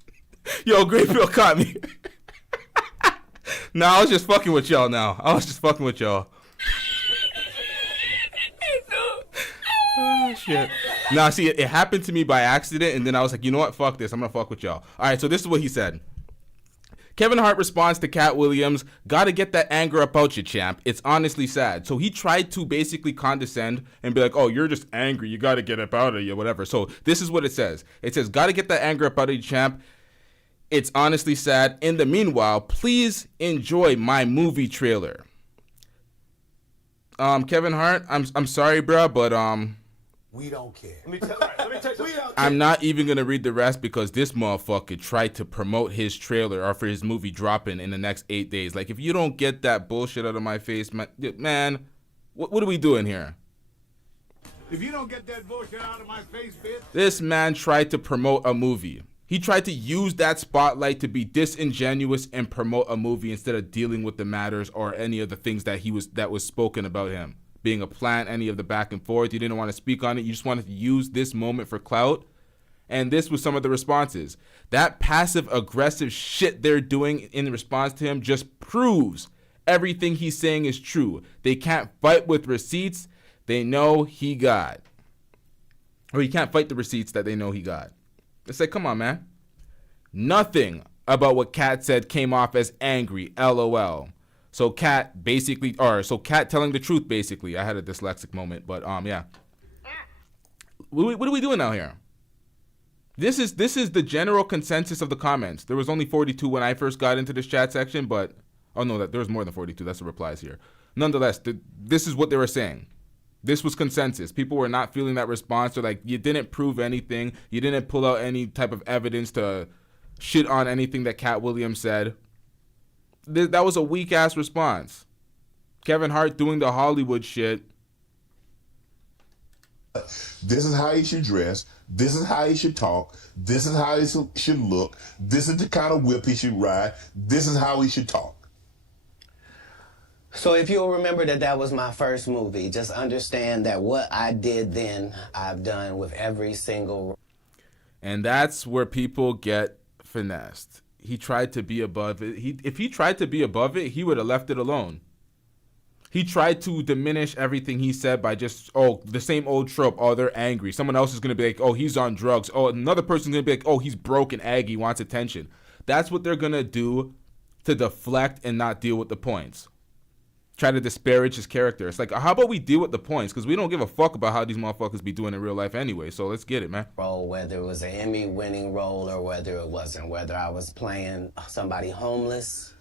Yo, Greenfield caught me. No, I was just fucking with y'all now. Oh, shit. Nah, see, it happened to me by accident, and then I was like, you know what? Fuck this. I'm going to fuck with y'all. All right, so this is what he said. Kevin Hart responds to Katt Williams, gotta get that anger up out you, champ. It's honestly sad. So he tried to basically condescend and be like, oh, you're just angry. You gotta get up out of you, whatever. So this is what it says. It says, gotta get that anger up out of you, champ. It's honestly sad. In the meanwhile, please enjoy my movie trailer. Kevin Hart, I'm sorry, bro, but we don't care. I'm not even gonna read the rest because this motherfucker tried to promote his trailer or for his movie dropping in the next 8 days. Like, if you don't get that bullshit out of my face, man, what are we doing here? If you don't get that bullshit out of my face, bitch. This man tried to promote a movie. He tried to use that spotlight to be disingenuous and promote a movie instead of dealing with the matters or any of the things that was spoken about him. Being a plant, any of the back and forth. You didn't want to speak on it. You just wanted to use this moment for clout. And this was some of the responses. That passive aggressive shit they're doing in response to him just proves everything he's saying is true. They can't fight with receipts they know he got. Or he can't fight the receipts that they know he got. It's like, come on, man. Nothing about what Katt said came off as angry, LOL. So Katt telling the truth, basically. I had a dyslexic moment, but yeah. What are we doing out here? This is the general consensus of the comments. There was only 42 when I first got into this chat section, but oh no, there was more than 42. That's the replies here. Nonetheless, this is what they were saying. This was consensus. People were not feeling that response. They're like, you didn't prove anything. You didn't pull out any type of evidence to shit on anything that Katt Williams said. That was a weak-ass response. Kevin Hart doing the Hollywood shit. This is how he should dress. This is how he should talk. This is how he should look. This is the kind of whip he should ride. This is how he should talk. So if you'll remember that was my first movie, just understand that what I did then, I've done with every single... And that's where people get finessed. He tried to be above it. If he tried to be above it, he would have left it alone. He tried to diminish everything he said by just, the same old trope. Oh, they're angry. Someone else is going to be like, oh, he's on drugs. Oh, another person's going to be like, oh, he's broke and aggy, wants attention. That's what they're going to do to deflect and not deal with the points. Try to disparage his character. It's like, how about we deal with the points? Because we don't give a fuck about how these motherfuckers be doing in real life anyway. So let's get it, man. Role, whether it was an Emmy-winning role or whether it wasn't, whether I was playing somebody homeless,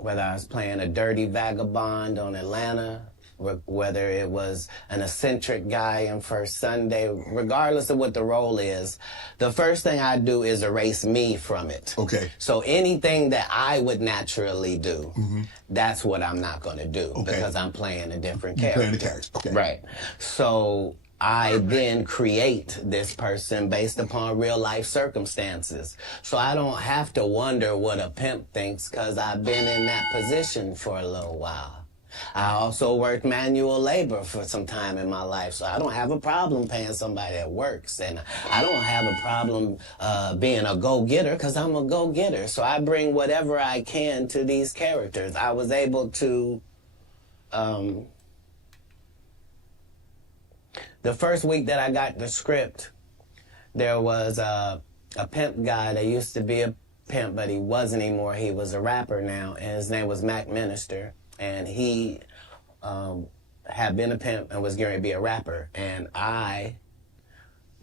whether I was playing a dirty vagabond on Atlanta, whether it was an eccentric guy in First Sunday, regardless of what the role is, the first thing I do is erase me from it. Okay. So anything that I would naturally do, that's what I'm not going to do because I'm playing a different character. Playing the character. Okay. Right. So I then create this person based upon real life circumstances. So I don't have to wonder what a pimp thinks because I've been in that position for a little while. I also worked manual labor for some time in my life, so I don't have a problem paying somebody that works, and I don't have a problem being a go-getter because I'm a go-getter. So I bring whatever I can to these characters. I was able to, the first week that I got the script, there was a pimp guy that used to be a pimp, but he wasn't anymore. He was a rapper now, and his name was Mac Minister. And he had been a pimp and was going to be a rapper. And I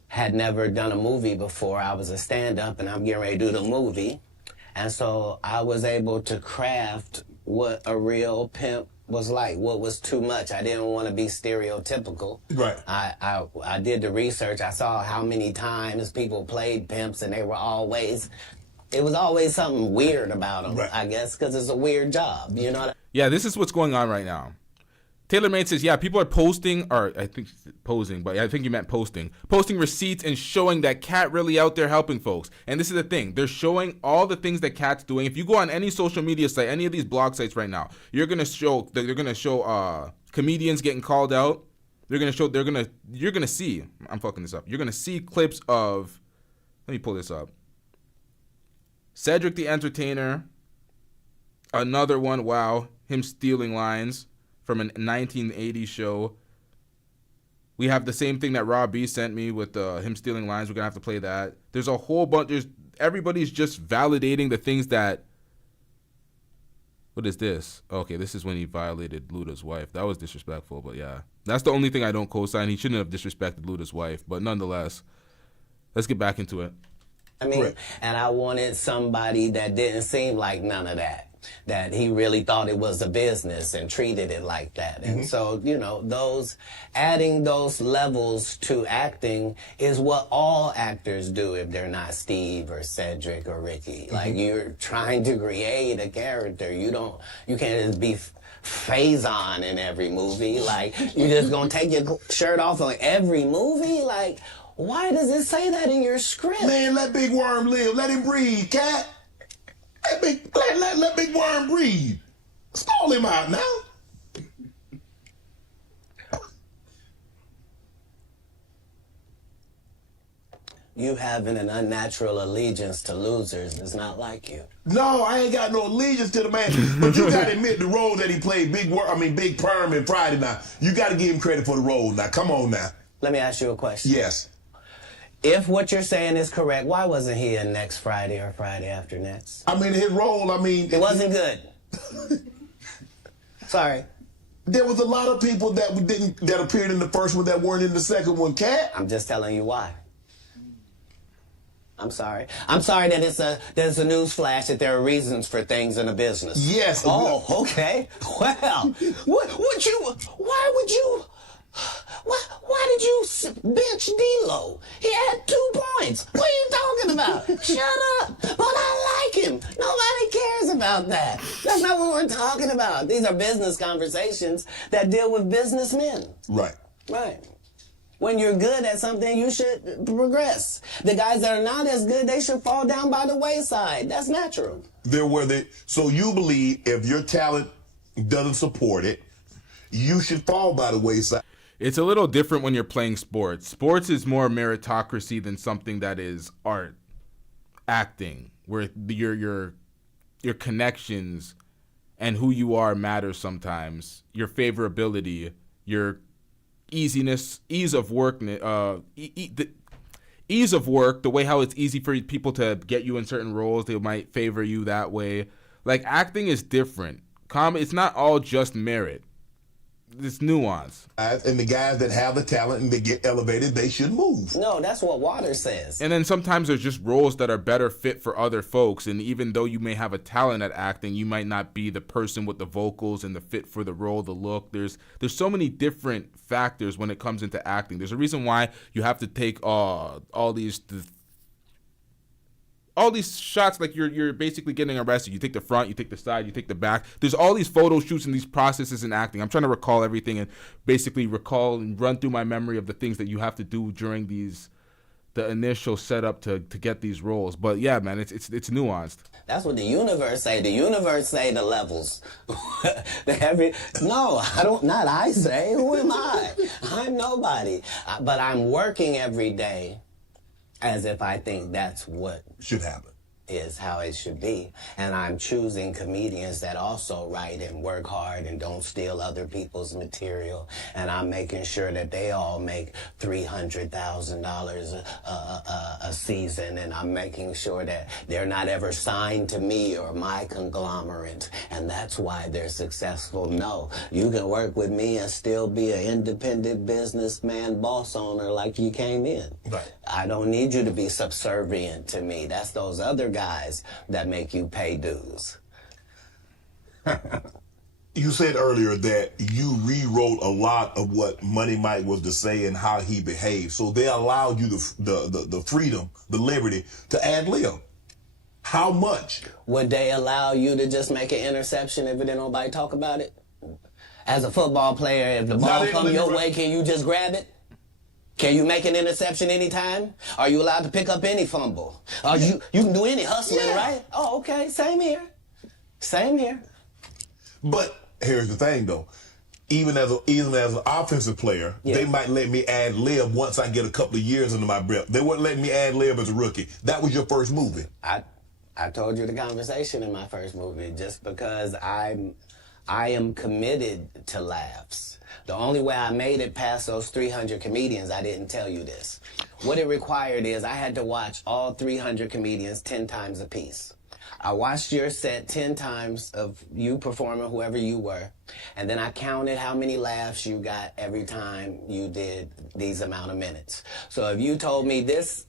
had never done a movie before. I was a stand-up, and I'm getting ready to do the movie. And so I was able to craft what a real pimp was like, what was too much. I didn't want to be stereotypical. Right. I did the research. I saw how many times people played pimps, and they were always... It was always something weird about them, I guess, because it's a weird job, you know what I mean? Yeah, this is what's going on right now. TaylorMade says, yeah, people are posting, or I think posing, but I think you meant posting receipts and showing that Katt really out there helping folks. And this is the thing. They're showing all the things that Katt's doing. If you go on any social media site, any of these blog sites right now, they're going to show comedians getting called out. You're going to see, I'm fucking this up. You're going to see clips of, let me pull this up. Cedric the Entertainer, another one, wow, him stealing lines from a 1980s show. We have the same thing that Rob B sent me with him stealing lines. We're going to have to play that. There's a whole bunch. Everybody's just validating the things that... What is this? Okay, this is when he violated Luda's wife. That was disrespectful, but yeah. That's the only thing I don't co-sign. He shouldn't have disrespected Luda's wife, but nonetheless, let's get back into it. I mean, and I wanted somebody that didn't seem like none of that. That he really thought it was a business and treated it like that. And so, you know, adding those levels to acting is what all actors do if they're not Steve or Cedric or Ricky. Like, you're trying to create a character. You can't just be Faison in every movie. Like, you're just gonna take your shirt off on every movie? Like, why does it say that in your script? Man, let Big Worm live. Let him breathe, Katt. Let Big Worm breathe. Stall him out now. You having an unnatural allegiance to losers is not like you. No, I ain't got no allegiance to the man. But you got to admit the role that he played, Big Perm and Friday now. You got to give him credit for the role now. Come on now. Let me ask you a question. Yes. If what you're saying is correct, why wasn't he in next Friday or Friday after next? I mean, his role, it wasn't good. Sorry. There was a lot of people that appeared in the first one that weren't in the second one, Katt. I'm just telling you why. I'm sorry. I'm sorry that there's a news flash that there are reasons for things in a business. Yes. Oh, okay. Well, why did you bench D-Lo? He had 2 points. What are you talking about? Shut up. But I like him. Nobody cares about that. That's not what we're talking about. These are business conversations that deal with businessmen. Right. Right. When you're good at something, you should progress. The guys that are not as good, they should fall down by the wayside. That's natural. So you believe if your talent doesn't support it, you should fall by the wayside. It's a little different when you're playing sports. Sports is more meritocracy than something that is art, acting, where your connections and who you are matters sometimes. Your favorability, your ease of work, ease of work, the way how it's easy for people to get you in certain roles, they might favor you that way. Like, acting is different. It's not all just merit. It's nuance. And the guys that have the talent and they get elevated, they should move. No, that's what Water says. And then sometimes there's just roles that are better fit for other folks. And even though you may have a talent at acting, you might not be the person with the vocals and the fit for the role, the look. There's so many different factors when it comes into acting. There's a reason why you have to take all these shots, like you're basically getting arrested. You take the front, you take the side, you take the back. There's all these photo shoots and these processes in acting. I'm trying to recall everything and basically recall and run through my memory of the things that you have to do during the initial setup to get these roles. But yeah, man, it's nuanced. That's what the universe say. The universe say the levels. No, not I say. Who am I? I'm nobody. But I'm working every day as if I think that's what should happen. Is how it should be. And I'm choosing comedians that also write and work hard and don't steal other people's material. And I'm making sure that they all make $300,000 a season. And I'm making sure that they're not ever signed to me or my conglomerate. And that's why they're successful. No, you can work with me and still be an independent businessman, boss owner like you came in. Right. I don't need you to be subservient to me. That's those other guys that make you pay dues. You said earlier that you rewrote a lot of what Money Mike was to say and how he behaved. So they allowed you the freedom, the liberty to ad lib. How much? Would they allow you to just make an interception if it didn't nobody talk about it? As a football player, if the ball comes your way, can you just grab it? Can you make an interception anytime? Are you allowed to pick up any fumble? You can do any hustling, right? Oh, okay. Same here. Same here. But here's the thing, though. Even as an offensive player, they might let me ad lib once I get a couple of years under my belt. They wouldn't let me ad lib as a rookie. That was your first movie. I told you the conversation in my first movie, just because I am committed to laughs. The only way I made it past those 300 comedians, I didn't tell you this. What it required is I had to watch all 300 comedians 10 times a piece. I watched your set 10 times of you performing, whoever you were, and then I counted how many laughs you got every time you did these amount of minutes. So if you told me this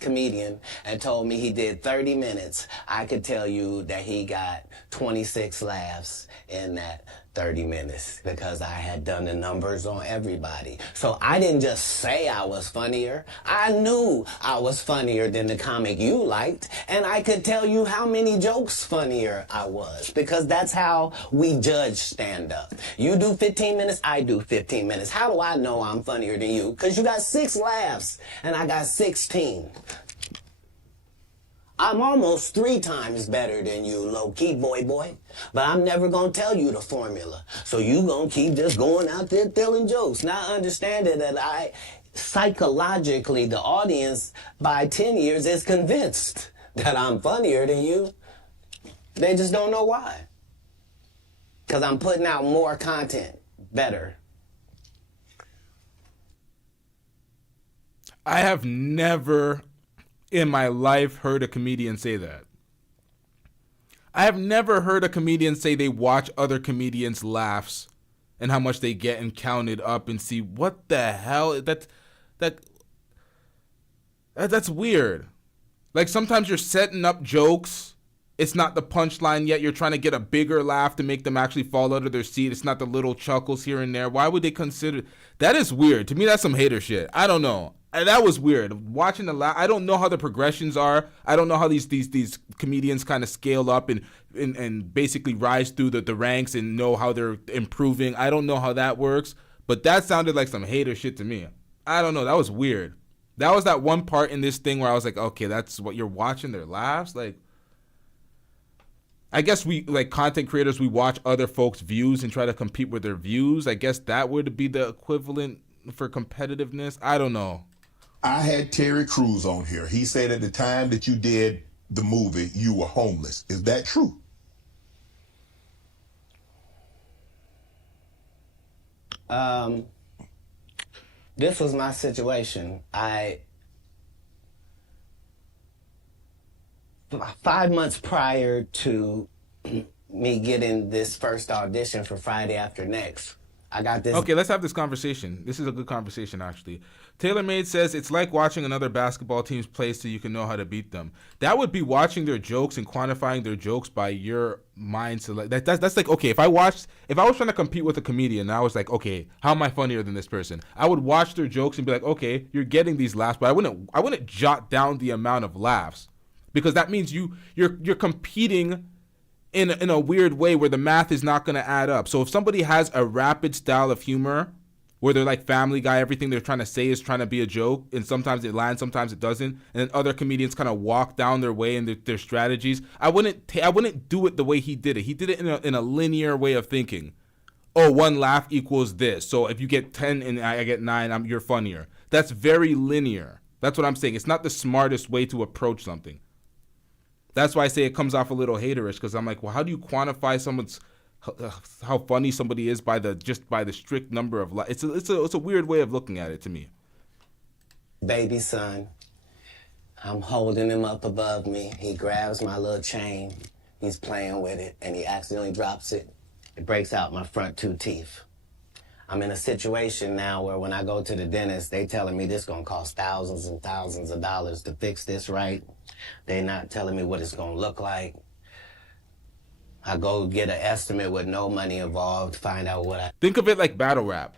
comedian and told me he did 30 minutes, I could tell you that he got 26 laughs in that 30 minutes because I had done the numbers on everybody. So I didn't just say I was funnier. I knew I was funnier than the comic you liked, and I could tell you how many jokes funnier I was, because that's how we judge stand-up. You do 15 minutes, I do 15 minutes. How do I know I'm funnier than you? Because you got 6 laughs and I got 16. I'm almost 3 times better than you, low-key, boy. But I'm never going to tell you the formula. So you going to keep just going out there telling jokes, not understanding that psychologically, the audience, by 10 years, is convinced that I'm funnier than you. They just don't know why. Because I'm putting out more content, better. I have never in my life heard a comedian say that. I have never heard a comedian say they watch other comedians' laughs and how much they get and count it up and see what the hell. That's weird. Like, sometimes you're setting up jokes. It's not the punchline yet. You're trying to get a bigger laugh to make them actually fall out of their seat. It's not the little chuckles here and there. Why would they consider that? Is weird to me. That's some hater shit. I don't know. That was weird. Watching the laugh, I don't know how the progressions are. I don't know how these comedians kind of scale up and basically rise through the ranks and know how they're improving. I don't know how that works, but that sounded like some hater shit to me. I don't know. That was weird. That was that one part in this thing where I was like, okay, that's what you're watching, their laughs. Like, I guess we, like content creators, we watch other folks' views and try to compete with their views. I guess that would be the equivalent for competitiveness. I don't know. I had Terry Crews on here. He said at the time that you did the movie, you were homeless. Is that true? This was my situation. 5 months prior to me getting this first audition for Friday After Next, I got this. Okay, let's have this conversation. This is a good conversation, actually. TaylorMade says it's like watching another basketball team's play so you can know how to beat them. That would be watching their jokes and quantifying their jokes by your mind. So like that's like, okay, if I was trying to compete with a comedian and I was like, okay, how am I funnier than this person? I would watch their jokes and be like, okay, you're getting these laughs, but I wouldn't jot down the amount of laughs, because that means you're competing in a weird way where the math is not going to add up. So if somebody has a rapid style of humor where they're like Family Guy, everything they're trying to say is trying to be a joke, and sometimes it lands, sometimes it doesn't, and then other comedians kind of walk down their way and their strategies, I wouldn't do it the way he did it. He did it in a linear way of thinking. Oh, 1 laugh equals this. So if you get 10 and I get 9, you're funnier. That's very linear. That's what I'm saying. It's not the smartest way to approach something. That's why I say it comes off a little haterish, because I'm like, well, how do you quantify someone's how funny somebody is by the strict number of it's a weird way of looking at it to me. Baby son, I'm holding him up above me. He grabs my little chain. He's playing with it, and he accidentally drops it. It breaks out my front 2 teeth. I'm in a situation now where when I go to the dentist, they telling me this gonna cost thousands and thousands of dollars to fix this right. They not telling me what it's gonna look like. I go get an estimate with no money involved, find out what I... Think of it like battle rap.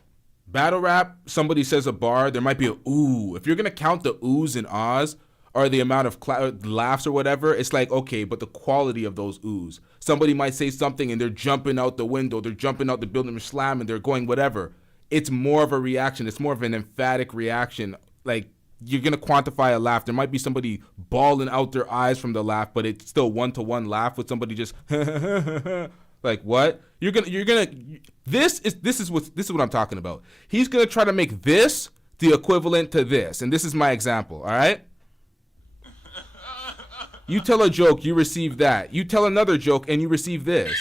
Battle rap, somebody says a bar, there might be a ooh. If you're going to count the oohs and ahs, or the amount of laughs or whatever, it's like, okay, but the quality of those oohs. Somebody might say something and they're jumping out the window, they're jumping out the building, they're slamming, they're going whatever. It's more of a reaction. It's more of an emphatic reaction. Like, you're going to quantify a laugh. There might be somebody bawling out their eyes from the laugh, but it's still one-to-one laugh with somebody just like, what? This is what I'm talking about. He's going to try to make this the equivalent to this. And this is my example, all right? You tell a joke, you receive that. You tell another joke, and you receive this.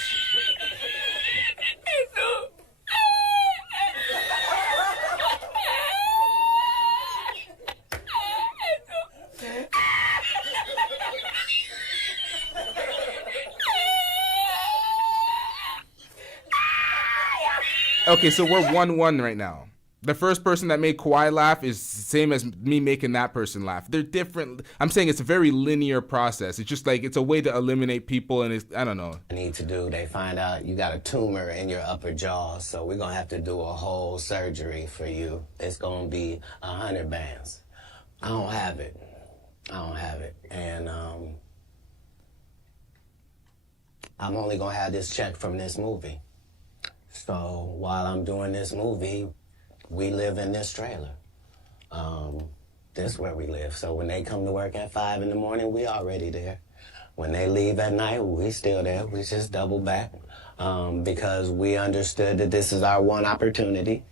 Okay, so we're 1-1 right now. The first person that made Kawhi laugh is the same as me making that person laugh. They're different. I'm saying it's a very linear process. It's just like, it's a way to eliminate people, and it's, I don't know. Need to do, they find out you got a tumor in your upper jaw, so we're going to have to do a whole surgery for you. It's going to be 100 bands. I don't have it. And I'm only going to have this check from this movie. So while I'm doing this movie, we live in this trailer. This is where we live. So when they come to work at 5 in the morning, we already there. When they leave at night, we still there. We just double back because we understood that this is our one opportunity.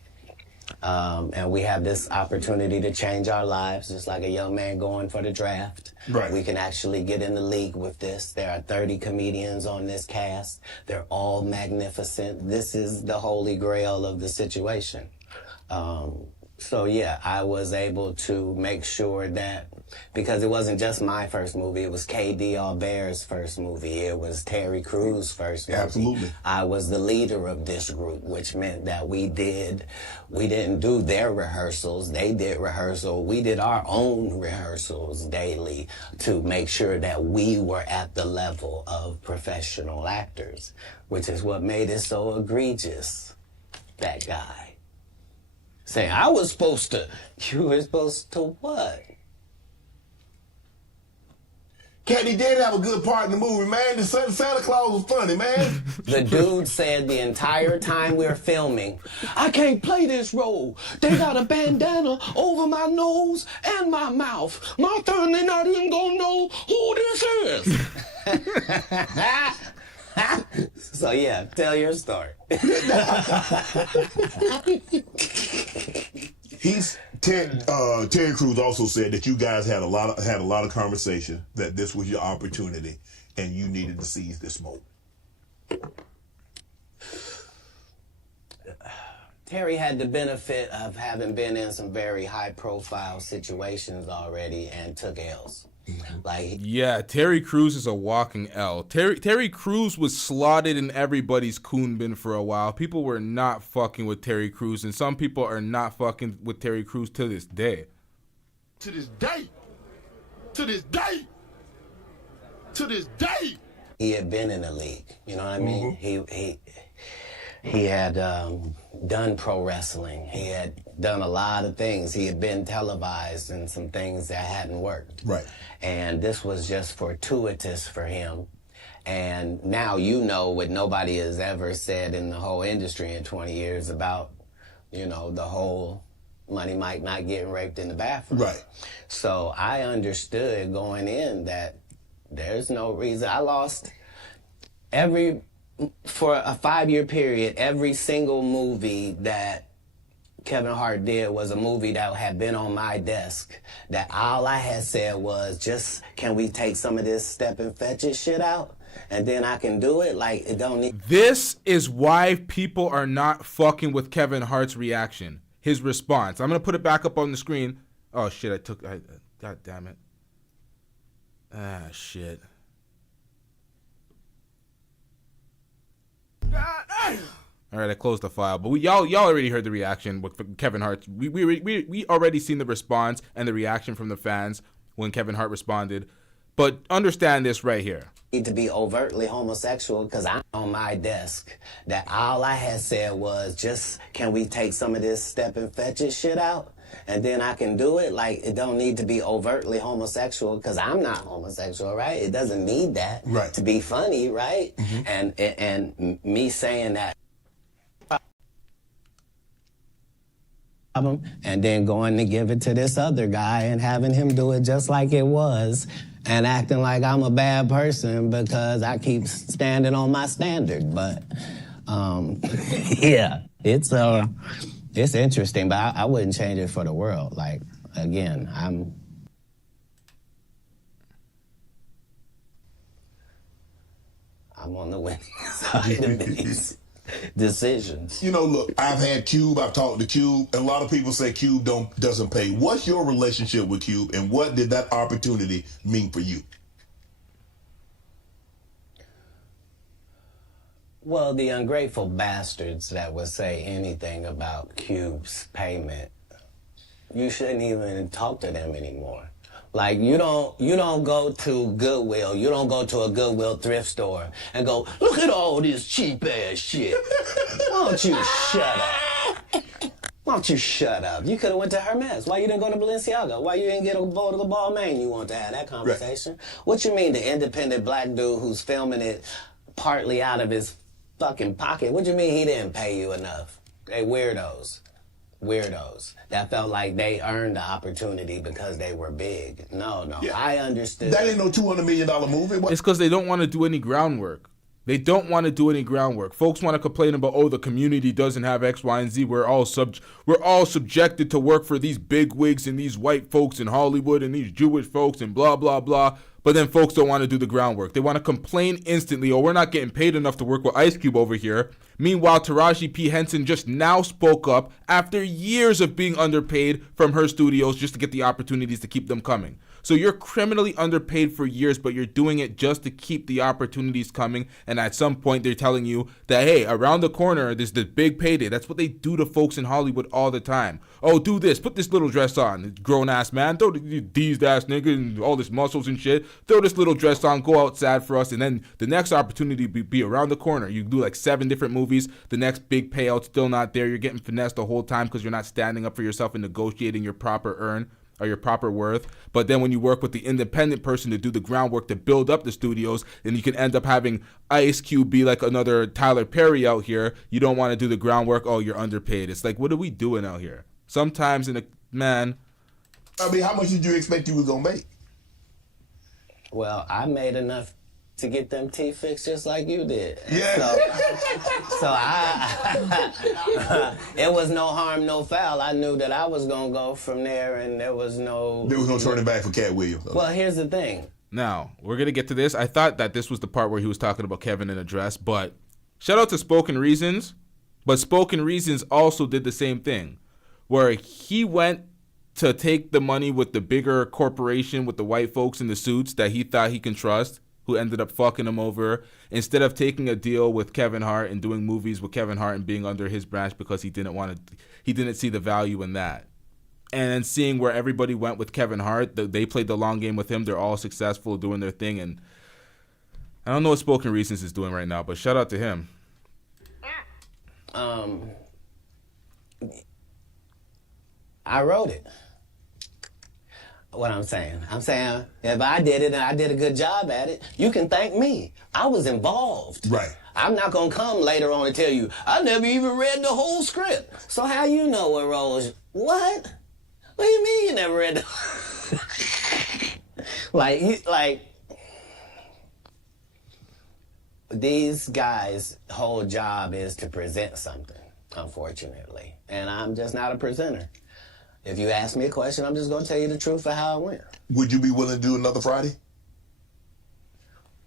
And we have this opportunity to change our lives, just like a young man going for the draft. Right. We can actually get in the league with this. There are 30 comedians on this cast. They're all magnificent. This is the holy grail of the situation. So yeah, I was able to make sure that, because it wasn't just my first movie, it was K.D. Albert's first movie, it was Terry Crews' first movie. Absolutely. I was the leader of this group, which meant that we didn't do their rehearsals, they did rehearsal, we did our own rehearsals daily to make sure that we were at the level of professional actors, which is what made it so egregious, that guy. Saying, I was supposed to. You were supposed to what? Katt, he did have a good part in the movie, man. The Santa Claus was funny, man. The dude said the entire time we were filming, I can't play this role. They got a bandana over my nose and my mouth. My family not even gonna know who this is. So yeah, tell your story. Terry Crews also said that you guys had a lot of conversation, that this was your opportunity and you needed to seize this moment. Terry had the benefit of having been in some very high-profile situations already and took L's. Yeah, Terry Crews is a walking L. Terry Crews was slotted in everybody's coon bin for a while. People were not fucking with Terry Crews, and some people are not fucking with Terry Crews to this day. To this day. To this day. To this day. He had been in the league, you know what I mean? He had done pro wrestling. He had done a lot of things. He had been televised and some things that hadn't worked. Right. And this was just fortuitous for him. And now you know what nobody has ever said in the whole industry in 20 years about, you know, the whole Money Mike not getting raped in the bathroom. Right. So I understood going in that there's no reason. I lost for a 5-year period, every single movie that Kevin Hart did was a movie that had been on my desk, that all I had said was, just, can we take some of this step and fetch it shit out? And then I can do it. Like, it don't need. This is why people are not fucking with Kevin Hart's reaction. His response. I'm going to put it back up on the screen. Oh, shit. God damn it. Ah, shit. All right, I closed the file, but y'all already heard the reaction with Kevin Hart. We already seen the response and the reaction from the fans when Kevin Hart responded. But understand this right here. Need to be overtly homosexual because I'm on my desk. That all I had said was just, can we take some of this step and fetch it shit out? And then I can do it. Like, it don't need to be overtly homosexual because I'm not homosexual, right? It doesn't need that to be funny, right? And me saying that. And then going to give it to this other guy and having him do it just like it was and acting like I'm a bad person because I keep standing on my standard. But yeah, it's interesting, but I wouldn't change it for the world. Like, again, I'm on the winning side of these decisions. You know, look, I've had Cube, I've talked to Cube, and a lot of people say Cube doesn't pay. What's your relationship with Cube, and what did that opportunity mean for you? Well, the ungrateful bastards that would say anything about Cube's payment, you shouldn't even talk to them anymore. Like, you don't go to Goodwill, you don't go to a Goodwill thrift store and go, look at all this cheap ass shit. Why don't you shut up? Why don't you shut up? You could have went to Hermes. Why you didn't go to Balenciaga? Why you didn't get a bowl of the Balmain? You want to have that conversation? Right. What you mean the independent black dude who's filming it partly out of his fucking pocket? What you mean he didn't pay you enough? They weirdos. That felt like they earned the opportunity because they were big. No, yeah. I understood. That ain't no $200 million movie. It's because they don't want to do any groundwork. Folks want to complain about, oh, the community doesn't have X, Y, and Z. We're all subjected to work for these big wigs and these white folks in Hollywood and these Jewish folks and blah, blah, blah. But then folks don't want to do the groundwork. They want to complain instantly, oh, we're not getting paid enough to work with Ice Cube over here. Meanwhile, Taraji P. Henson just now spoke up after years of being underpaid from her studios just to get the opportunities to keep them coming. So you're criminally underpaid for years, but you're doing it just to keep the opportunities coming. And at some point, they're telling you that, hey, around the corner, there's the big payday. That's what they do to folks in Hollywood all the time. Oh, do this. Put this little dress on. Grown-ass man. Throw these ass nigga and all this muscles and shit. Throw this little dress on. Go outside for us. And then the next opportunity be around the corner. You do like 7 different movies. The next big payout's still not there. You're getting finessed the whole time because you're not standing up for yourself and negotiating your proper earn or your proper worth. But then when you work with the independent person to do the groundwork to build up the studios, then you can end up having Ice Cube be like another Tyler Perry out here. You don't want to do the groundwork. Oh, you're underpaid. It's like, what are we doing out here? Sometimes I mean, how much did you expect you was going to make? Well, I made enough to get them teeth fixed just like you did. Yeah. So I it was no harm, no foul. I knew that I was going to go from there, and there was no turning back for Katt Williams. Well, here's the thing. Now, we're going to get to this. I thought that this was the part where he was talking about Kevin in a dress, but shout out to Spoken Reasons. But Spoken Reasons also did the same thing, where he went to take the money with the bigger corporation with the white folks in the suits that he thought he can trust, who ended up fucking him over, instead of taking a deal with Kevin Hart and doing movies with Kevin Hart and being under his branch because he didn't see the value in that. And then seeing where everybody went with Kevin Hart, they played the long game with him. They're all successful doing their thing. And I don't know what Spoken Reasons is doing right now, but shout out to him. I wrote it. What I'm saying if I did it and I did a good job at it, you can thank me. I was involved. Right. I'm not gonna come later on and tell you I never even read the whole script. So how you know what roles? What do you mean you never read the like these guys' whole job is to present something, unfortunately, and I'm just not a presenter. If you ask me a question, I'm just going to tell you the truth of how it went. Would you be willing to do another Friday?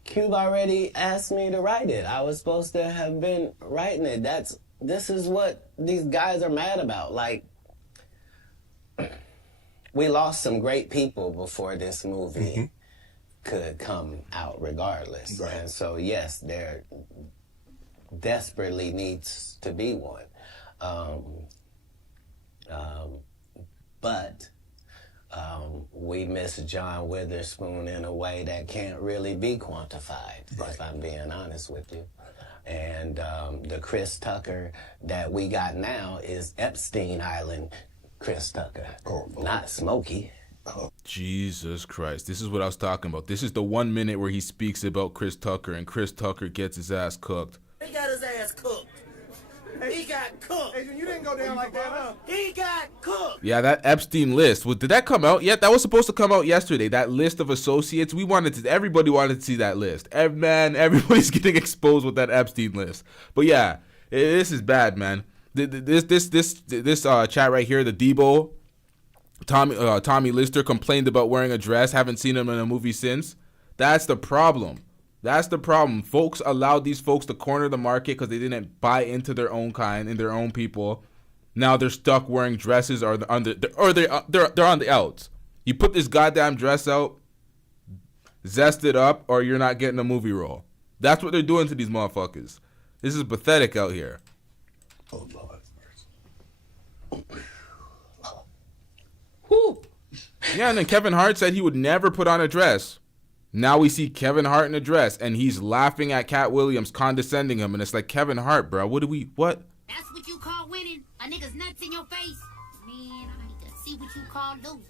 Cube already asked me to write it. I was supposed to have been writing it. This is what these guys are mad about. Like, we lost some great people before this movie could come out regardless. Right. And so, yes, there desperately needs to be one. But we we miss John Witherspoon in a way that can't really be quantified, if I'm being honest with you. And the Chris Tucker that we got now is Epstein Island Chris Tucker, not Smokey. Jesus Christ. This is what I was talking about. This is the 1 minute where he speaks about Chris Tucker, and Chris Tucker gets his ass cooked. He got his ass cooked. He got cooked. Hey, you didn't go down like that, huh? He got cooked. Yeah, that Epstein list. Well, did that come out yet? That was supposed to come out yesterday. That list of associates. Everybody wanted to see that list. Everybody's getting exposed with that Epstein list. But yeah, this is bad, man. This chat right here, the Debo, Tommy Lister complained about wearing a dress. Haven't seen him in a movie since. That's the problem. That's the problem. Folks allowed these folks to corner the market because they didn't buy into their own kind and their own people. Now they're stuck wearing dresses or they're on the outs. You put this goddamn dress out, zest it up, or you're not getting a movie role. That's what they're doing to these motherfuckers. This is pathetic out here. Oh, Lord. Whew. Yeah, and then Kevin Hart said he would never put on a dress. Now we see Kevin Hart in a dress, and he's laughing at Katt Williams, condescending him, and it's like, Kevin Hart, bro, what? That's what you call winning? A nigga's nuts in your face? Man, I need to see what you call losing.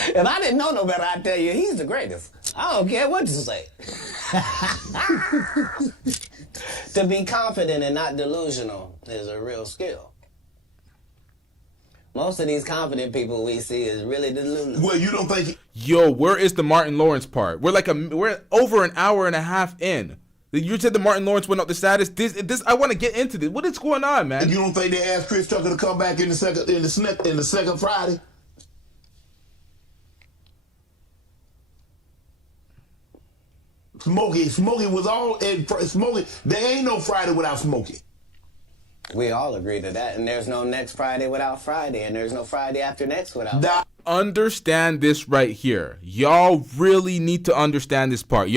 If I didn't know no better, I'd tell you he's the greatest. I don't care what you say. To be confident and not delusional is a real skill. Most of these confident people we see is really delusional. Well, you don't think... Yo, where is the Martin Lawrence part? We're over an hour and a half in. You said the Martin Lawrence went up the status. This I want to get into this. What is going on, man? And you don't think they asked Chris Tucker to come back in the second Friday? Smokey was all in Smokey. There ain't no Friday without Smokey. We all agree to that, and there's no next Friday without Friday, and there's no Friday after next without Friday. Understand this right here. Y'all really need to understand this part.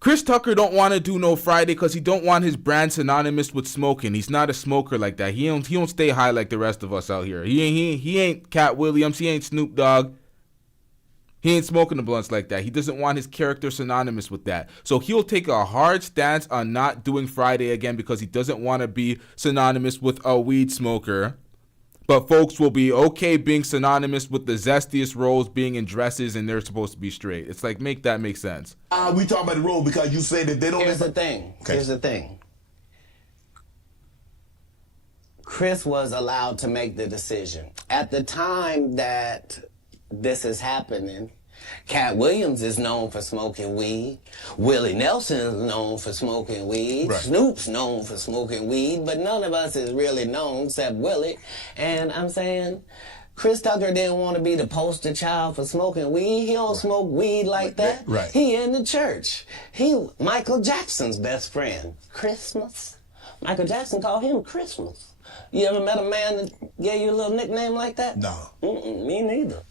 Chris Tucker don't want to do no Friday because he don't want his brand synonymous with smoking. He's not a smoker like that. He don't stay high like the rest of us out here. He ain't Katt Williams. He ain't Snoop Dogg. He ain't smoking the blunts like that. He doesn't want his character synonymous with that. So he'll take a hard stance on not doing Friday again because he doesn't want to be synonymous with a weed smoker. But folks will be okay being synonymous with the zestiest roles being in dresses and they're supposed to be straight. It's like, make that make sense. We talk about the role because you say that they don't... Here's the thing. Chris was allowed to make the decision. At the time that this is happening, Katt Williams is known for smoking weed. Willie Nelson is known for smoking weed. Right. Snoop's known for smoking weed, but none of us is really known except Willie. And I'm saying, Chris Tucker didn't want to be the poster child for smoking weed. He don't smoke weed like that. Right. He in the church. He Michael Jackson's best friend. Christmas. Michael Jackson called him Christmas. You ever met a man that gave you a little nickname like that? No. Me neither.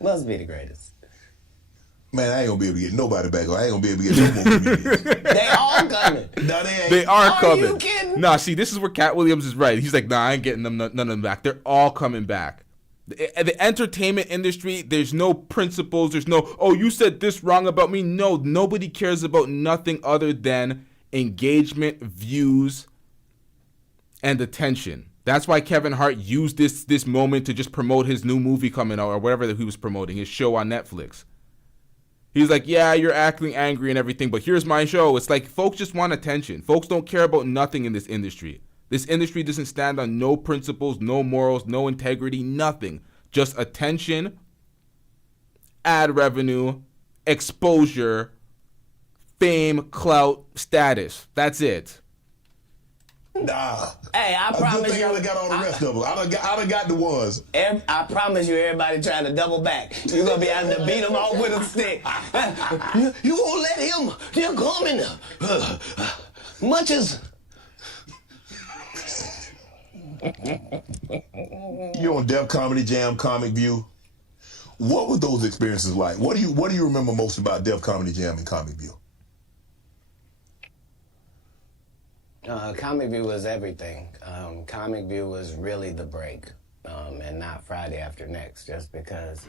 Must be the greatest. Man, I ain't gonna be able to get nobody back. I ain't gonna be able to get no more comedians. They all coming. No, they ain't. They are coming. You kidding? Nah, see, this is where Katt Williams is right. He's like, nah, I ain't getting them none of them back. They're all coming back. The entertainment industry, there's no principles. There's no, oh, you said this wrong about me. No, nobody cares about nothing other than engagement, views, and attention. That's why Kevin Hart used this moment to just promote his new movie coming out or whatever that he was promoting, his show on Netflix. He's like, yeah, you're acting angry and everything, but here's my show. It's like folks just want attention. Folks don't care about nothing in this industry. This industry doesn't stand on no principles, no morals, no integrity, nothing. Just attention, ad revenue, exposure, fame, clout, status. That's it. Nah. Hey, I promise you. I done got all the rest of them. I done got the ones. I promise you, everybody trying to double back. You're going to be having to beat them off with a stick. You won't let him. They're coming. Much as... You're on Def Comedy Jam, Comic View. What were those experiences like? What do you remember most about Def Comedy Jam and Comic View? Comic View was everything. Comic View was really the break, and not Friday After Next, just because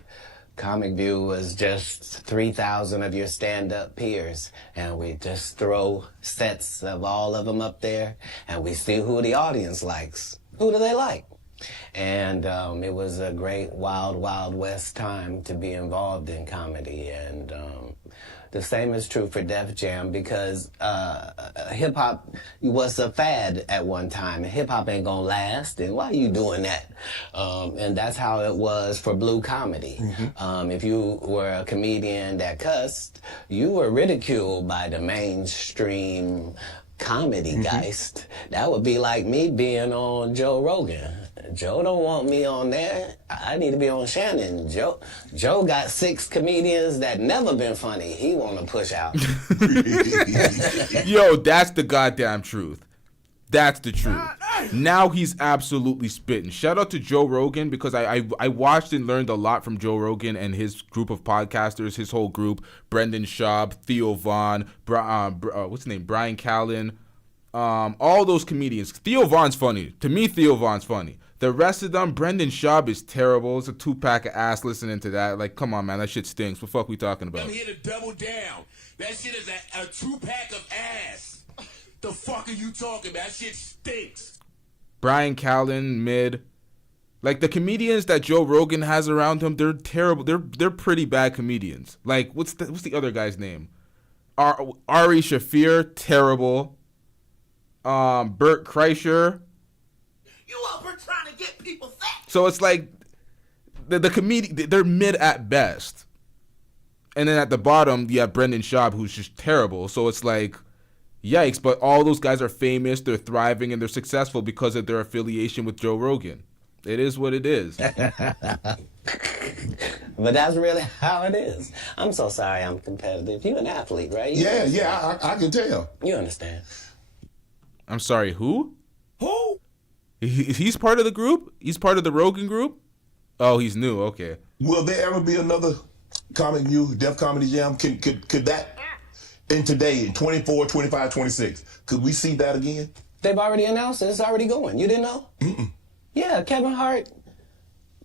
Comic View was just 3,000 of your stand-up peers, and we just throw sets of all of them up there, and we see who the audience likes. Who do they like? And it was a great wild, wild west time to be involved in comedy, and the same is true for Def Jam, because hip-hop was a fad at one time, and hip-hop ain't gonna last, and why are you doing that? And that's how it was for blue comedy. If you were a comedian that cussed, you were ridiculed by the mainstream comedy geist. That would be like me being on Joe Rogan. Joe don't want me on there. I need to be on Shannon. Joe got 6 comedians that never been funny. He want to push out. Yo, that's the goddamn truth. That's the truth. Now he's absolutely spitting. Shout out to Joe Rogan, because I watched and learned a lot from Joe Rogan and his group of podcasters, his whole group. Brendan Schaub, Theo Vaughn, what's his name? Brian Callen. All those comedians. Theo Vaughn's funny. To me, Theo Vaughn's funny. The rest of them, Brendan Schaub is terrible. It's a 2-pack of ass listening to that. Like, come on, man. That shit stinks. What the fuck we talking about? I'm here to double down. That shit is a 2-pack of ass. The fuck are you talking about? That shit stinks. Brian Callen, mid. Like, the comedians that Joe Rogan has around him, they're terrible. They're pretty bad comedians. Like, what's the other guy's name? Ari Shaffir, terrible. Bert Kreischer. You up here trying to get people fat. So it's like the comedian, they're mid at best. And then at the bottom, you have Brendan Schaub, who's just terrible. So it's like, yikes, but all those guys are famous, they're thriving, and they're successful because of their affiliation with Joe Rogan. It is what it is. But that's really how it is. I'm so sorry I'm competitive. You're an athlete, right? I can tell. You understand. I'm sorry, who? Who? He's part of the group? He's part of the Rogan group? Oh, he's new, okay. Will there ever be another Comic View, Def Comedy Jam? Could that, in today, in 24, 25, 26, could we see that again? They've already announced it. It's already going. You didn't know? Mm-mm. Yeah, Kevin Hart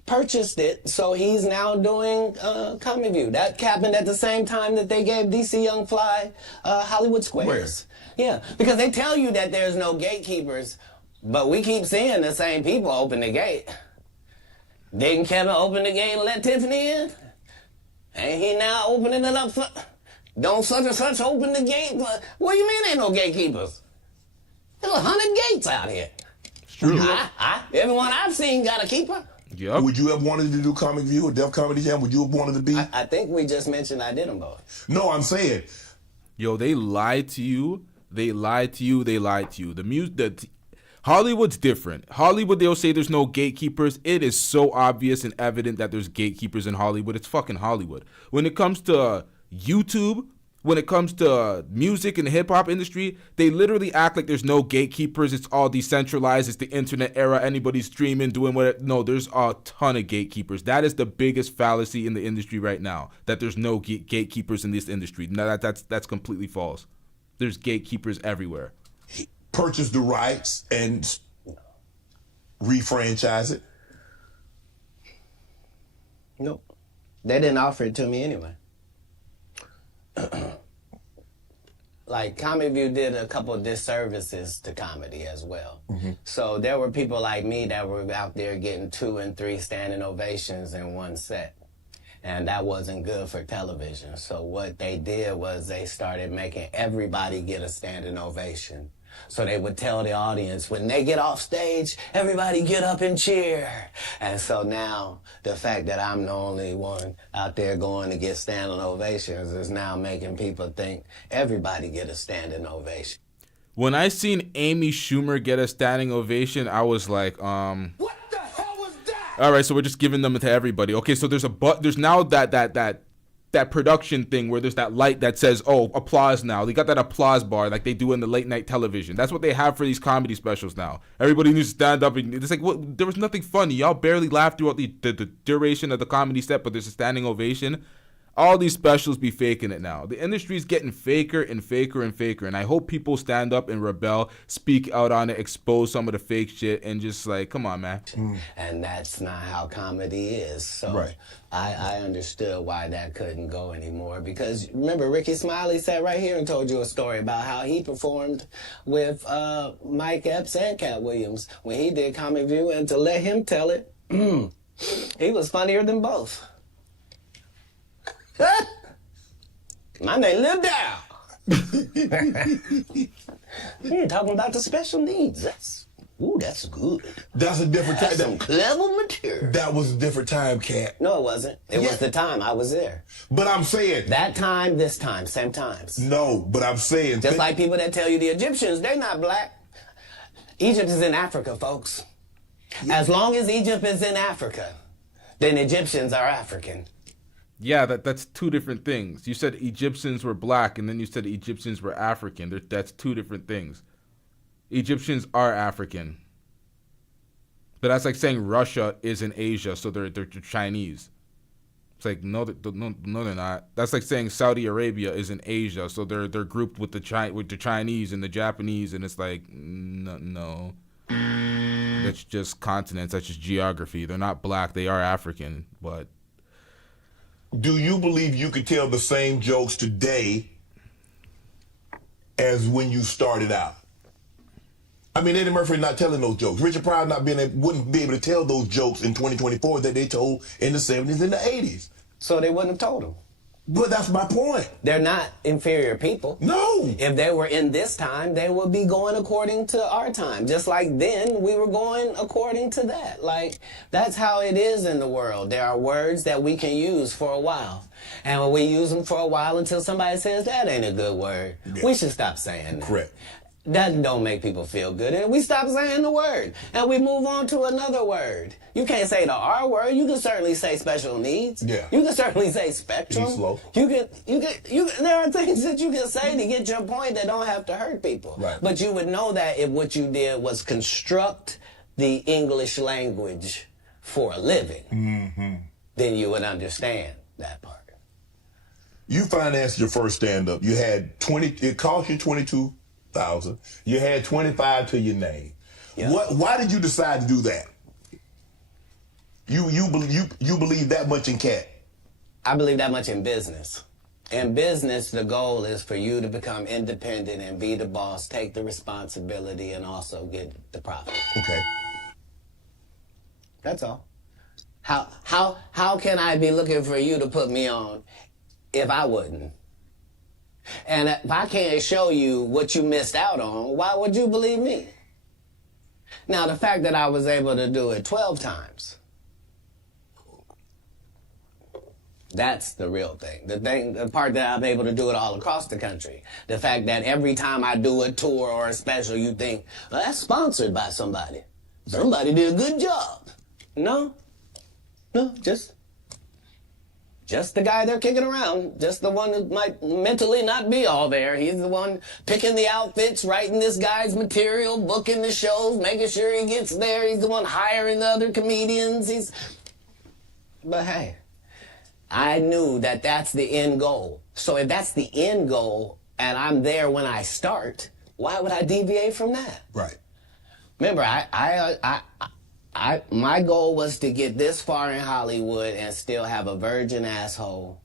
purchased it, so he's now doing Comic View. That happened at the same time that they gave DC Young Fly Hollywood Squares. Yeah, because they tell you that there's no gatekeepers, but we keep seeing the same people open the gate. Didn't Kevin open the gate and let Tiffany in? Ain't he now opening it up? Don't such and such open the gate? What do you mean ain't no gatekeepers? There's 100 gates out here. It's true. Everyone I've seen got a keeper. Yep. Would you have wanted to do Comic View or Def Comedy Jam? Would you have wanted to be? I think we just mentioned I did them both. No, I'm saying. Yo, they lied to you. They lied to you. They lied to you. Hollywood's different. Hollywood, they'll say there's no gatekeepers. It is so obvious and evident that there's gatekeepers in Hollywood. It's fucking Hollywood. When it comes to YouTube, when it comes to music and the hip-hop industry, they literally act like there's no gatekeepers. It's all decentralized. It's the internet era. Anybody's streaming, doing whatever. No, there's a ton of gatekeepers. That is the biggest fallacy in the industry right now, that there's no gatekeepers in this industry. No, that's completely false. There's gatekeepers everywhere. Purchase the rights and refranchise it? Nope. They didn't offer it to me anyway. Like, Comic View did a couple of disservices to comedy as well. Mm-hmm. So there were people like me that were out there getting 2 and 3 standing ovations in one set. And that wasn't good for television. So what they did was they started making everybody get a standing ovation. So they would tell the audience, when they get off stage, everybody get up and cheer. And so now the fact that I'm the only one out there going to get standing ovations is now making people think everybody get a standing ovation. When I seen Amy Schumer get a standing ovation, I was like, What the hell was that? all right, so we're just giving them to everybody. Okay, so there's now that production thing where there's that light that says, oh, applause now. They got that applause bar like they do in the late night television. That's what they have for these comedy specials now. Everybody needs to stand up. And it's like, what? There was nothing funny. Y'all barely laughed throughout the duration of the comedy set, but there's a standing ovation. all these specials be faking it now. The industry's getting faker and faker and faker, and I hope people stand up and rebel, speak out on it, expose some of the fake shit, and just like, come on, man. And that's not how comedy is. So I understood why that couldn't go anymore, because remember Ricky Smiley sat right here and told you a story about how he performed with Mike Epps and Katt Williams when he did Comic View, and to let him tell it, he was funnier than both. My name Lil Dow. You're talking about the special needs. That's good. That's a different time. That's some clever material. That was a different time, Katt. No, it wasn't. It was the time I was there. But I'm saying that time, this time, same times. No, but I'm saying just like people that tell you the Egyptians, they're not black. Egypt is in Africa, folks. As long as Egypt is in Africa, then Egyptians are African. Yeah, that's two different things. You said Egyptians were black, and then you said Egyptians were African. That's two different things. Egyptians are African. But that's like saying Russia is in Asia, so they're Chinese. It's like, no, they're not. That's like saying Saudi Arabia is in Asia, so they're grouped with the Chinese and the Japanese, and it's like, no. That's just continents. That's just geography. They're not black. They are African, but... Do you believe you could tell the same jokes today as when you started out? I mean, Eddie Murphy not telling those jokes. Richard Pryor wouldn't be able to tell those jokes in 2024 that they told in the 70s and the 80s. So they wouldn't have told them. But that's my point. They're not inferior people. No. If they were in this time, they would be going according to our time. Just like then, we were going according to that. Like, that's how it is in the world. There are words that we can use for a while. And when we use them for a while until somebody says, that ain't a good word, we should stop saying that. Correct. That don't make people feel good. And we stop saying the word. And we move on to another word. You can't say the R word. You can certainly say special needs. Yeah. You can certainly say spectrum. Be slow. You can, there are things that you can say to get your point that don't have to hurt people. Right. But you would know that if what you did was construct the English language for a living, then you would understand that part. You financed your first stand-up. You had it cost you $22,000. You had 25 to your name. Yeah. Why did you decide to do that? You believe that much in Katt? I believe that much in business. In business, the goal is for you to become independent and be the boss, take the responsibility, and also get the profit. Okay. That's all. How can I be looking for you to put me on if I wouldn't? And if I can't show you what you missed out on, why would you believe me? Now, the fact that I was able to do it 12 times, that's the real thing. The part that I'm able to do it all across the country. The fact that every time I do a tour or a special, you think, well, that's sponsored by somebody. Somebody did a good job. No, just the guy they're kicking around. Just the one who might mentally not be all there. He's the one picking the outfits, writing this guy's material, booking the shows, making sure he gets there. He's the one hiring the other comedians. But hey, I knew that that's the end goal. So if that's the end goal and I'm there when I start, why would I deviate from that? Right. Remember, my goal was to get this far in Hollywood and still have a virgin asshole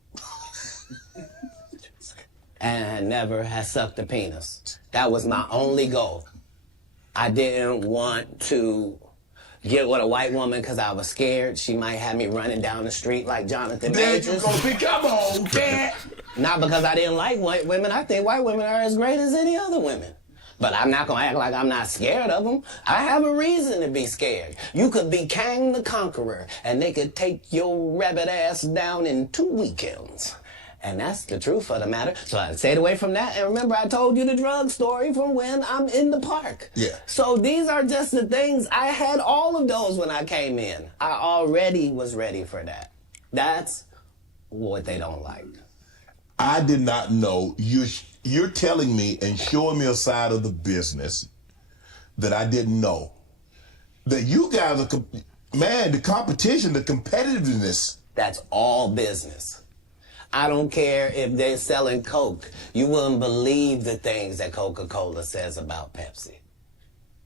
and never have sucked a penis. That was my only goal. I didn't want to get with a white woman because I was scared. She might have me running down the street like Jonathan Majors. Come on, Katt. Not because I didn't like white women. I think white women are as great as any other women. But I'm not going to act like I'm not scared of them. I have a reason to be scared. You could be Kang the Conqueror, and they could take your rabbit ass down in 2 weekends. And that's the truth of the matter. So I stayed away from that. And remember, I told you the drug story from when I'm in the park. Yeah. So these are just the things. I had all of those when I came in. I already was ready for that. That's what they don't like. I did not know. You're telling me and showing me a side of the business that I didn't know. That you guys are, the competition, the competitiveness. That's all business. I don't care if they're selling Coke. You wouldn't believe the things that Coca-Cola says about Pepsi.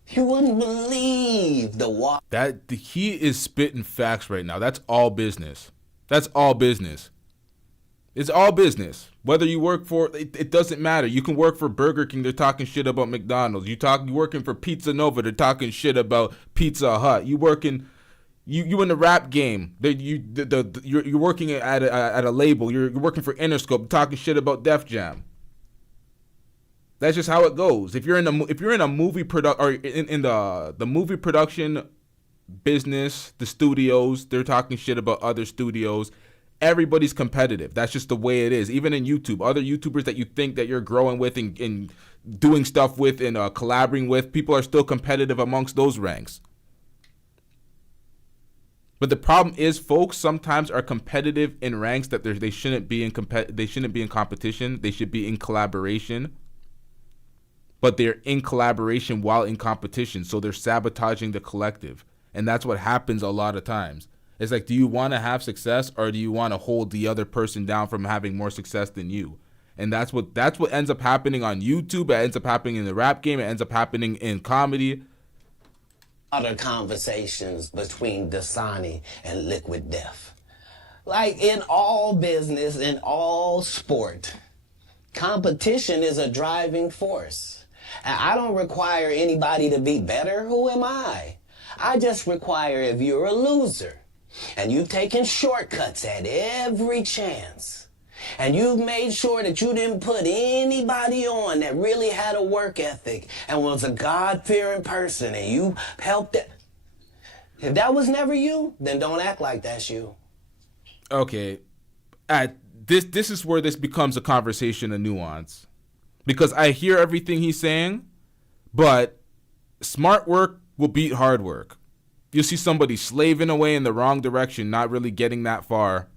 You wouldn't believe the water. He is spitting facts right now. That's all business. That's all business. It's all business. Whether you work for it doesn't matter. You can work for Burger King, they're talking shit about McDonald's. You working for Pizza Nova, they're talking shit about Pizza Hut. You working you in the rap game. You're working at a label. You're working for Interscope, talking shit about Def Jam. That's just how it goes. If you're in a movie in the movie production business, the studios, they're talking shit about other studios. Everybody's competitive. That's just the way it is. Even in YouTube, other YouTubers that you think that you're growing with and doing stuff with and collaborating with, people are still competitive amongst those ranks. But the problem is, folks sometimes are competitive in ranks that they shouldn't be in. They shouldn't be in competition. They should be in collaboration. But they're in collaboration while in competition, so they're sabotaging the collective, and that's what happens a lot of times. It's like, do you want to have success, or do you want to hold the other person down from having more success than you? And that's what ends up happening on YouTube. It ends up happening in the rap game. It ends up happening in comedy. Other conversations between Dasani and Liquid Death. Like in all business, in all sport, competition is a driving force. And I don't require anybody to be better. Who am I? I just require if you're a loser and you've taken shortcuts at every chance and you've made sure that you didn't put anybody on that really had a work ethic and was a God-fearing person and you helped it. If that was never you, then don't act like that's you. Okay. This is where this becomes a conversation of nuance. Because I hear everything he's saying, but smart work will beat hard work. You'll see somebody slaving away in the wrong direction, not really getting that far,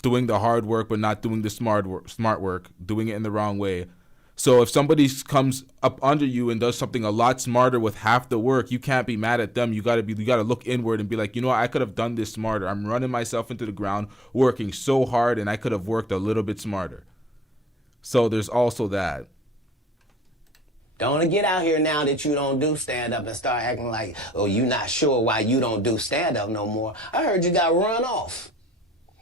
doing the hard work but not doing the smart work, doing it in the wrong way. So if somebody comes up under you and does something a lot smarter with half the work, you can't be mad at them. You gotta look inward and be like, you know what, I could have done this smarter. I'm running myself into the ground, working so hard, and I could have worked a little bit smarter. So there's also that. Don't get out here now that you don't do stand-up and start acting like, oh, you not sure why you don't do stand-up no more. I heard you got run off.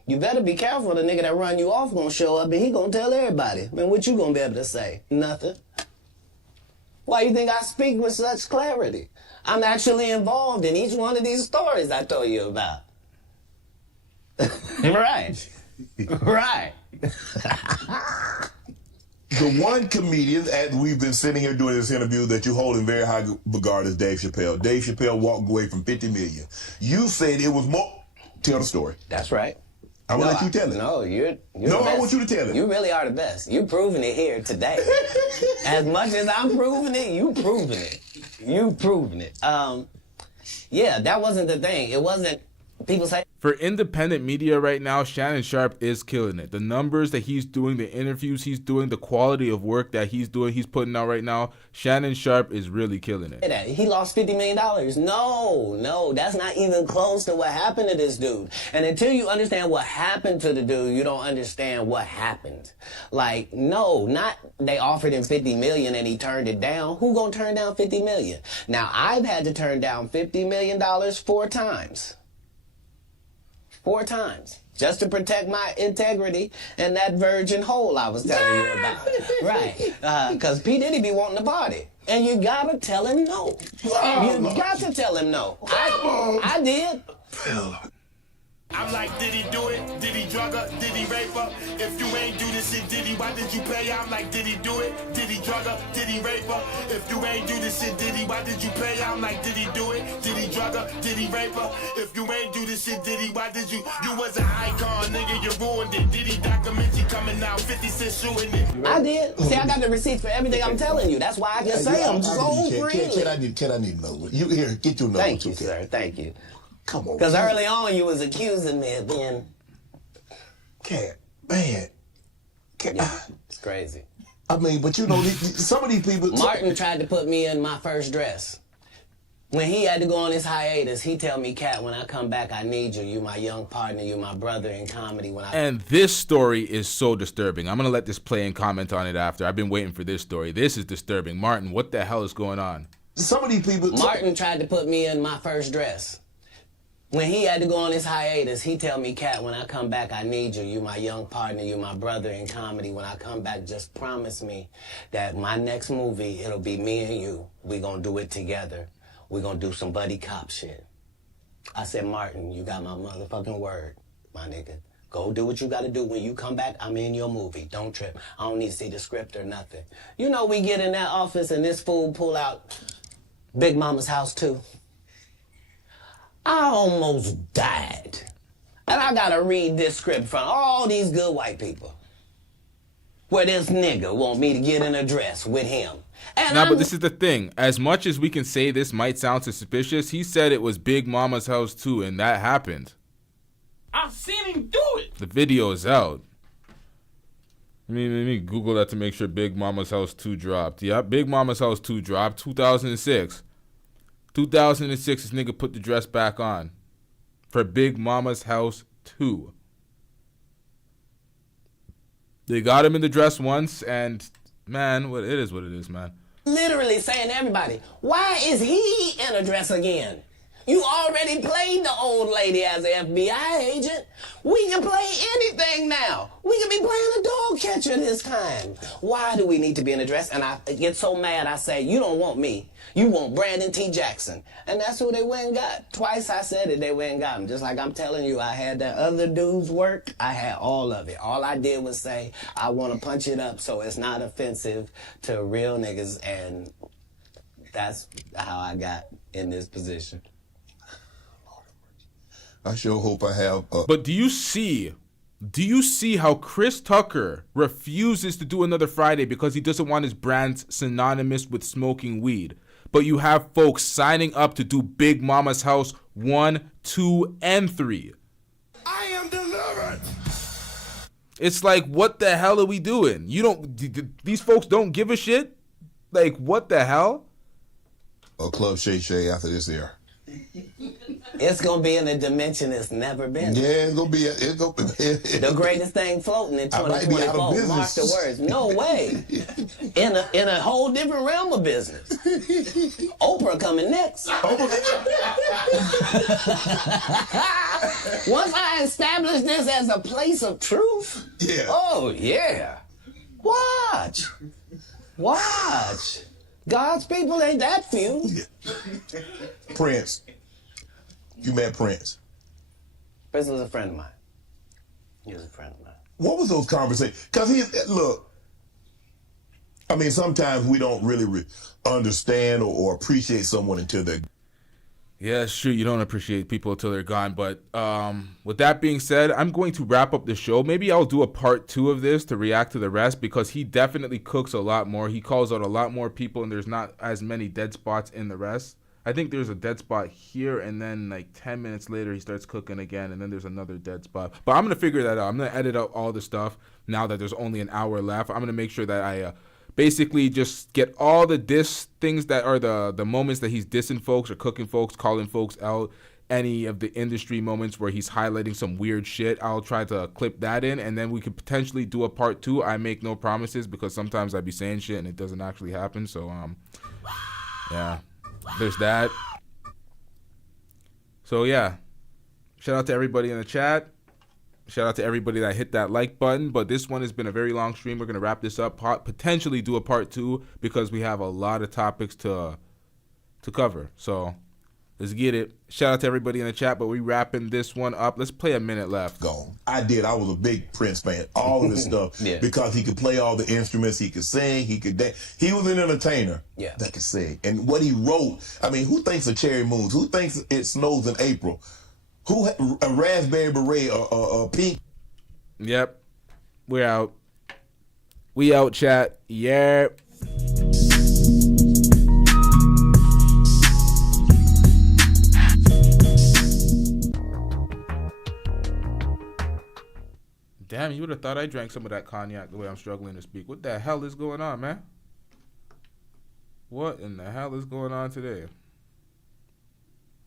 You better be careful. The nigga that run you off gonna show up and he gonna tell everybody. Man, what you gonna be able to say? Nothing. Why you think I speak with such clarity? I'm actually involved in each one of these stories I told you about. Right. Right. The one comedian, and we've been sitting here doing this interview that you hold in very high regard is Dave Chappelle. Dave Chappelle walked away from $50 million. You said it was more. Tell the story. That's right. I will let you tell it. No, you're no, the best. I want you to tell it. You really are the best. You've proven it here today. As much as I'm proving it, you've proven it. You've proven it. Yeah, that wasn't the thing. It wasn't. People say. For independent media right now, Shannon Sharpe is killing it. The numbers that he's doing, the interviews he's doing, the quality of work that he's doing, he's putting out right now, Shannon Sharpe is really killing it. He lost $50 million. No, that's not even close to what happened to this dude. And until you understand what happened to the dude, you don't understand what happened. Like, no, not they offered him $50 million and he turned it down. Who gonna turn down $50 million? Now, I've had to turn down $50 million 4 times. 4 times, just to protect my integrity and that virgin hole I was telling you about. Right, because P. Diddy be wanting to party. And you gotta tell him no. You got to tell him no. I did. I'm like, did he do it? Did he drug her? Did he rape her? If you ain't do this shit, did he? Why did you pay? I'm like, did he do it? Did he drug her? Did he rape her? If you ain't do this shit, did he? Why did you pay? I'm like, did he do it? Did he drug her? Did he rape her? If you ain't do this shit, did he? Why did you? You was an icon, nigga, you ruined it. Did he documentary coming out, 50 Cent shooting it? I did. See, I got the receipts for everything I'm telling you. That's why I can say I'm so freely. Can I need to know? You here, get your number. Thank you, sir. Thank you. Come on. Because early on you was accusing me of being... Katt, man. Yeah, it's crazy. I mean, but you know, some of these people... Martin tried to put me in my first dress. When he had to go on his hiatus, he tell me, Katt, when I come back, I need you. You my young partner. You my brother in comedy. And this story is so disturbing. I'm going to let this play and comment on it after. I've been waiting for this story. This is disturbing. Martin, what the hell is going on? Some of these people... Martin tried to put me in my first dress. When he had to go on his hiatus, he tell me, Katt, when I come back, I need you. You my young partner. You my brother in comedy. When I come back, just promise me that my next movie, it'll be me and you. We gonna do it together. We gonna do some buddy cop shit. I said, Martin, you got my motherfucking word, my nigga. Go do what you gotta do. When you come back, I'm in your movie. Don't trip. I don't need to see the script or nothing. You know, we get in that office and this fool pull out Big Mama's House 2. I almost died. And I gotta read this script from all these good white people. Where this nigga want me to get in a dress with him. But this is the thing. As much as we can say this might sound suspicious, he said it was Big Mama's House 2, and that happened. I've seen him do it. The video is out. Let me Google that to make sure Big Mama's House 2 dropped. Yeah, Big Mama's House 2 dropped 2006. 2006, this nigga put the dress back on for Big Mama's House 2. They got him in the dress once, and man, it is what it is, man. Literally saying to everybody, why is he in a dress again? You already played the old lady as an FBI agent. We can play anything now. We can be playing a dog catcher this time. Why do we need to be in a dress? And I get so mad, I say, you don't want me. You want Brandon T. Jackson. And that's who they went and got. Twice I said it, they went and got him. Just like I'm telling you, I had that other dude's work. I had all of it. All I did was say, I want to punch it up so it's not offensive to real niggas. And that's how I got in this position. I sure hope I have. But do you see how Chris Tucker refuses to do another Friday because he doesn't want his brand synonymous with smoking weed? But you have folks signing up to do Big Mama's House 1, 2, and 3. I am delivered. It's like, what the hell are we doing? These folks don't give a shit? Like, what the hell? A Club Shay Shay after this year. It's gonna be in a dimension it's never been. Yeah, it's gonna be. The greatest thing floating in 2024. Mark the words. No way. In a whole different realm of business. Oprah coming next. Once I establish this as a place of truth. Yeah. Oh yeah. Watch. God's people ain't that few. Yeah. Prince. You met Prince. Prince was a friend of mine. He was a friend of mine. What was those conversations? Because look, I mean, sometimes we don't really understand or appreciate someone until they're... Yeah, it's true. You don't appreciate people until they're gone. But with that being said, I'm going to wrap up the show. Maybe I'll do a part 2 of this to react to the rest because he definitely cooks a lot more. He calls out a lot more people, and there's not as many dead spots in the rest. I think there's a dead spot here, and then like 10 minutes later, he starts cooking again, and then there's another dead spot. But I'm going to figure that out. I'm going to edit out all the stuff now that there's only an hour left. I'm going to make sure that I basically just get all the diss things that are the moments that he's dissing folks or cooking folks, calling folks out, any of the industry moments where he's highlighting some weird shit. I'll try to clip that in, and then we could potentially do a part 2. I make no promises because sometimes I be saying shit and it doesn't actually happen. So, yeah. There's that. So yeah, shout out to everybody in the chat. Shout out to everybody that hit that like button. But this one has been a very long stream. We're gonna wrap this up. Potentially do a part 2 because we have a lot of topics to cover. So let's get it. Shout out to everybody in the chat. But we wrapping this one up. Let's play a minute left. Go. I was a big Prince fan. All of this stuff because he could play all the instruments. He could sing. He could dance. He was an entertainer that could sing. And what he wrote. I mean, who thinks of Cherry Moons? Who thinks it snows in April? Who a raspberry beret or pink? Yep. We're out. We out, chat. Yeah. Damn, you would have thought I drank some of that cognac the way I'm struggling to speak. What the hell is going on, man? What in the hell is going on today?